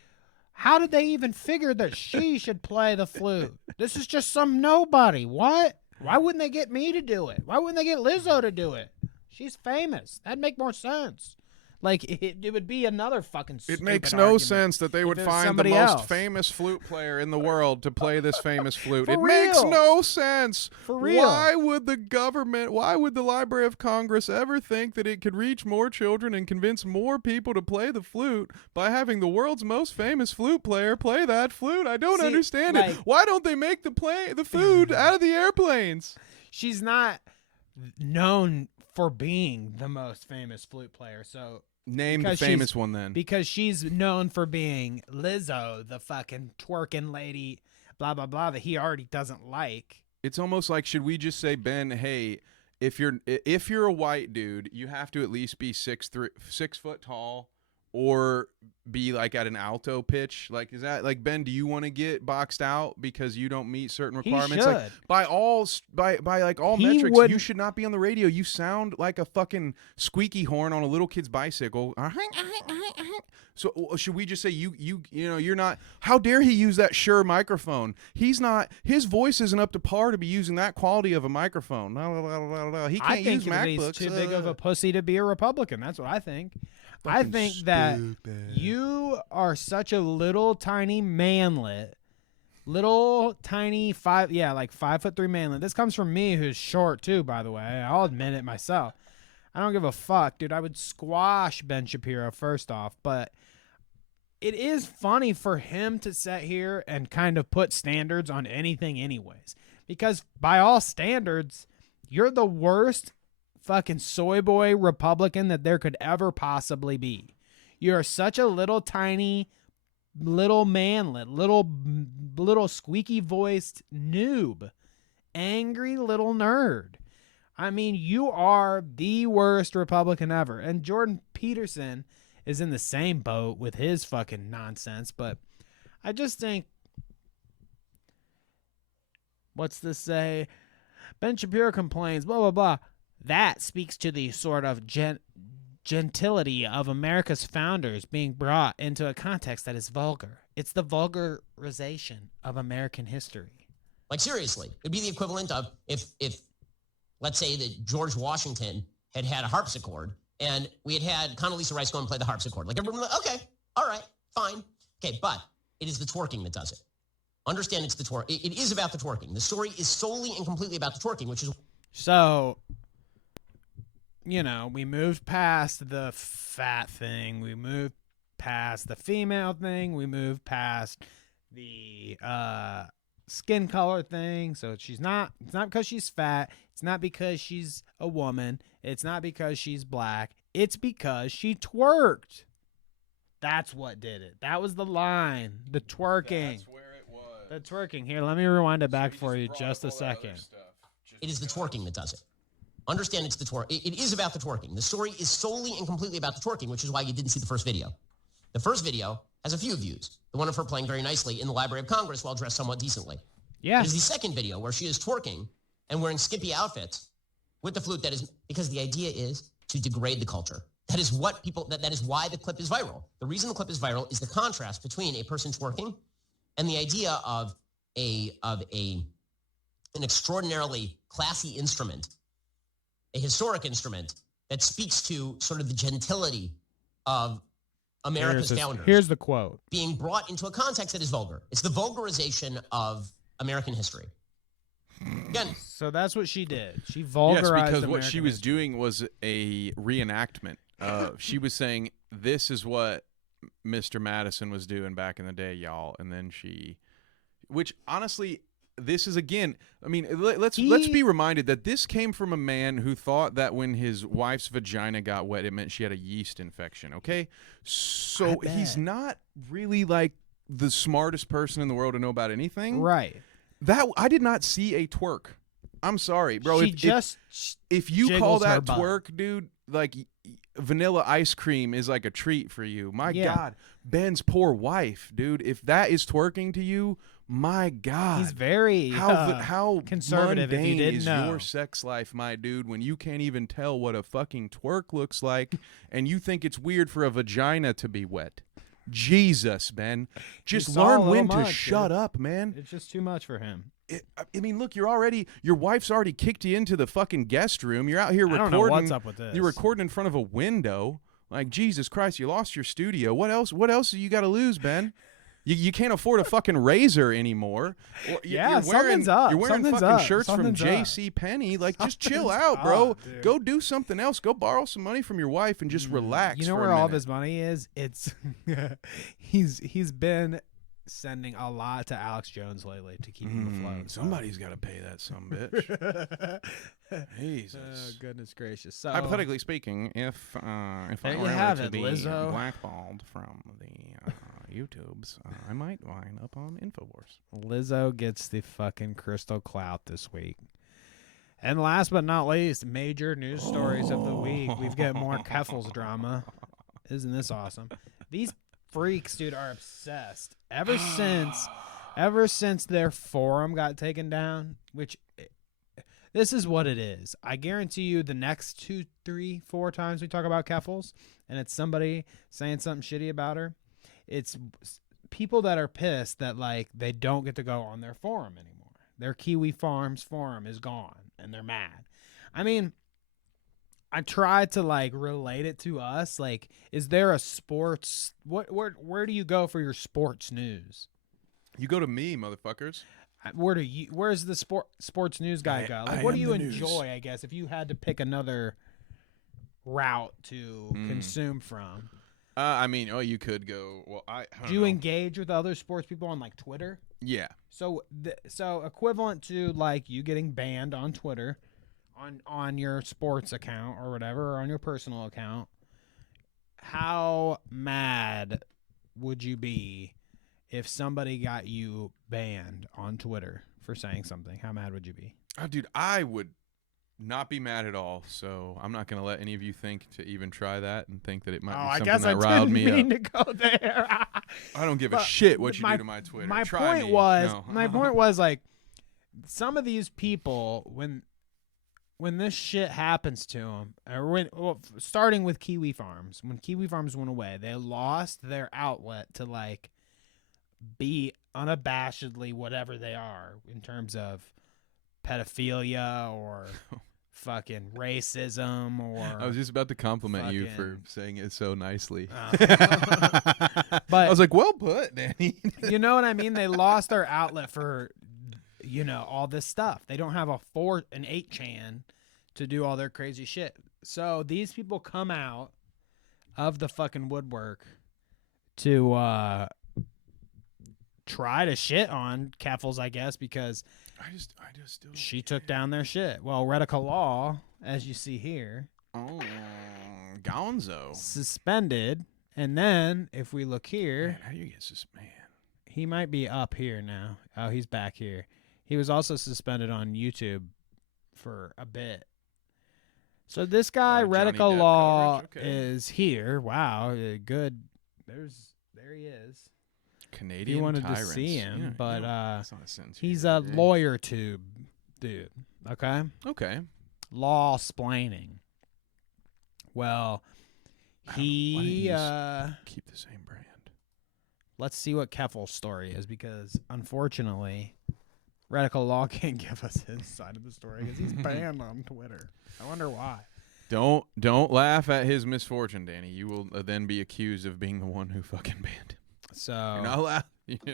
How did they even figure that she should play the flute? This is just some nobody. What? Why wouldn't they get me to do it? Why wouldn't they get Lizzo to do it? She's famous. That'd make more sense. Like, it would be another fucking stupid It makes no argument sense that they would if it was find the somebody most else. famous flute player in the world to play this famous flute. For It makes real. no sense. For real. Why would the Library of Congress ever think that it could reach more children and convince more people to play the flute by having the world's most famous flute player play that flute? I don't understand it. Why don't they make the food out of the airplanes? She's not known for being the most famous flute player, so Name the famous one then. Because she's known for being Lizzo, the fucking twerking lady, blah, blah, blah, that he already doesn't like. It's almost like, should we just say, Ben, hey, if you're a white dude, you have to at least be 6 foot tall or be like at an alto pitch? Like, is that like, Ben, do you want to get boxed out because you don't meet certain requirements? Like, by all metrics, you should not be on the radio. You sound like a fucking squeaky horn on a little kid's bicycle. So should we just say you know you're not? How dare he use that Shure microphone? He's not. His voice isn't up to par to be using that quality of a microphone. He can't use MacBooks. He's too big of a pussy to be a Republican. That's what I think. I Fucking think that stupid. you are such a little tiny manlet, little tiny 5'3" manlet. This comes from me, who's short too, by the way. I'll admit it myself. I don't give a fuck, dude. I would squash Ben Shapiro first off, but it is funny for him to sit here and kind of put standards on anything anyways. Because by all standards, you're the worst fucking soy boy Republican that there could ever possibly be. You're such a little tiny, little manlet, little squeaky voiced noob, angry little nerd. I mean, you are the worst Republican ever. And Jordan Peterson is in the same boat with his fucking nonsense. But I just think, what's this say? Ben Shapiro complains, blah, blah, blah. That speaks to the sort of gentility of America's founders being brought into a context that is vulgar. It's the vulgarization of American history. Like, seriously, it'd be the equivalent of if let's say that George Washington had a harpsichord and we had Condoleezza Rice go and play the harpsichord. Like, everyone, okay, all right, fine. Okay, but it is the twerking that does it. Understand it's the twerk. It is about the twerking. The story is solely and completely about the twerking, which is... So, you know, we moved past the fat thing. We moved past the female thing. We moved past the skin color thing. So it's not because she's fat. It's not because she's a woman. It's not because she's black. It's because she twerked. That's what did it. That was the line. The twerking. That's where it was. The twerking. Here, let me rewind it back for you just a second. It is the twerking that does it. Understand it's the twerk. It is about the twerking. The story is solely and completely about the twerking, which is why you didn't see the first video. The first video has a few views. The one of her playing very nicely in the Library of Congress while dressed somewhat decently. Yeah. It is the second video where she is twerking and wearing skimpy outfits with the flute. That is because the idea is to degrade the culture. That is what people, that is why the clip is viral. The reason the clip is viral is the contrast between a person twerking and the idea of an extraordinarily classy instrument, a historic instrument that speaks to sort of the gentility of America's founders. Here's the quote. Being brought into a context that is vulgar. It's the vulgarization of American history. Again. So that's what she did. She vulgarized Yes, because American what she was history. doing was a reenactment. She was saying, this is what Mr. Madison was doing back in the day, y'all. And then which honestly, this is again, I mean, let's be reminded that this came from a man who thought that when his wife's vagina got wet, it meant she had a yeast infection. Okay. So he's not really like the smartest person in the world to know about anything. Right. That I did not see a twerk. I'm sorry, bro. If you call that twerk, dude, like vanilla ice cream is like a treat for you. My God, Ben's poor wife, dude. If that is twerking to you, my God, he's very how conservative. If you didn't is know. Your sex life, my dude, when you can't even tell what a fucking twerk looks like, and you think it's weird for a vagina to be wet. Jesus, Ben. Just learn when to shut up, man. It's just too much for him. I mean, look, your wife's already kicked you into the fucking guest room. You're out here recording. I don't know what's up with this. You're recording in front of a window. Like, Jesus Christ, you lost your studio. What else do you got to lose, Ben? You can't afford a fucking razor anymore. Something's up. You're wearing Something's fucking up. shirts Something's from up. J.C. Penney. Like, just chill out, bro. Dude. Go do something else. Go borrow some money from your wife and just relax. You know for where a all of minute. his money is? It's he's been sending a lot to Alex Jones lately to keep him afloat. Somebody's got to pay that some bitch. Jesus. Oh, goodness gracious. So, hypothetically speaking, if I there you were have to it, be Lizzo. blackballed from the YouTubes, I might wind up on Infowars. Lizzo gets the fucking crystal clout this week. And last but not least, major news stories of the week. We've got more Keffels drama. Isn't this awesome? These freaks, dude, are obsessed. Ever since their forum got taken down, which This is what it is. I guarantee you the next 2, 3, 4 times we talk about Keffels and it's somebody saying something shitty about her, it's people that are pissed that like they don't get to go on their forum anymore. Their Kiwi Farms forum is gone and they're mad. I mean, I tried to like relate it to us. Like, is there a sports where do you go for your sports news? You go to me, motherfuckers. Where's the sports news guy go? Like, what do you enjoy, I guess, if you had to pick another route to consume from? I mean, you could go. Well, I don't do you know. engage with other sports people on like Twitter? Yeah. So equivalent to like you getting banned on Twitter, on your sports account or whatever, or on your personal account. How mad would you be if somebody got you banned on Twitter for saying something? How mad would you be? Oh, dude, I would not be mad at all. So I'm not going to let any of you think to even try that and think that it might be something that riled me up. I guess I didn't mean to go there. I don't give a shit what you do to my Twitter. My Try point me. was, No. my point was like, some of these people when this shit happens to them, or starting with Kiwi Farms, when Kiwi Farms went away, they lost their outlet to like be unabashedly whatever they are in terms of pedophilia or fucking racism or I was just about to compliment you for saying it so nicely. But I was like, well put, Danny. You know what I mean? They lost their outlet for, all this stuff. They don't have an 8chan to do all their crazy shit. So these people come out of the fucking woodwork to try to shit on Keffels, I guess, because I just still she took down their shit. Well, Redica Law, as you see here, Gonzo suspended, and then if we look here, man, how do you get suspended? He might be up here now. Oh, he's back here. He was also suspended on YouTube for a bit. So this guy, Redica Law, is here. Wow, good. There he is. Canadian You wanted tyrants. to see him, Yeah, but that's not a sentence he's here, a right? lawyer tube dude. Okay. Okay. Law splaining. Well, he keep the same brand. Let's see what Keffel's story is, because unfortunately, Radical Law can't give us his side of the story because he's banned on Twitter. I wonder why. Don't laugh at his misfortune, Danny. You will then be accused of being the one who fucking banned him. So you're not allowed.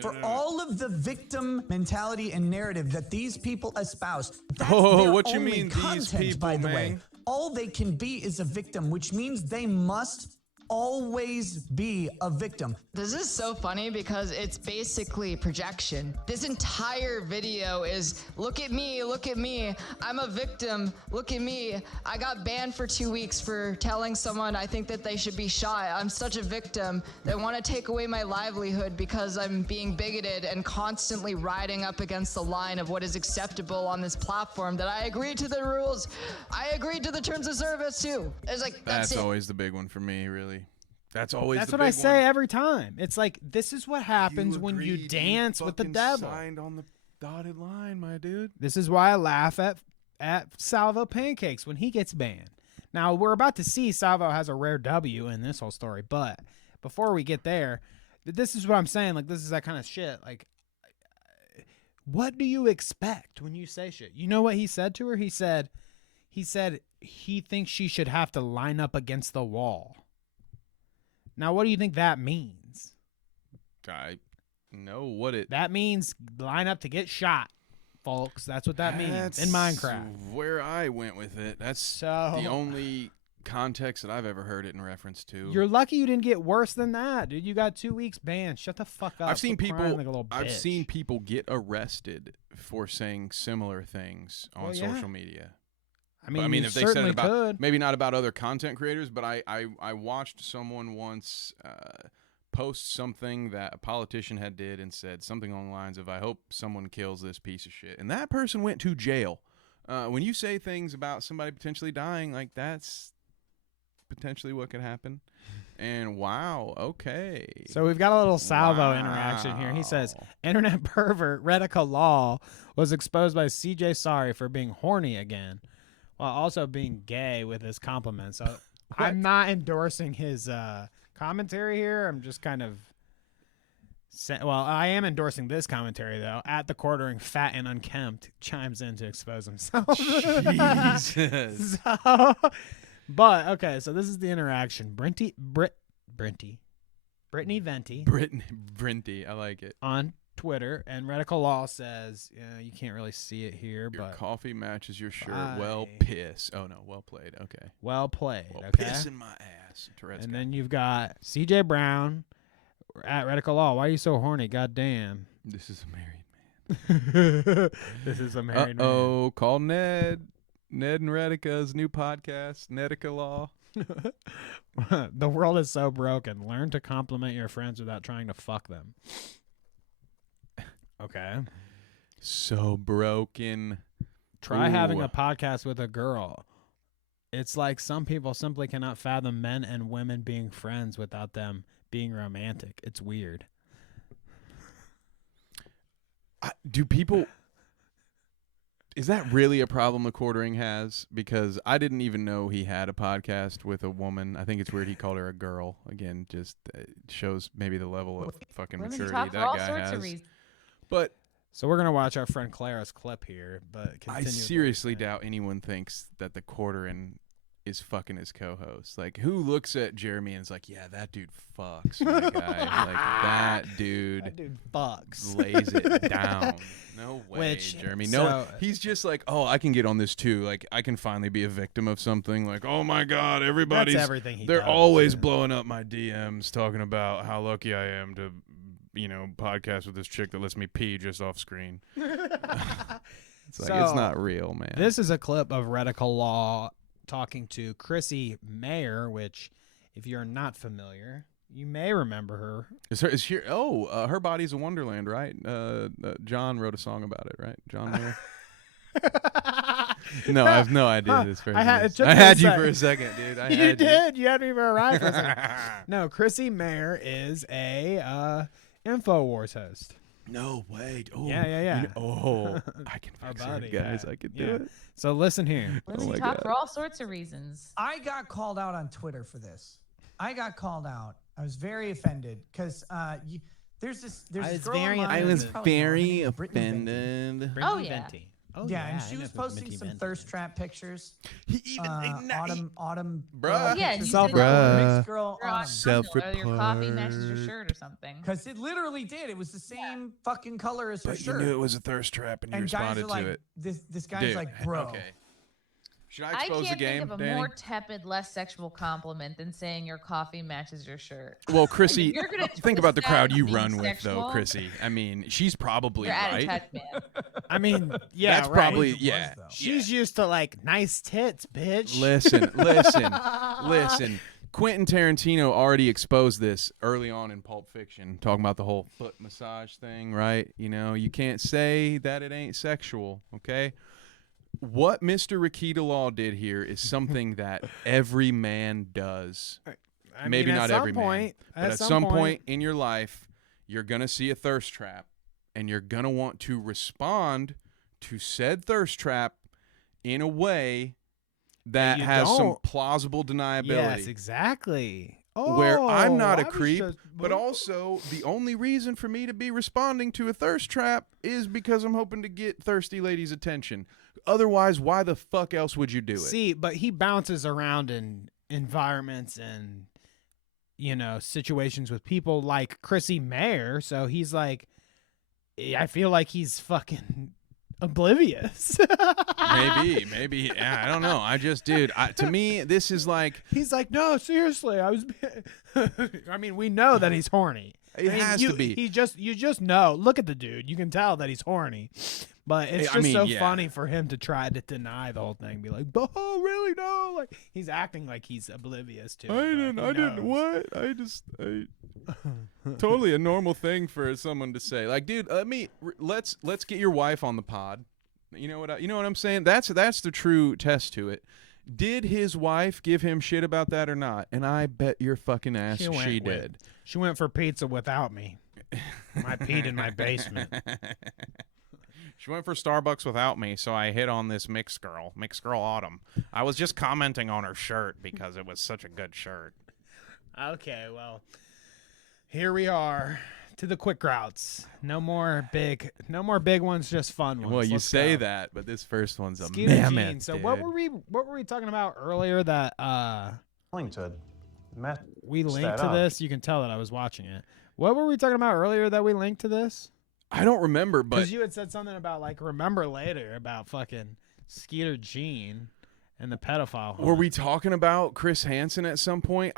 For all of the victim mentality and narrative that these people espouse, that's what their you only mean, content, these people, by the man? way. All they can be is a victim, which means they must always be a victim. This is so funny because it's basically projection. This entire video is, look at me, I'm a victim, look at me. I got banned for 2 weeks for telling someone I think that they should be shot. I'm such a victim. They want to take away my livelihood because I'm being bigoted and constantly riding up against the line of what is acceptable on this platform, that I agreed to the rules. I agreed to the terms of service too. It's like, that's it. always the big one for me, really. That's always That's the what big I say one. every time. It's like, this is what happens when you dance with the devil. Signed on the dotted line, my dude. This is why I laugh at Salvo Pancakes when he gets banned. Now, we're about to see Salvo has a rare W in this whole story, but before we get there, this is what I'm saying. Like, this is that kind of shit. Like, what do you expect when you say shit? You know what he said to her? He said he thinks she should have to line up against the wall. Now, what do you think that means? I know what it... That means line up to get shot, folks. That's what that means in Minecraft. Where I went with it. That's the only context that I've ever heard it in reference to. You're lucky you didn't get worse than that, dude. You got 2 weeks banned. Shut the fuck up. I've seen Quit crying like a little I've bitch. seen people get arrested for saying similar things on social media. I mean, if they said it about, could. maybe not about other content creators, but I watched someone once post something that a politician had did and said something along the lines of, I hope someone kills this piece of shit. And that person went to jail. When you say things about somebody potentially dying, like that's potentially what could happen. And wow, okay. So we've got a little salvo interaction here. He says, internet pervert Redica Law was exposed by CJ Sorry for being horny again, while also being gay with his compliments. So I'm not endorsing his commentary here. I'm just kind of... Well, I am endorsing this commentary, though. At the quartering, fat and unkempt chimes in to expose himself. Jesus. But, okay, so this is the interaction. Brittany Venti. Brinty, I like it. On Twitter, and Redica Law says, you can't really see it here, Your but... coffee matches your shirt. Well, piss. Oh, no, well played. Okay. Well played, well, okay? Piss in my ass. Tourette's and guy. then you've got CJ Brown at Redica Law. Why are you so horny? God damn. This is a married man. This is a married man. Uh-oh, call Ned. Ned and Redica's new podcast, Nedica Law. The world is so broken. Learn to compliment your friends without trying to fuck them. Okay. So broken. Try having a podcast with a girl. It's like some people simply cannot fathom men and women being friends without them being romantic. It's weird. Do people... Is that really a problem the quartering has? Because I didn't even know he had a podcast with a woman. I think it's weird he called her a girl. Again, just shows maybe the level of fucking maturity that guy has. But so we're gonna watch our friend Clara's clip here. But I seriously doubt anyone thinks that the quartering is fucking his co-host. Like, who looks at Jeremy and is like, yeah, that dude fucks, my guy. Like, that dude fucks. Lays it down. No way, Jeremy. No, he's just like, oh, I can get on this too. Like, I can finally be a victim of something. Like, oh my God, everybody's... That's everything they're always blowing up my DMs talking about how lucky I am to, podcast with this chick that lets me pee just off screen. It's like, it's not real, man. This is a clip of Redica Law talking to Chrissy Mayer, which, if you're not familiar, you may remember her. Is she? Oh, Her Body's a Wonderland, right? John wrote a song about it, right? John Mayer. No, I have no idea. This I had you for a second, dude. You did. You had me for a ride for a second. No, Chrissy Mayer is a InfoWars host. No way. Oh, yeah. I can fix it, guys. I can do it. So listen here. Lizzie talk for all sorts of reasons. I got called out on Twitter for this. I got called out. I was very offended because there's this girl online. I was very offended. Oh, yeah. Oh, yeah, and she was posting some thirst trap pictures. Autumn. Bruh. Yeah, and you said mixed girl or your coffee matches your shirt or something. Because it literally did. It was the same fucking color as her shirt. But you knew it was a thirst trap, and you responded to it. This guy's like, bro. Okay. Should I expose the game, can't think of a Danny? more tepid, less sexual compliment than saying your coffee matches your shirt. Well, Chrissy, think about the crowd you being run with, sexual. though, Chrissy. I mean, she's probably You're out of right. touch, man. I mean, yeah, That's probably, yeah. She's used to, like, nice tits, bitch. Listen. Quentin Tarantino already exposed this early on in Pulp Fiction, talking about the whole foot massage thing, right? You can't say that it ain't sexual, okay? What Mr. Rikita Law did here is something that every man does. Maybe not every man, but at some point in your life, you're going to see a thirst trap, and you're going to want to respond to said thirst trap in a way that has some plausible deniability. Yes, exactly. Where I'm not a creep, but also the only reason for me to be responding to a thirst trap is because I'm hoping to get thirsty ladies' attention. Otherwise, why the fuck else would you do it? See, but he bounces around in environments and, situations with people like Chrissy Mayer. So he's like, I feel like he's fucking oblivious. Maybe. Yeah, I don't know. To me, this is like... He's like, no, seriously. I mean, we know that he's horny. It has to be. You just know. Look at the dude. You can tell that he's horny. But it's just funny for him to try to deny the whole thing. Be like, oh, really? No. Like, he's acting like he's oblivious to it. I didn't. What? Totally a normal thing for someone to say. Like, dude, let's get your wife on the pod. You know what I'm saying? That's the true test to it. Did his wife give him shit about that or not? And I bet your fucking ass she did. She went for pizza without me. I peed in my basement. She went for Starbucks without me, so I hit on this mixed girl Autumn. I was just commenting on her shirt because it was such a good shirt. Okay, well, here we are to the quick routes. No more big ones, just fun ones. Well, you Let's say go. that, but this first one's a Skeeter mammoth. Jean. So dude. what were we talking about earlier that we linked to this? You can tell that I was watching it. What were we talking about earlier that we linked to this? I don't remember, but because you had said something about like remember later about fucking Skeeter Jean and the pedophile. Were we talking about Chris Hansen at some point?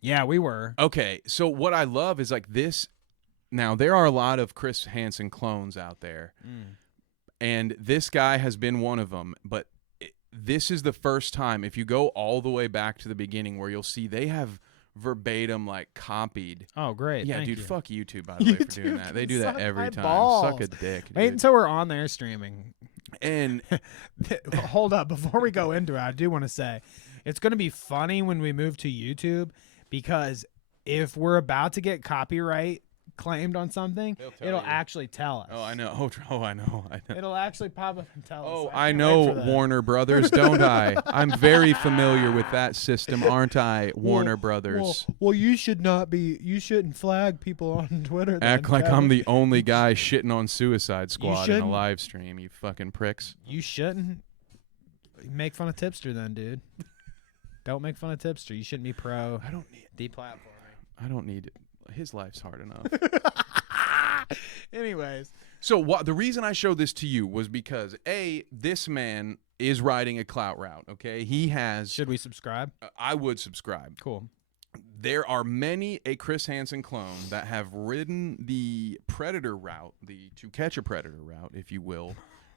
Yeah, we were. Okay, so what I love is like this. Now there are a lot of Chris Hansen clones out there, and this guy has been one of them. But this is the first time, if you go all the way back to the beginning, where you'll see they have verbatim like copied. Oh, great. Yeah, Thank dude, you. fuck YouTube, by the way, for doing that. They do that every time. Balls. Suck a dick, dude. Wait until we're on there streaming. And hold up, before we go into it, I do want to say it's going to be funny when we move to YouTube, because if we're about to get copyright claimed on something, it'll actually tell us. Oh, I know. Oh, I know. It'll actually pop up and tell us. Oh, I I can't know, wait for that. Warner Brothers, don't I? I'm very familiar with that system, aren't I, Warner Brothers? Well, you shouldn't flag people on Twitter. Act like I'm the only guy shitting on Suicide Squad in a shouldn't. live stream, you fucking pricks. You shouldn't make fun of Tipster then, dude. Don't make fun of Tipster. You shouldn't be pro. I don't need deplatforming. I don't need it. His life's hard enough. Anyways, so the reason I showed this to you was because this man is riding a Clout route. Okay, he has. Should we subscribe? I would subscribe. Cool. There are many a Chris Hansen clone that have ridden the Predator route, the To Catch a Predator route, if you will,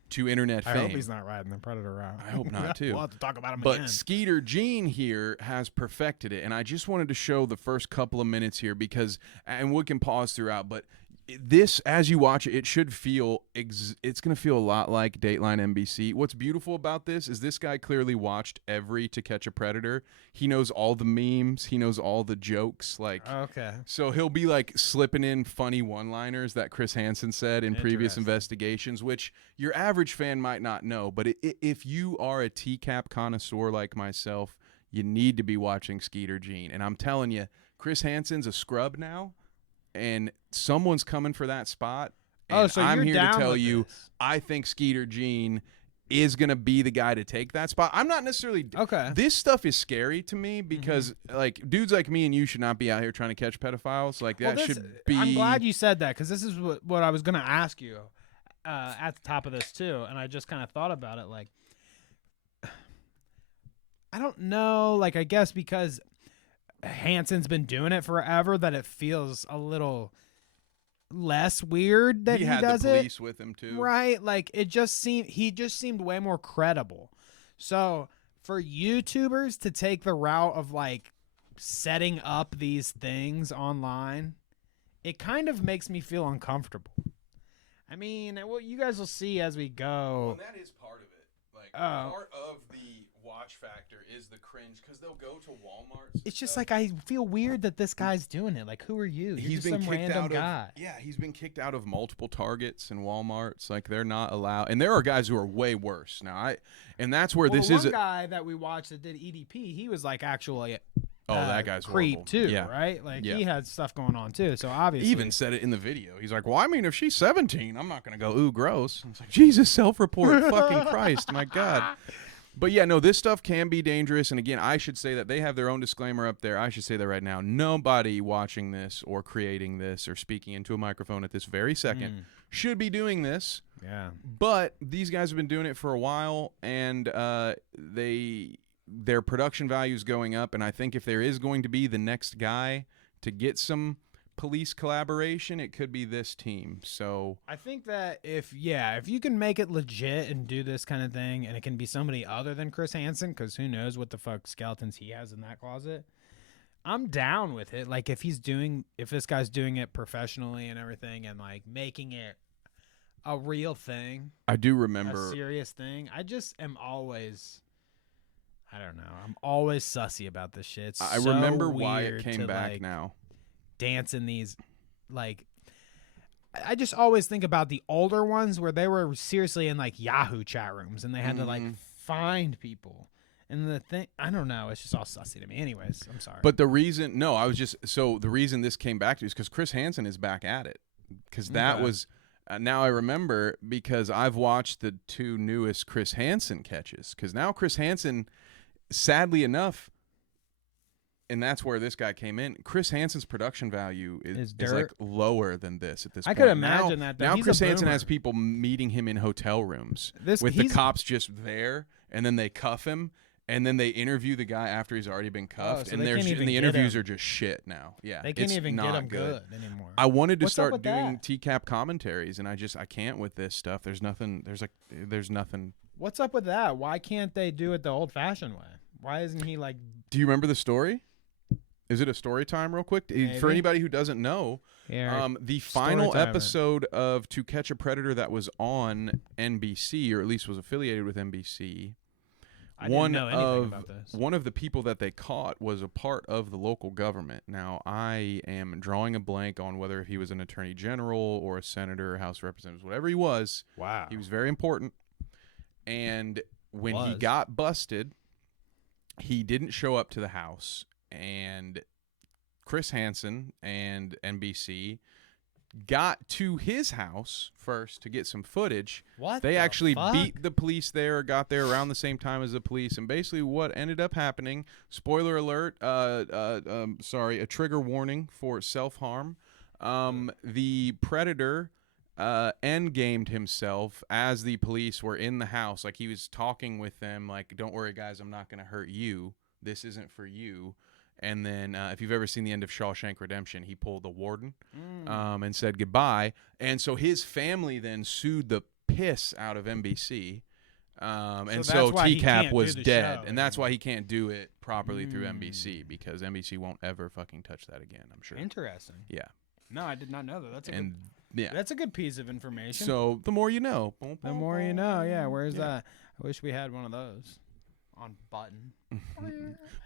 to internet fame. I hope he's not riding the Predator route. I hope not, too. We'll have to talk about him But again. Skeeter Jean here has perfected it, and I just wanted to show the first couple of minutes here because, and we can pause throughout, but this, as you watch it, it should feel, it's going to feel a lot like Dateline NBC. What's beautiful about this is this guy clearly watched every To Catch a Predator. He knows all the memes. He knows all the jokes. Okay. So he'll be like slipping in funny one-liners that Chris Hansen said in previous investigations, which your average fan might not know. But if you are a TCAP connoisseur like myself, you need to be watching Skeeter Jean. And I'm telling you, Chris Hansen's a scrub now. And someone's coming for that spot. And so I'm you're here to down tell with you, this. I think Skeeter Jean is going to be the guy to take that spot. I'm not necessarily okay. This stuff is scary to me because like dudes like me and you should not be out here trying to catch pedophiles. Like that should be. I'm glad you said that, because this is what I was going to ask you at the top of this too, and I just kind of thought about it. Like, I don't know. Like, I guess because Hansen's been doing it forever, that it feels a little less weird that he had does the police with him too, right? Like he just seemed way more credible. So for YouTubers to take the route of like setting up these things online, it kind of makes me feel uncomfortable. I mean, what you guys will see as we go. Well, that is part of it. Like part of the watch factor is the cringe because they'll go to Walmart. It's just like I feel weird that this guy's doing it. Like, who are you? You're He's just been some kicked random out guy. he's been kicked out of multiple Targets and Walmarts. Like they're not allowed, and there are guys who are way worse. Now and that's where this is. One guy that we watched that did EDP, he was like actually. That guy's creep horrible. too, Yeah. right? Like Yeah. he had stuff going on too. So obviously, He even said it in the video. He's like, "Well, I mean, if she's 17, I'm not gonna go ooh gross." It's like, Jesus, self-report, fucking Christ, my God. But yeah, no, this stuff can be dangerous. And again, I should say that they have their own disclaimer up there. I should say that right now. Nobody watching this or creating this or speaking into a microphone at this very second should be doing this. Yeah. But these guys have been doing it for a while, and their production value is going up. And I think if there is going to be the next guy to get some police collaboration, it could be this team. So I think that if you can make it legit and do this kind of thing, and it can be somebody other than Chris Hansen, because who knows what the fuck skeletons he has in that closet, I'm down with it. Like if this guy's doing it professionally and everything, and like making it a real thing, I do remember a serious thing. I just am always, I don't know. I'm always sussy about this shit. It's I so remember why it weird came to, back like, now. Dance in these, like, I just always think about the older ones where they were seriously in like Yahoo chat rooms and they had to like find people. And the thing, I don't know, it's just all sussy to me. Anyways, I'm sorry. But the reason, the reason this came back to is because Chris Hansen is back at it. Because that was, now I remember because I've watched the 2 newest Chris Hansen catches. Because now Chris Hansen, sadly enough, and that's where this guy came in. Chris Hansen's production value is like lower than this at this point. I could imagine that, though. Now He's Chris a Hansen boomer. has people meeting him in hotel rooms with the cops just there, and then they cuff him, and then they interview the guy after he's already been cuffed, so and they can't even the get interviews him. are just shit now. Yeah, They can't it's even not get him good anymore. I wanted to What's up start with doing that? TCAP commentaries, and I can't with this stuff. There's nothing. There's nothing. What's up with that? Why can't they do it the old-fashioned way? Why isn't he like? Do you remember the story? Is it a story time real quick? Maybe. For anybody who doesn't know, the final Story time. episode of To Catch a Predator that was on NBC, or at least was affiliated with NBC, I didn't know anything about this. one of the people that they caught was a part of the local government. Now, I am drawing a blank on whether he was an attorney general or a senator or House of Representatives, whatever he was. Wow. He was very important. And when he got busted, he didn't show up to the House. And Chris Hansen and NBC got to his house first to get some footage. They actually beat the police there, or got there around the same time as the police. And basically what ended up happening, spoiler alert, a trigger warning for self-harm. The Predator endgamed himself as the police were in the house. Like, he was talking with them like, don't worry, guys, I'm not going to hurt you. This isn't for you. And then if you've ever seen the end of Shawshank Redemption, he pulled the warden and said goodbye. And so his family then sued the piss out of NBC. And so TCAP was dead. And that's why he can't do it properly through NBC, because NBC won't ever fucking touch that again, I'm sure. Interesting. Yeah. No, I did not know that. That's that's a good piece of information. So the more you know. The more you know, yeah. Where's that? I wish we had one of those on button.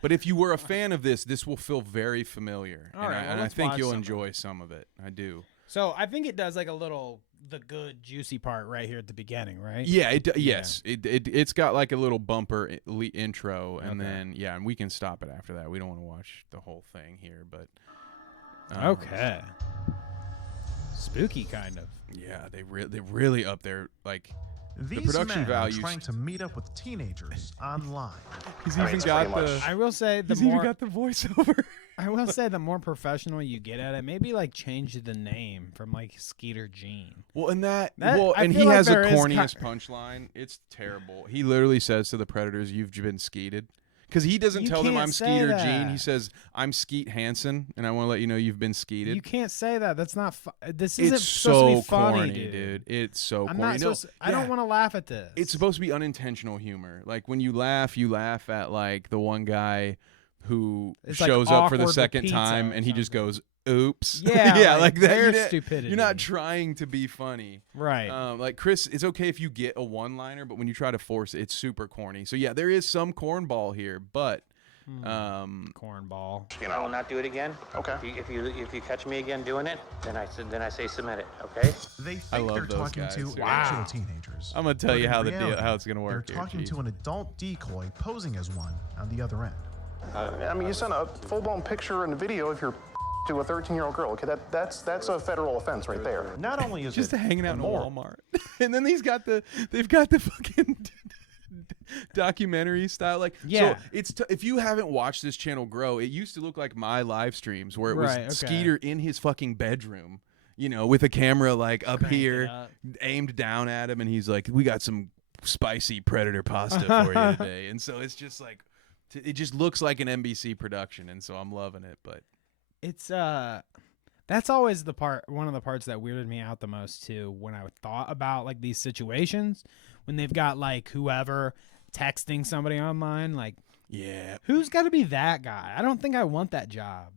But if you were a fan of this will feel very familiar. All right, and I think you'll enjoy some of it. I do. So I think it does like the good juicy part right here at the beginning, right? Yeah. Yes. It's got like a little bumper intro, and then and we can stop it after that. We don't want to watch the whole thing here, but okay. Spooky kind of. Yeah, they really up there, like. These the production men values. are trying to meet up with teenagers online. He's even got the. I will say he's even got the voiceover. I will say the more professional you get at it, maybe like change the name from like Skeeter Gene. Well, and he has the corniest punchline. It's terrible. He literally says to the Predators, "You've been skeeted." Because he doesn't tell them I'm Skeeter Gene. He says, I'm Skeet Hansen, and I want to let you know you've been skeeted. You can't say that. That's not this isn't supposed to be funny, corny, dude. It's so corny. I don't want to laugh at this. It's supposed to be unintentional humor. Like, when you laugh at, like, the one guy who shows up for the second time, and he just goes, oops. Yeah, like that. Stupidity. You're not trying to be funny. Right. Like, Chris, it's okay if you get a one-liner, but when you try to force it, it's super corny. So, yeah, there is some cornball here, but... cornball. I will not do it again. Okay. If you catch me again doing it, then I say submit it. Okay. They think they're talking to actual teenagers. I'm gonna tell you how it's gonna work. They're talking to an adult decoy posing as one on the other end. I mean, you sent a full-blown picture and a video of your to a 13-year-old girl. Okay, that's a federal offense right there. Not only is just it hanging out in a Walmart, and then they've got the fucking documentary style. Like, so it's if you haven't watched this channel grow, it used to look like my live streams where it was Skeeter in his fucking bedroom, you know, with a camera like up here, aimed down at him, and he's like, "We got some spicy Predator pasta for you today," and so it's just like. It just looks like an NBC production, and so I'm loving it. But it's that's always one of the parts that weirded me out the most too. When I thought about like these situations, when they've got like whoever texting somebody online, like who's got to be that guy? I don't think I want that job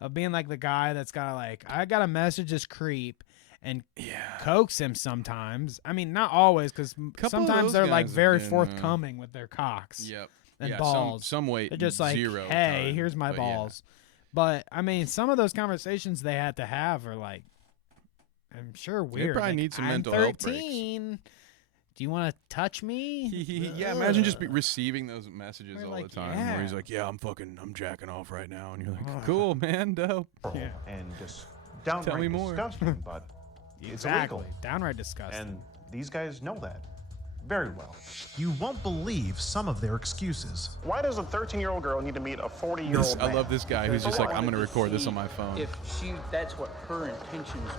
of being like the guy that's got to like I got to message this creep and coax him sometimes. I mean, not always, because sometimes they're like very forthcoming with their cocks. Yep. and Yeah, balls. some weight, They're just like, zero hey, time, here's my but yeah. balls. But I mean, some of those conversations they had to have are like, I'm sure weird. probably like, need some I'm mental health breaks. 13. Do you want to touch me? Yeah, imagine just receiving those messages all like, the time yeah. where he's like, yeah, I'm jacking off right now. And you're like, cool, man, dope. Yeah. And just downright Tell me more. disgusting, but it's Exactly. illegal. Downright disgusting. And these guys know that very well. You won't believe some of their excuses. Why does a 13-year-old girl need to meet a 40-year-old man? I love this guy who's just like, I'm going to record this on my phone. If that's what her intentions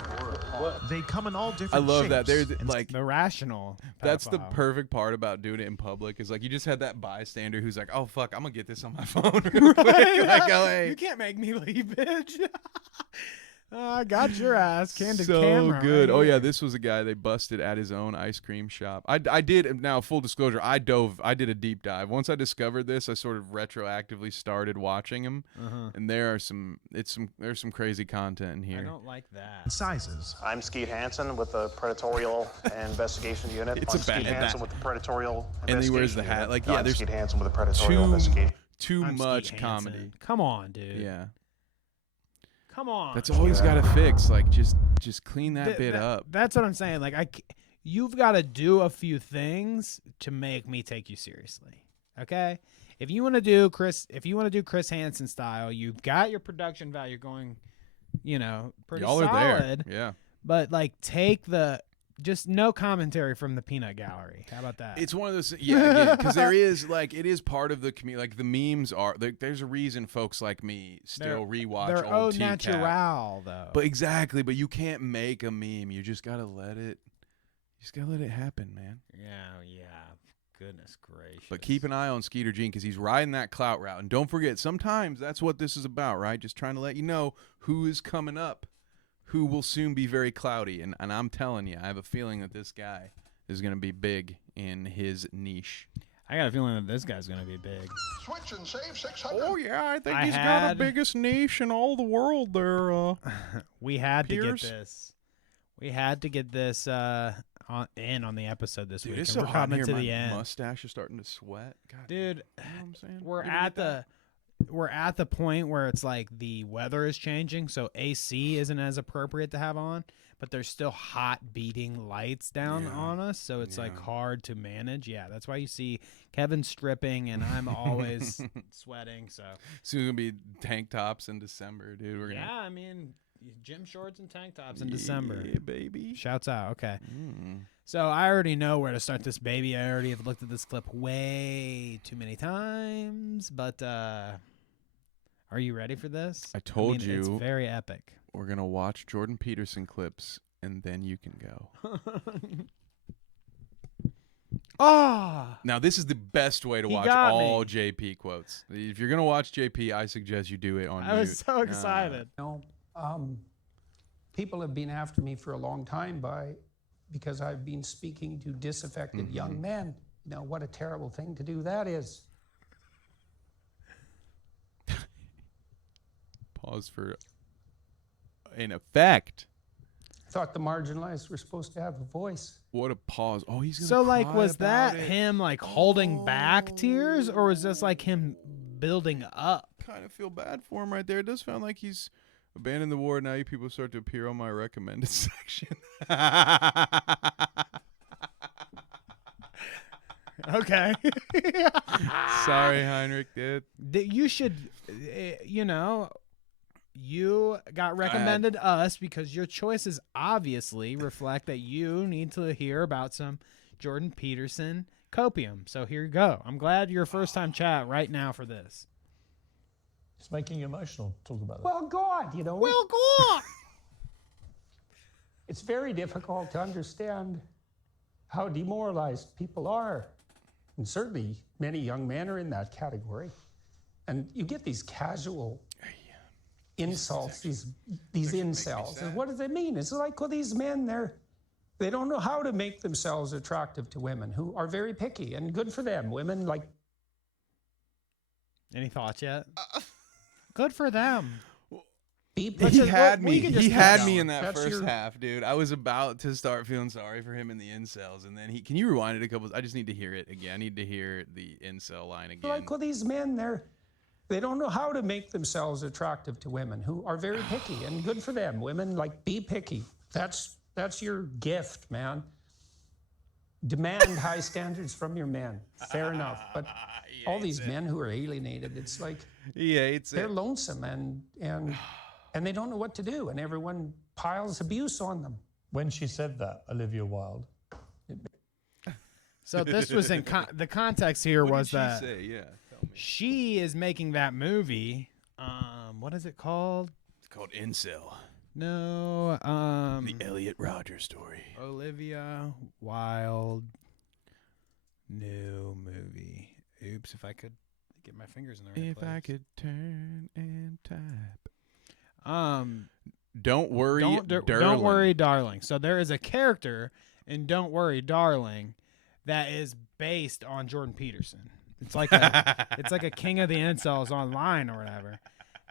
were. They come in all different I love that. shapes They're and like the rational. That's the pedophile. perfect part about doing it in public is like you just had that bystander who's like, oh fuck, I'm gonna get this on my phone real quick. Like, oh, hey. You can't make me leave, bitch. I got your ass. Candid So camera. good. Right Oh yeah, here. this was a guy they busted at his own ice cream shop. I did, now full disclosure, I did a deep dive. Once I discovered this, I sort of retroactively started watching him, and there's some crazy content in here. I don't like that. sizes. I'm Skeet Hansen with the Predatorial Investigation Unit. It's I'm a bad- Skeet Hansen with the Predatorial And he wears the Investigation hat. Unit. Like, No, yeah, I'm there's Skeet Hansen with the Predatorial Investigation. too I'm much Skeet comedy. Hansen. Come on, dude. Yeah. Come on. That's all he's got to fix. Like, just clean that bit up. That's what I'm saying. Like, you've got to do a few things to make me take you seriously. Okay? If you want to do Chris Hansen style, you've got your production value going, pretty Y'all are solid. there. Yeah. But like, just no commentary from the peanut gallery. How about that? It's one of those, yeah, because there is like it is part of the community. Like the memes are there's a reason folks like me still rewatch they're old au TCAP. natural though. But exactly, but you can't make a meme. You just gotta let it. You just gotta let it happen, man. Yeah. Goodness gracious. But keep an eye on Skeeter Gene because he's riding that clout route. And don't forget, sometimes that's what this is about, right? Just trying to let you know who is coming up, who will soon be very cloudy. And I'm telling you, I have a feeling that this guy is going to be big in his niche. I got a feeling that this guy's going to be big. Switch and save 600. Oh, yeah, I think he's got the biggest niche in all the world there. We had Piers? to get this. We had to get this on the episode this Dude, week. it's and so we're hot in coming here. to My the end. mustache is starting to sweat. God, Dude, you know what I'm saying? we're at the point where it's like the weather is changing, so AC isn't as appropriate to have on, but there's still hot beating lights down on us, so it's like hard to manage. Yeah, that's why you see Kevin stripping and I'm always sweating. So soon gonna be tank tops in December, dude. We're gonna. Yeah, I mean, gym shorts and tank tops in December. Yeah, baby. Shouts out. Okay. So I already know where to start this baby. I already have looked at this clip way too many times, but are you ready for this? I told you. It's very epic. We're going to watch Jordan Peterson clips, and then you can go. Now, this is the best way to watch all JP quotes. If you're going to watch JP, I suggest you do it on I was so excited. People have been after me for a long time because I've been speaking to disaffected young men. What a terrible thing to do that is. Pause for an effect. Thought the marginalized were supposed to have a voice. What a pause. Oh, he's going to So, like, was about that it. him, like, holding back tears, or was this, like, him building up? Kind of feel bad for him right there. It does sound like he's abandoned the war. Now you people start to appear on my recommended section. Okay. Sorry, Heinrich, dude. You should, you got recommended us because your choices obviously reflect that you need to hear about some Jordan Peterson copium. So here you go. I'm glad you're a first-time chat right now for this. It's making you emotional. Talk about it. Well, God, Well, God. It's very difficult to understand how demoralized people are. And certainly many young men are in that category. And you get these casual insults, these incels. And what does it mean? It's like, well, these men, they don't know how to make themselves attractive to women who are very picky, and good for them. Women like. Any thoughts yet? Good for them. Be He had me. He had me going. in that That's first your- half, dude. I was about to start feeling sorry for him in the incels, and then he. Can you rewind it a couple? I just need to hear it again. I need to hear the incel line again. Like with these men, they don't know how to make themselves attractive to women who are very picky, and good for them. Women, like, be picky. That's your gift, man. Demand high standards from your men. Fair enough. But all these men who are alienated, it's like they're lonesome and they don't know what to do, and everyone piles abuse on them. When she said that, Olivia Wilde. So this was in the context here What was did she that say? Yeah, tell me. she is making that movie. What is it called? It's called Incel. No. The Elliot Rodgers story. Olivia Wilde new movie. Oops, if I could get my fingers in the right If place. I could turn and type. Don't worry, Don't worry, darling. So there is a character in Don't Worry, Darling that is based on Jordan Peterson. It's like a king of the incels online or whatever.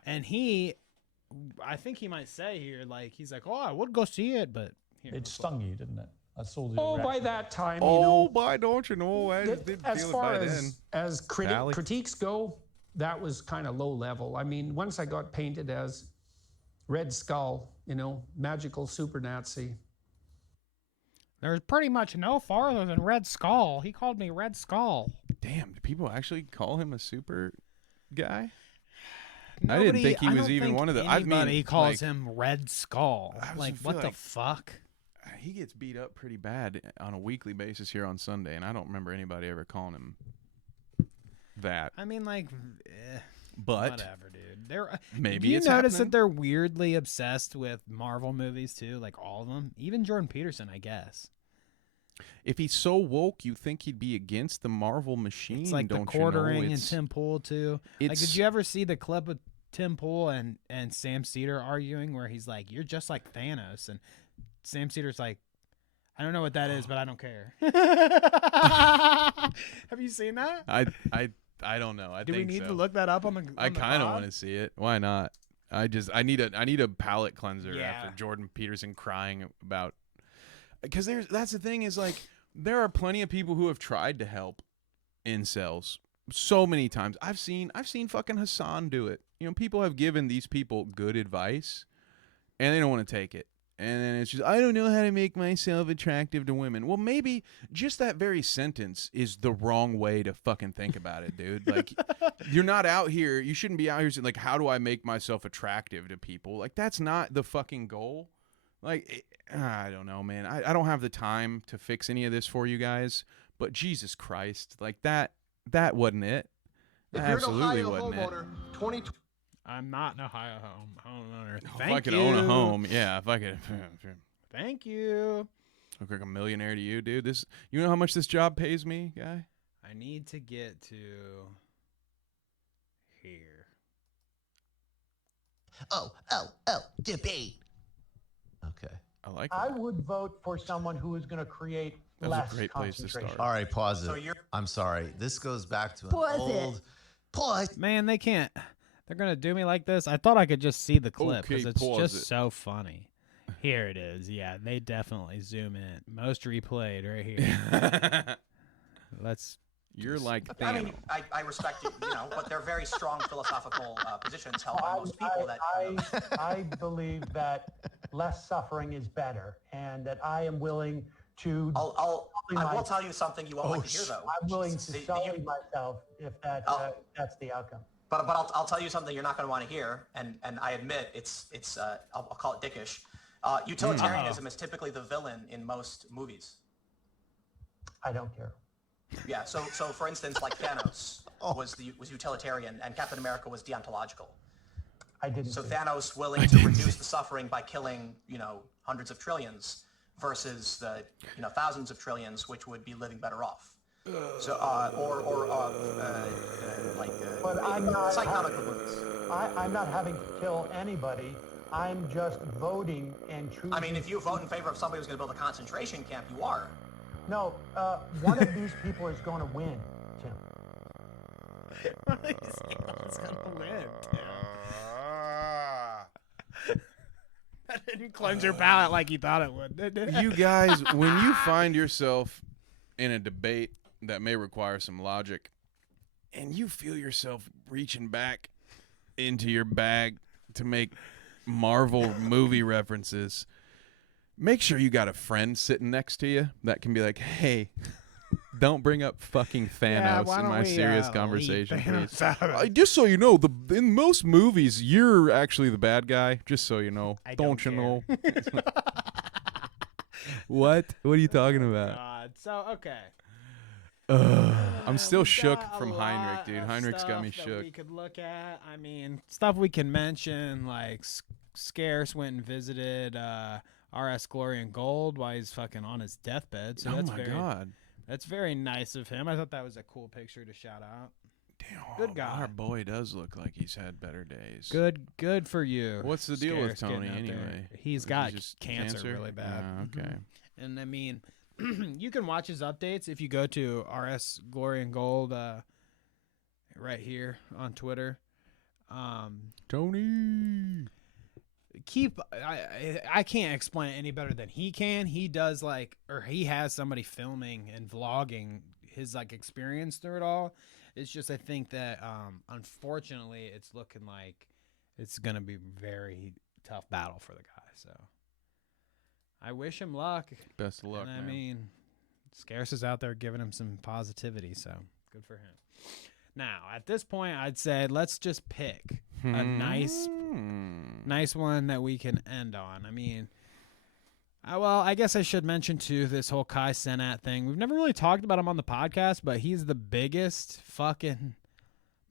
And I think he might say here, like, he's like, oh, I would go see it, but here, It stung you, didn't it? I saw the Oh, by reaction. that time, don't you know? I did as feel it far by as then. Sally. critiques go, that was kind of low level. I mean, once I got painted as Red Skull, magical super Nazi. there's pretty much no farther than Red Skull. He called me Red Skull. Damn, do people actually call him a super guy? Nobody, I didn't think he I was don't even think one of the. Anybody calls like, him Red Skull. I was Like, just feel what the like- fuck? He gets beat up pretty bad on a weekly basis here on Sunday, and I don't remember anybody ever calling him that. I mean, like, But whatever, dude. maybe do you it's notice happening. that they're weirdly obsessed with Marvel movies too? Like all of them, even Jordan Peterson, I guess. If he's so woke, you think he'd be against the Marvel machine? It's like the don't you know? quartering and It's- Tim Pool too. Like, did you ever see the clip of Tim Pool and Sam Cedar arguing where he's like, "You're just like Thanos," and Sam Cedar's like, "I don't know what that is, but I don't care." Have you seen that? I don't know. Do we think need so. to look that up on the? I kind of want to see it. Why not? I need a palate cleanser Yeah. after Jordan Peterson crying about. Because that's the thing is, like, there are plenty of people who have tried to help incels so many times. I've seen fucking Hassan do it. People have given these people good advice, and they don't want to take it. And then it's just, I don't know how to make myself attractive to women. Well, maybe just that very sentence is the wrong way to fucking think about it, dude. Like, you're not out here. You shouldn't be out here saying, like, how do I make myself attractive to people? Like, that's not the fucking goal. Like, I don't know, man. I don't have the time to fix any of this for you guys. But Jesus Christ, like, that wasn't it. If That you're an absolutely Ohio wasn't it. homeowner, 2020. I'm not an Ohio homeowner. If Thank I could you. own a home, yeah. If I could, Thank you. look like a millionaire to you, dude. You know how much this job pays me, guy? I need to get to here. Oh, debate. Okay. I like I would vote for someone who is going to create That was less a great place to concentration. start. All right, pause it. So you're- I'm sorry. This goes back to an Pause it. old. Pause. Man, they can't. They're gonna do me like this. I thought I could just see the clip Okay, because it's pause just it. so funny. Here it is. Yeah, they definitely zoom in. Most replayed right here. Let's. You're like I mean, I respect it, but they're very strong philosophical positions held by most people. I believe that less suffering is better, and that I am willing to. I will tell you something you won't like to hear, though. I'm willing to sully myself if that's the outcome. But I'll tell you something you're not going to want to hear, and I admit it's I'll call it dickish. Utilitarianism is typically the villain in most movies. I don't care. Yeah. So for instance, like Thanos was utilitarian, and Captain America was deontological. I didn't. So Thanos willing to reduce the suffering by killing hundreds of trillions versus the thousands of trillions which would be living better off. So But I'm not. psychotic movies. I'm not having to kill anybody. I'm just voting and choosing. I mean, if you vote in favor of somebody who's going to build a concentration camp, you are. No, one of these people is going to win, Tim. One of these people is gonna win, Tim. That didn't cleanse your palate like you thought it would, did it? You guys, when you find yourself in a debate that may require some logic, and you feel yourself reaching back into your bag to make Marvel movie references, make sure you got a friend sitting next to you that can be like, hey, don't bring up fucking Thanos in my serious conversation, please. Just so you know, in most movies, you're actually the bad guy. Just so you know. Don't you know? What? What are you talking about? God. So, okay. I'm still shook from Heinrich, dude. Heinrich's got me shook. We could look at. I mean, stuff we can mention, like Scarce went and visited RS Glory and Gold while he's fucking on his deathbed. So that's God. That's very nice of him. I thought that was a cool picture to shout out. Damn, good guy. Our boy does look like he's had better days. Good for you. What's the deal with Tony anyway? He's got cancer really bad. Okay. And I mean, you can watch his updates if you go to RS Glory and Gold right here on Twitter. Tony. I can't explain it any better than he can. He does he has somebody filming and vlogging his experience through it all. It's just I think that unfortunately it's looking like it's gonna be a very tough battle for the guy. So I wish him luck. Best of luck, and man. I mean, Scarce is out there giving him some positivity, so good for him. Now, at this point, I'd say let's just pick a nice one that we can end on. I mean, I guess I should mention, too, this whole Kai Cenat thing. We've never really talked about him on the podcast, but he's the biggest fucking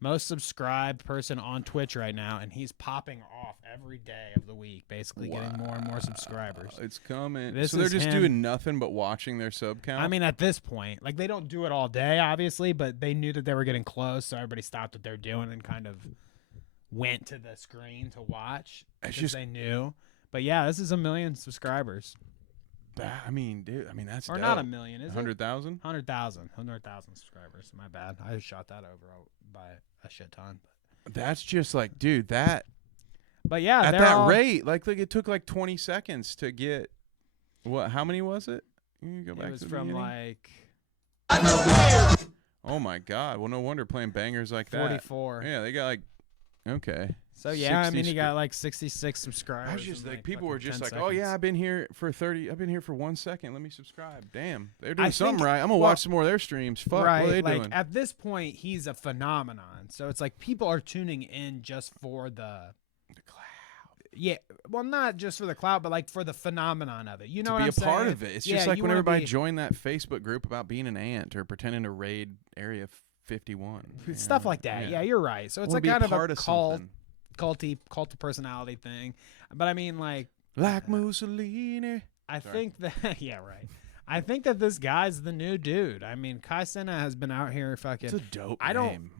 most subscribed person on Twitch right now, and he's popping off every day of the week, basically getting more and more subscribers. It's coming. So they're just doing nothing but watching their sub count? I mean, at this point, they don't do it all day, obviously, but they knew that they were getting close, so everybody stopped what they're doing and kind of went to the screen to watch because they knew. But yeah, this is 1 million subscribers. I mean, dude, that's or dope. not 1 million, is 100,000? 100,000 subscribers. My bad. I shot that over by a shit ton. But that's just dude, that. But yeah, at that rate, it took 20 seconds to get. What? How many was it? You go back it was to the from beginning? Oh my God! Well, no wonder playing bangers like that. 44. Yeah, they got okay. So yeah, I mean, you got 66 subscribers. I was just people were just oh yeah, I've been here for 1 second. Let me subscribe. Damn, they're doing something right. I'm gonna watch some more of their streams. Fuck, right, what are they doing? At this point, he's a phenomenon. So it's people are tuning in just for the clout. Yeah, well, not just for the clout, but for the phenomenon of it. You know, what I'm saying? To be a part of it. It's just when everybody joined that Facebook group about being an ant or pretending to raid Area 51. Stuff like that. Yeah, you're right. So it's kind of a culty personality thing. But I mean, like Mussolini. I think that yeah, right. I think that this guy's the new dude. I mean, Kai Cenat has been out here fucking. It's a dope I don't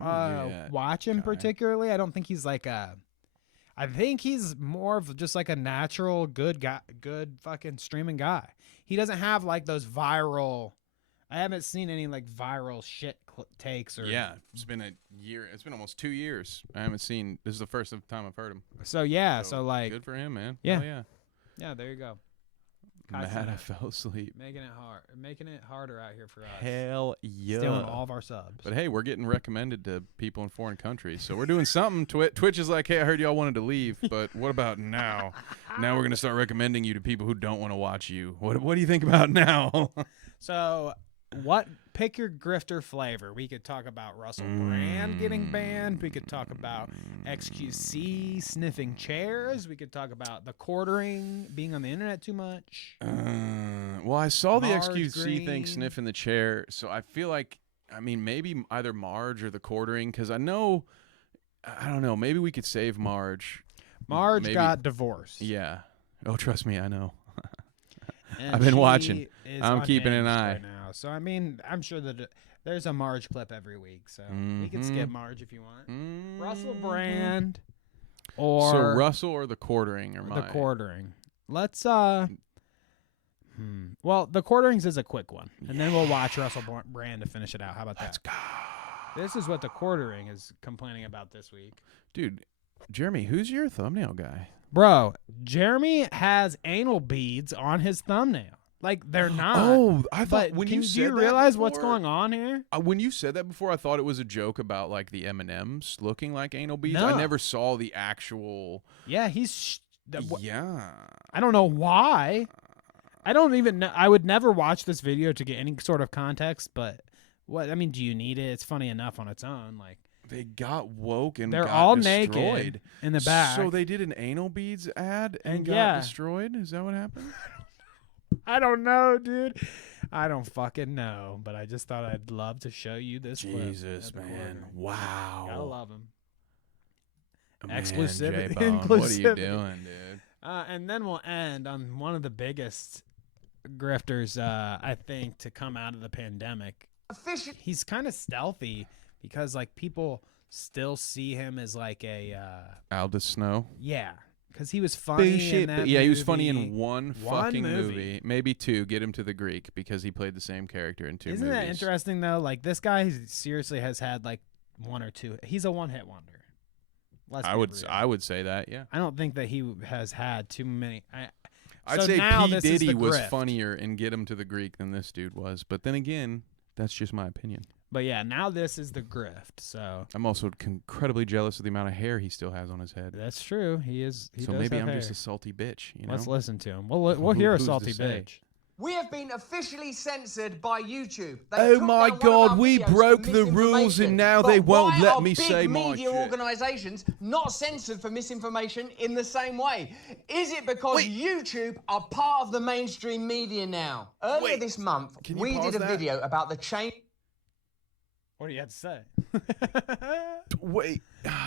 watch him particularly. I don't think he's I think he's more of just a natural good guy, good fucking streaming guy. He doesn't have those viral. I haven't seen any viral shit takes or. Yeah, it's been a year. It's been almost 2 years. I haven't seen. This is the first time I've heard him. So yeah, so good for him, man. Yeah, yeah. Yeah, there you go. Mad I fell asleep. Making it harder out here for us. Hell yeah. Stealing all of our subs. But hey, we're getting recommended to people in foreign countries, so we're doing something. Twitch is hey, I heard y'all wanted to leave, but what about now? Now we're gonna start recommending you to people who don't want to watch you. What do you think about now? So, pick your grifter flavor. We could talk about Russell Brand getting banned. We could talk about XQC sniffing chairs. We could talk about the quartering being on the internet too much. Well, I saw the XQC thing sniffing the chair, so I feel maybe either Marge or the quartering, because I don't know, maybe we could save Marge. Marge got divorced. Yeah. Oh, trust me, I know. I've been watching. I'm keeping an eye. Right now. So, I mean, I'm sure that there's a Marge clip every week. So, you can skip Marge if you want. Russell Brand or... So, Russell or the quartering? The quartering. Let's... Well, the quarterings is a quick one. And then we'll watch Russell Brand to finish it out. How about that? Let's go. This is what the quartering is complaining about this week. Dude, Jeremy, who's your thumbnail guy? Bro, Jeremy has anal beads on his thumbnail. Like, they're not. Oh, I thought but when do you said that realize what's before- going on here? When you said that before, I thought it was a joke about like the M&Ms looking like anal beads. No. I never saw the actual. Yeah, he's. Yeah. I don't know why. I don't even know. I would never watch this video to get any sort of context, but what? I mean, do you need it? It's funny enough on its own. Like, they got woke and they're got all destroyed. naked in the back. So they did an anal beads ad and got yeah. destroyed? Is that what happened? I don't know, dude. I don't fucking know, but I just thought I'd love to show you this clip. Jesus, man. Wow. Gotta love him. Man, Exclusivity. J-Bone, Inclusivity. what are you doing, dude? And then we'll end on one of the biggest grifters, I think, to come out of the pandemic. He's kind of stealthy because, like, people still see him as like a Aldous Snow. Yeah, because he was funny in that he was movie. funny in one fucking movie. movie, maybe two. Get him to the Greek because he played the same character in two Isn't movies. that interesting though? Like, this guy seriously has had like one or two. He's a one-hit wonder. I would say that. Yeah. I don't think that he has had too many. I'd so say now P. this is Diddy the was grift. funnier in Get Him to the Greek than this dude was. But then again, that's just my opinion. But yeah, now this is the grift. So I'm also incredibly jealous of the amount of hair he still has on his head. that's true. He is. He So does maybe have I'm just hair. a salty bitch. You know. Let's listen to him. We'll hear a Who's to salty say? bitch. We have been officially censored by YouTube. Oh my God, we broke the rules and now they won't let me say my media shit. organizations not censored for misinformation in the same way? Is it because YouTube are part of the mainstream media now? Earlier this month, Can you we pause did a that? video about the change. What do you have to say? Wait,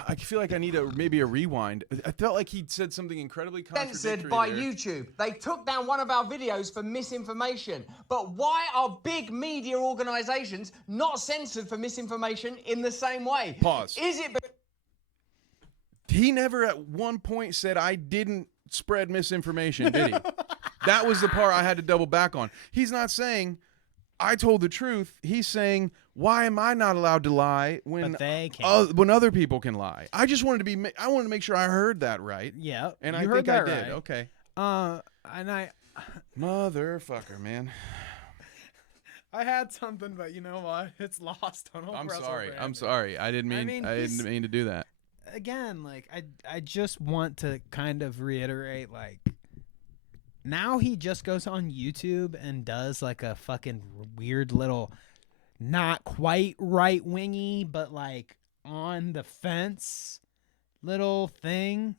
I feel like I need maybe a rewind. I felt like he said something incredibly contradictory Censored by there. YouTube. They took down one of our videos for misinformation. But why are big media organizations not censored for misinformation in the same way? Pause. Is it He never at one point said I didn't spread misinformation, did he? That was the part I had to double back on. He's not saying I told the truth. He's saying, why am I not allowed to lie when But they can. when other people can lie? I just wanted to I wanted to make sure I heard that right. Yeah, and you I heard think I that did. right. Okay. And Motherfucker, man. I had something, but you know what? It's lost on. I'm sorry. I'm sorry. I didn't mean. I didn't mean to do that. Again, like I just want to kind of reiterate, like, now he just goes on YouTube and does like a fucking weird little, not quite right wingy, but like on the fence little thing.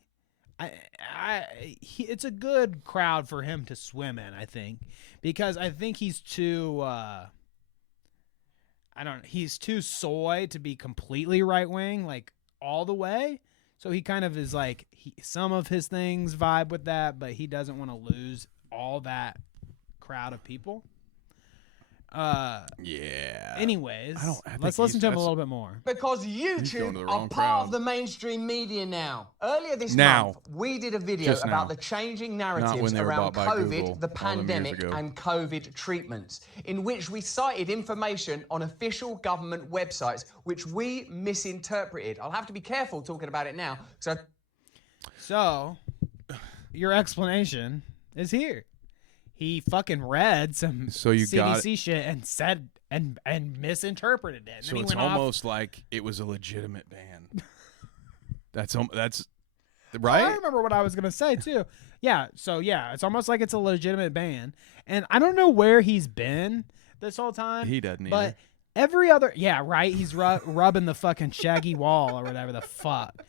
It's a good crowd for him to swim in, I think, because I think he's too he's too soy to be completely right wing, like all the way. So he kind of is like, some of his things vibe with that, but he doesn't want to lose all that crowd of people. Yeah. Anyways, I think let's listen to him a that's- little bit more. Because going YouTube to the are wrong part crowd. of the mainstream media now. Earlier this Now. month, we did a video Just about now. the changing Not narratives when they were around bought by COVID, Google the all them years pandemic, ago. and COVID treatments, in which we cited information on official government websites, which we misinterpreted. I'll have to be careful talking about it now. So, your explanation is here. He fucking read some So you got CDC shit and said and misinterpreted it. And So then he it's went off. almost like it was a legitimate ban. That's right. I remember what I was gonna say too. Yeah. So yeah, it's almost like it's a legitimate ban, and I don't know where he's been this whole time. He doesn't But either. every other, yeah, right. He's rubbing the fucking shaggy wall or whatever the fuck.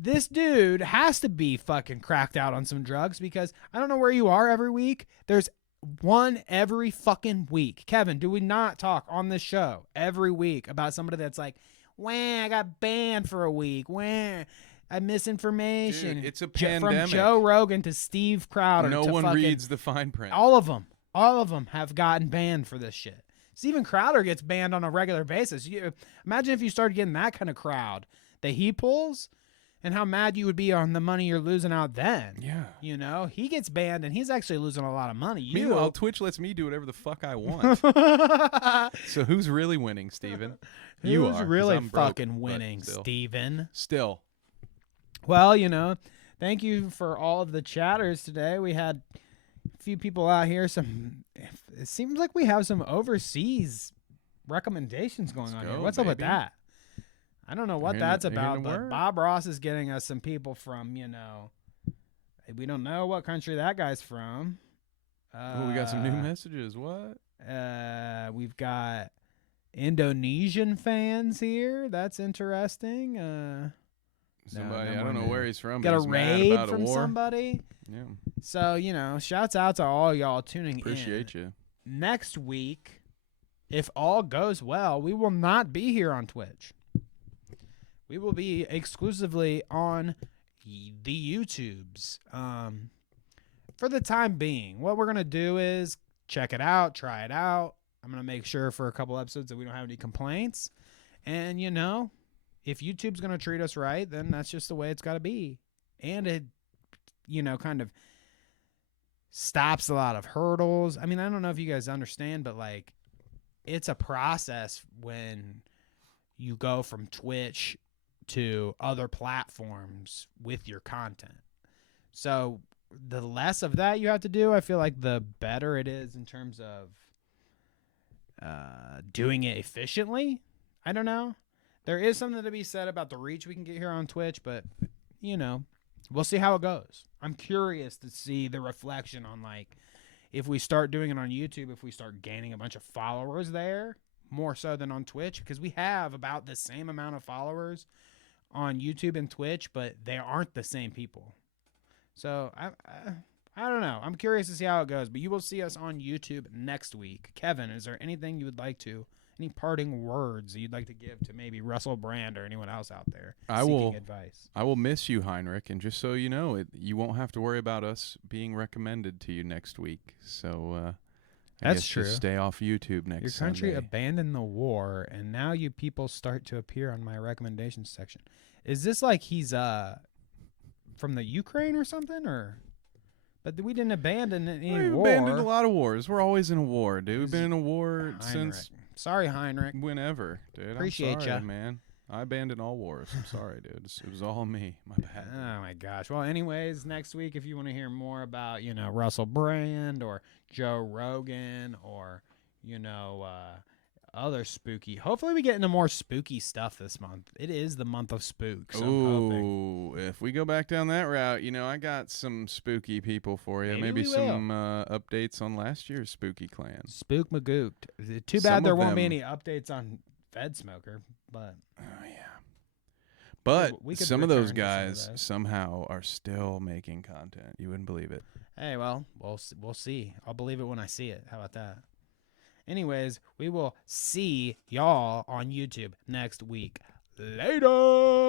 This dude has to be fucking cracked out on some drugs, because I don't know where you are every week. There's one every fucking week. Kevin, do we not talk on this show every week about somebody that's like, wah, I got banned for a week. Wah, I misinformation. Dude, it's a From pandemic. Joe Rogan to Steve Crowder. No to one fucking, reads the fine print. All of them have gotten banned for this shit. Steven Crowder gets banned on a regular basis. Imagine if you started getting that kind of crowd that he pulls, and how mad you would be on the money you're losing out then. Yeah. You know, he gets banned and he's actually losing a lot of money. Meanwhile, Twitch lets me do whatever the fuck I want. So who's really winning, Steven? You Who's are. 'cause really I'm broke, fucking but winning, still. Steven? Still. Well, you know, Thank you for all of the chatters today. We had a few people out here. It seems like we have some overseas recommendations going on here. What's up with that? I don't know what that's about, but Bob Ross is getting us some people from, we don't know what country that guy's from. We got some new messages. What? We've got Indonesian fans here. That's interesting. Somebody, I don't know where he's from. Got a raid from somebody. Yeah. So, shouts out to all y'all tuning Appreciate you. Next week, if all goes well, we will not be here on Twitch. We will be exclusively on the YouTubes. For the time being, what we're going to do is check it out, try it out. I'm going to make sure for a couple episodes that we don't have any complaints. And, if YouTube's going to treat us right, then that's just the way it's got to be. And it, kind of stops a lot of hurdles. I mean, I don't know if you guys understand, but, it's a process when you go from Twitch to other platforms with your content. So the less of that you have to do, I feel like the better it is in terms of doing it efficiently. I don't know. There is something to be said about the reach we can get here on Twitch, but, we'll see how it goes. I'm curious to see the reflection on, if we start doing it on YouTube, if we start gaining a bunch of followers there, more so than on Twitch, because we have about the same amount of followers on YouTube and Twitch, but they aren't the same people. So, I don't know. I'm curious to see how it goes, but you will see us on YouTube next week. Kevin, is there anything you would like to... Any parting words you'd like to give to maybe Russell Brand or anyone else out there seeking advice? I will miss you, Heinrich, and just so you know, you won't have to worry about us being recommended to you next week. So that's true. Just stay off YouTube next Your country Sunday. abandoned the war, and now you people start to appear on my recommendations section. Is this like he's from the Ukraine or something, or? But we didn't abandon any war. We've abandoned a lot of wars. We're always in a war, dude. We've been in a war since. Sorry, Heinrich. Whenever, dude. Appreciate you, man. I abandoned all wars. I'm sorry, dude. It was all me. My bad. Oh my gosh. Well, anyways, next week, if you want to hear more about, Russell Brand or Joe Rogan or, other spooky. Hopefully, we get into more spooky stuff this month. It is the month of spook. So Ooh, if we go back down that route, I got some spooky people for you. Maybe some updates on last year's spooky clan. Spook Magooked. Too bad there won't be any updates on Fed Smoker, but But some of those guys somehow are still making content. You wouldn't believe it. Hey, well, we'll see. I'll believe it when I see it. How about that? Anyways, we will see y'all on YouTube next week. Later!